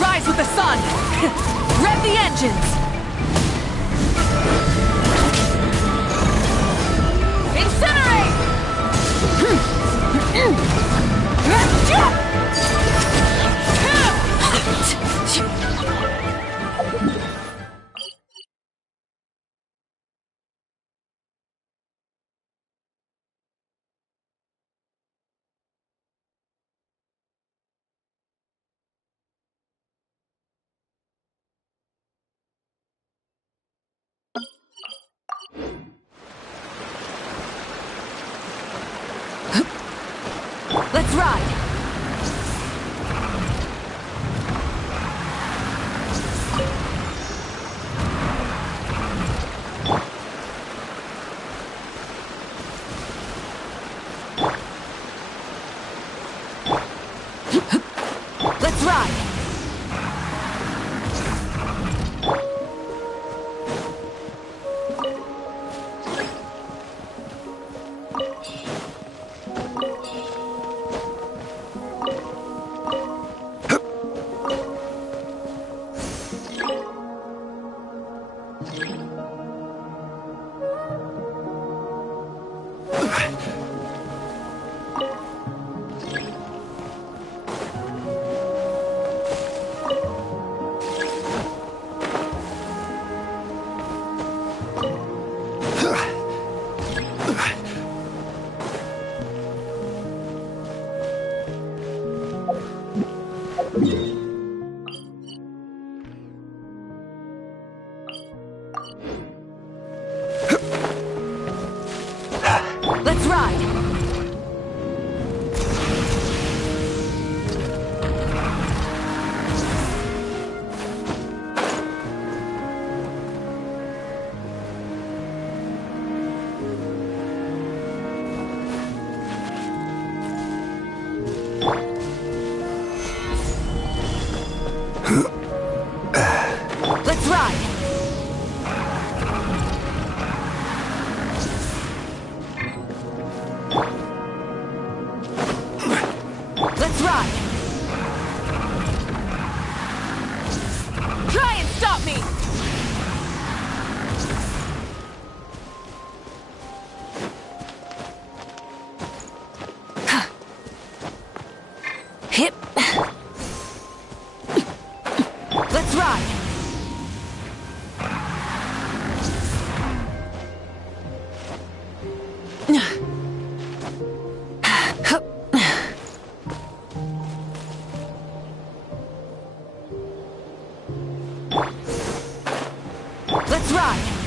Rise with the sun! Rev the engines! Let's ride! Let's ride! Let's ride! Hip. Let's ride. Let's ride.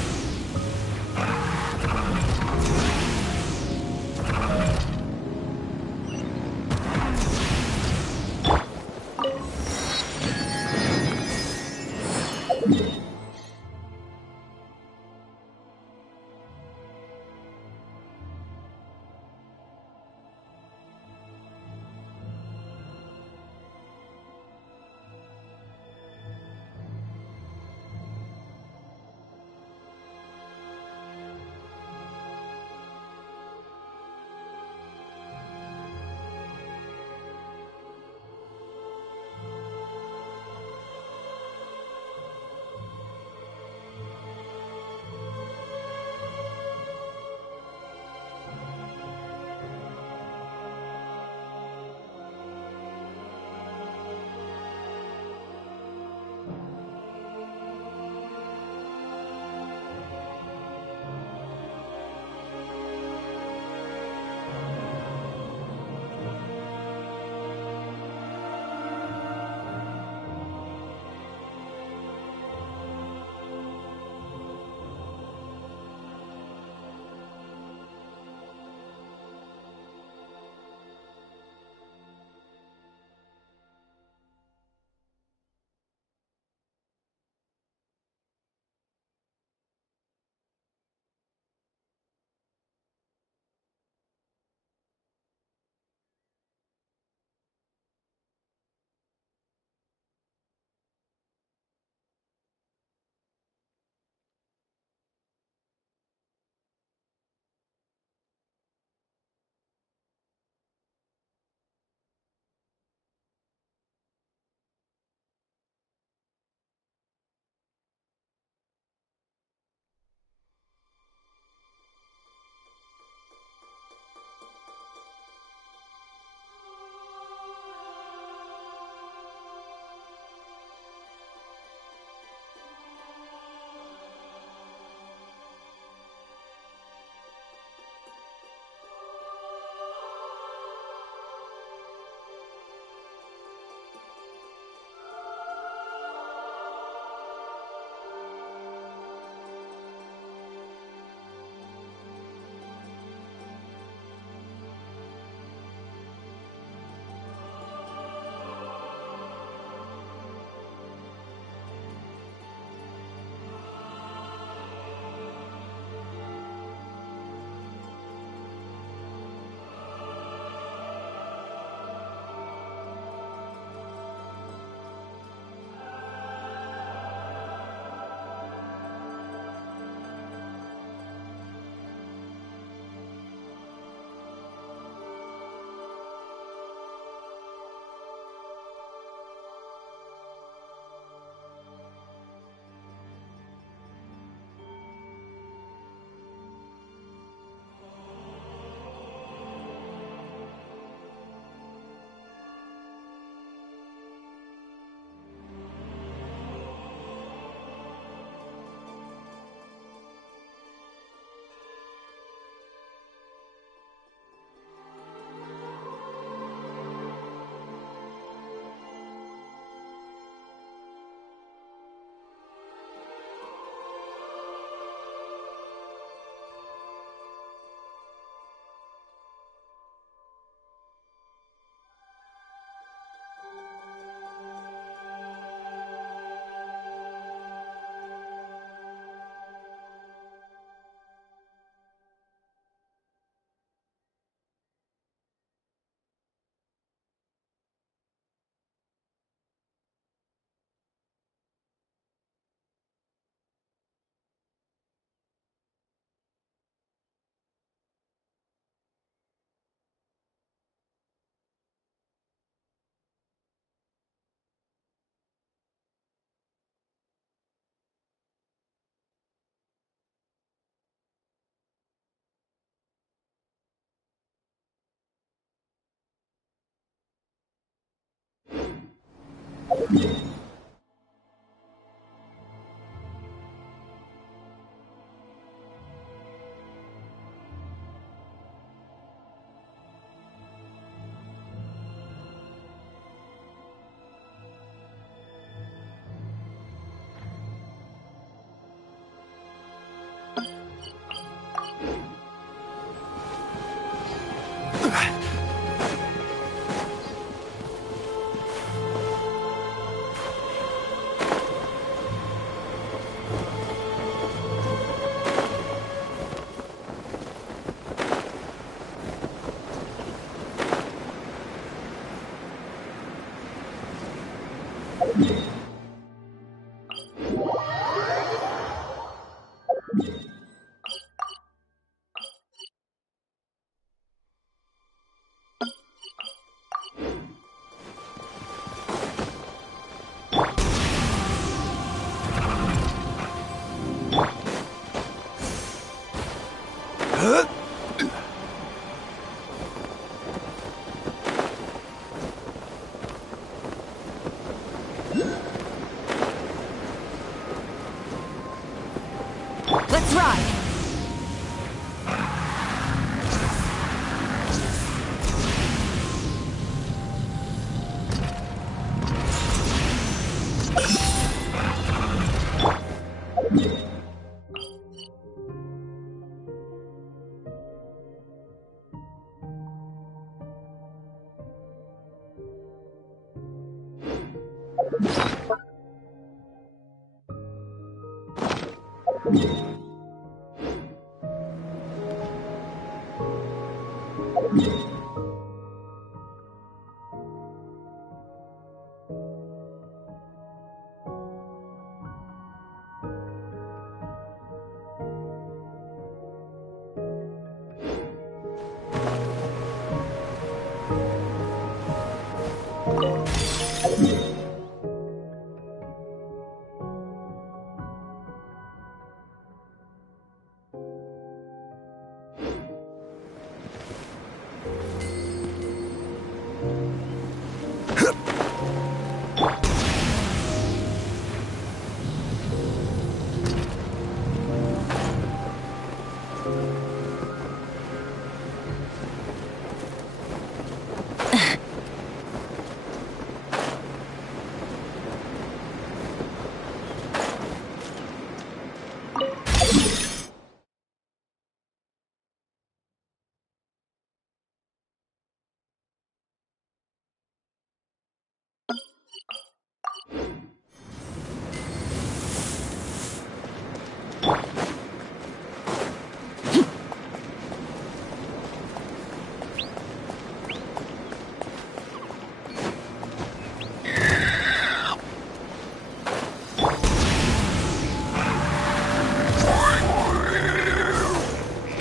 Let's ride!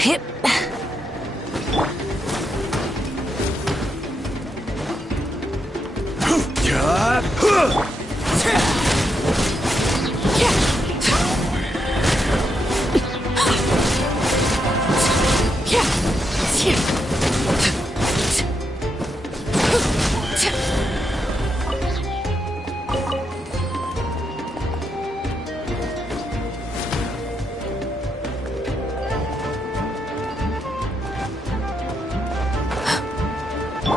Hip.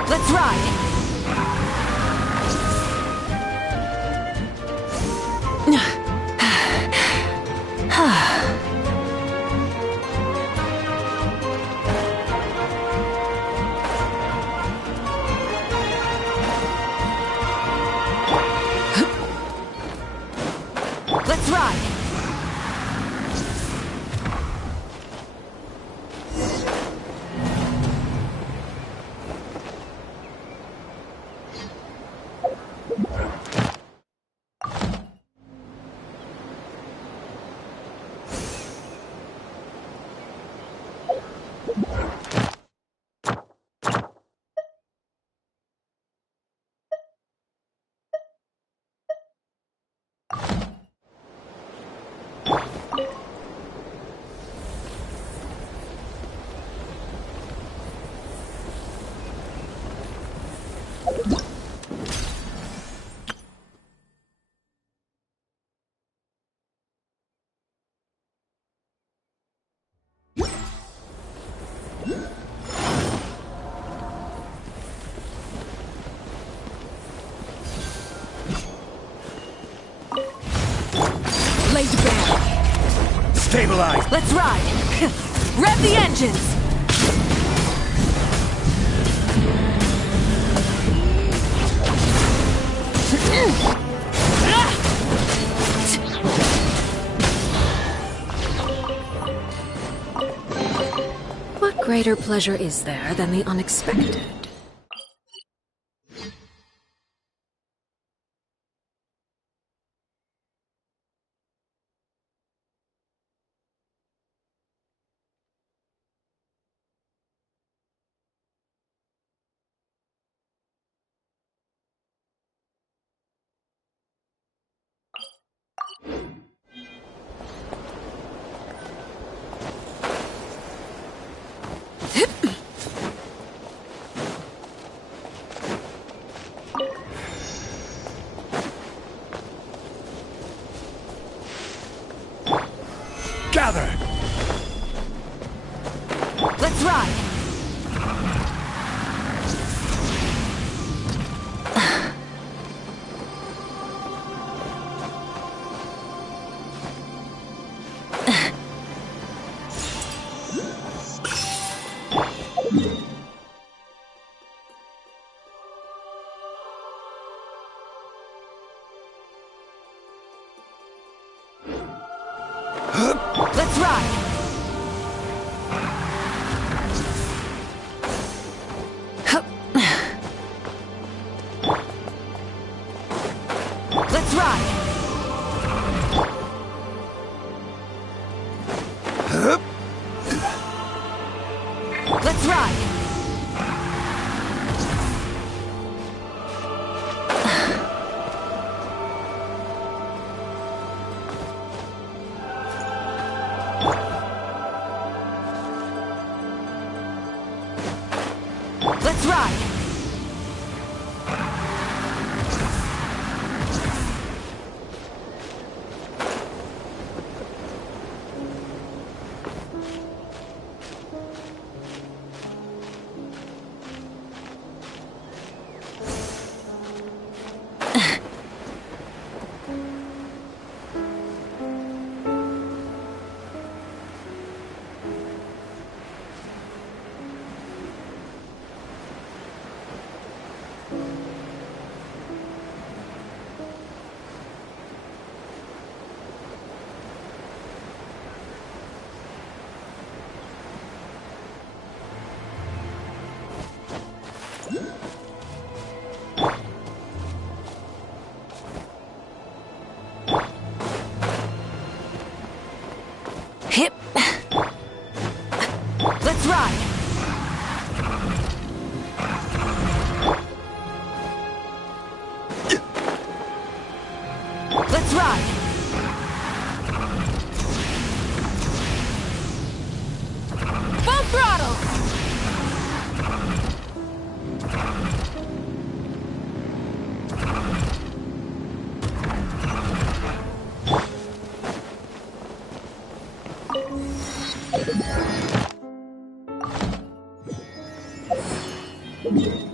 Let's ride! Let's ride! Stabilize! Let's ride! Rev the engines! What greater pleasure is there than the unexpected? Gather! Let's ride! Let's ride! Let's ride! Let's ride! Let's ride! Hip! Let's ride! Let's ride! Full throttle! You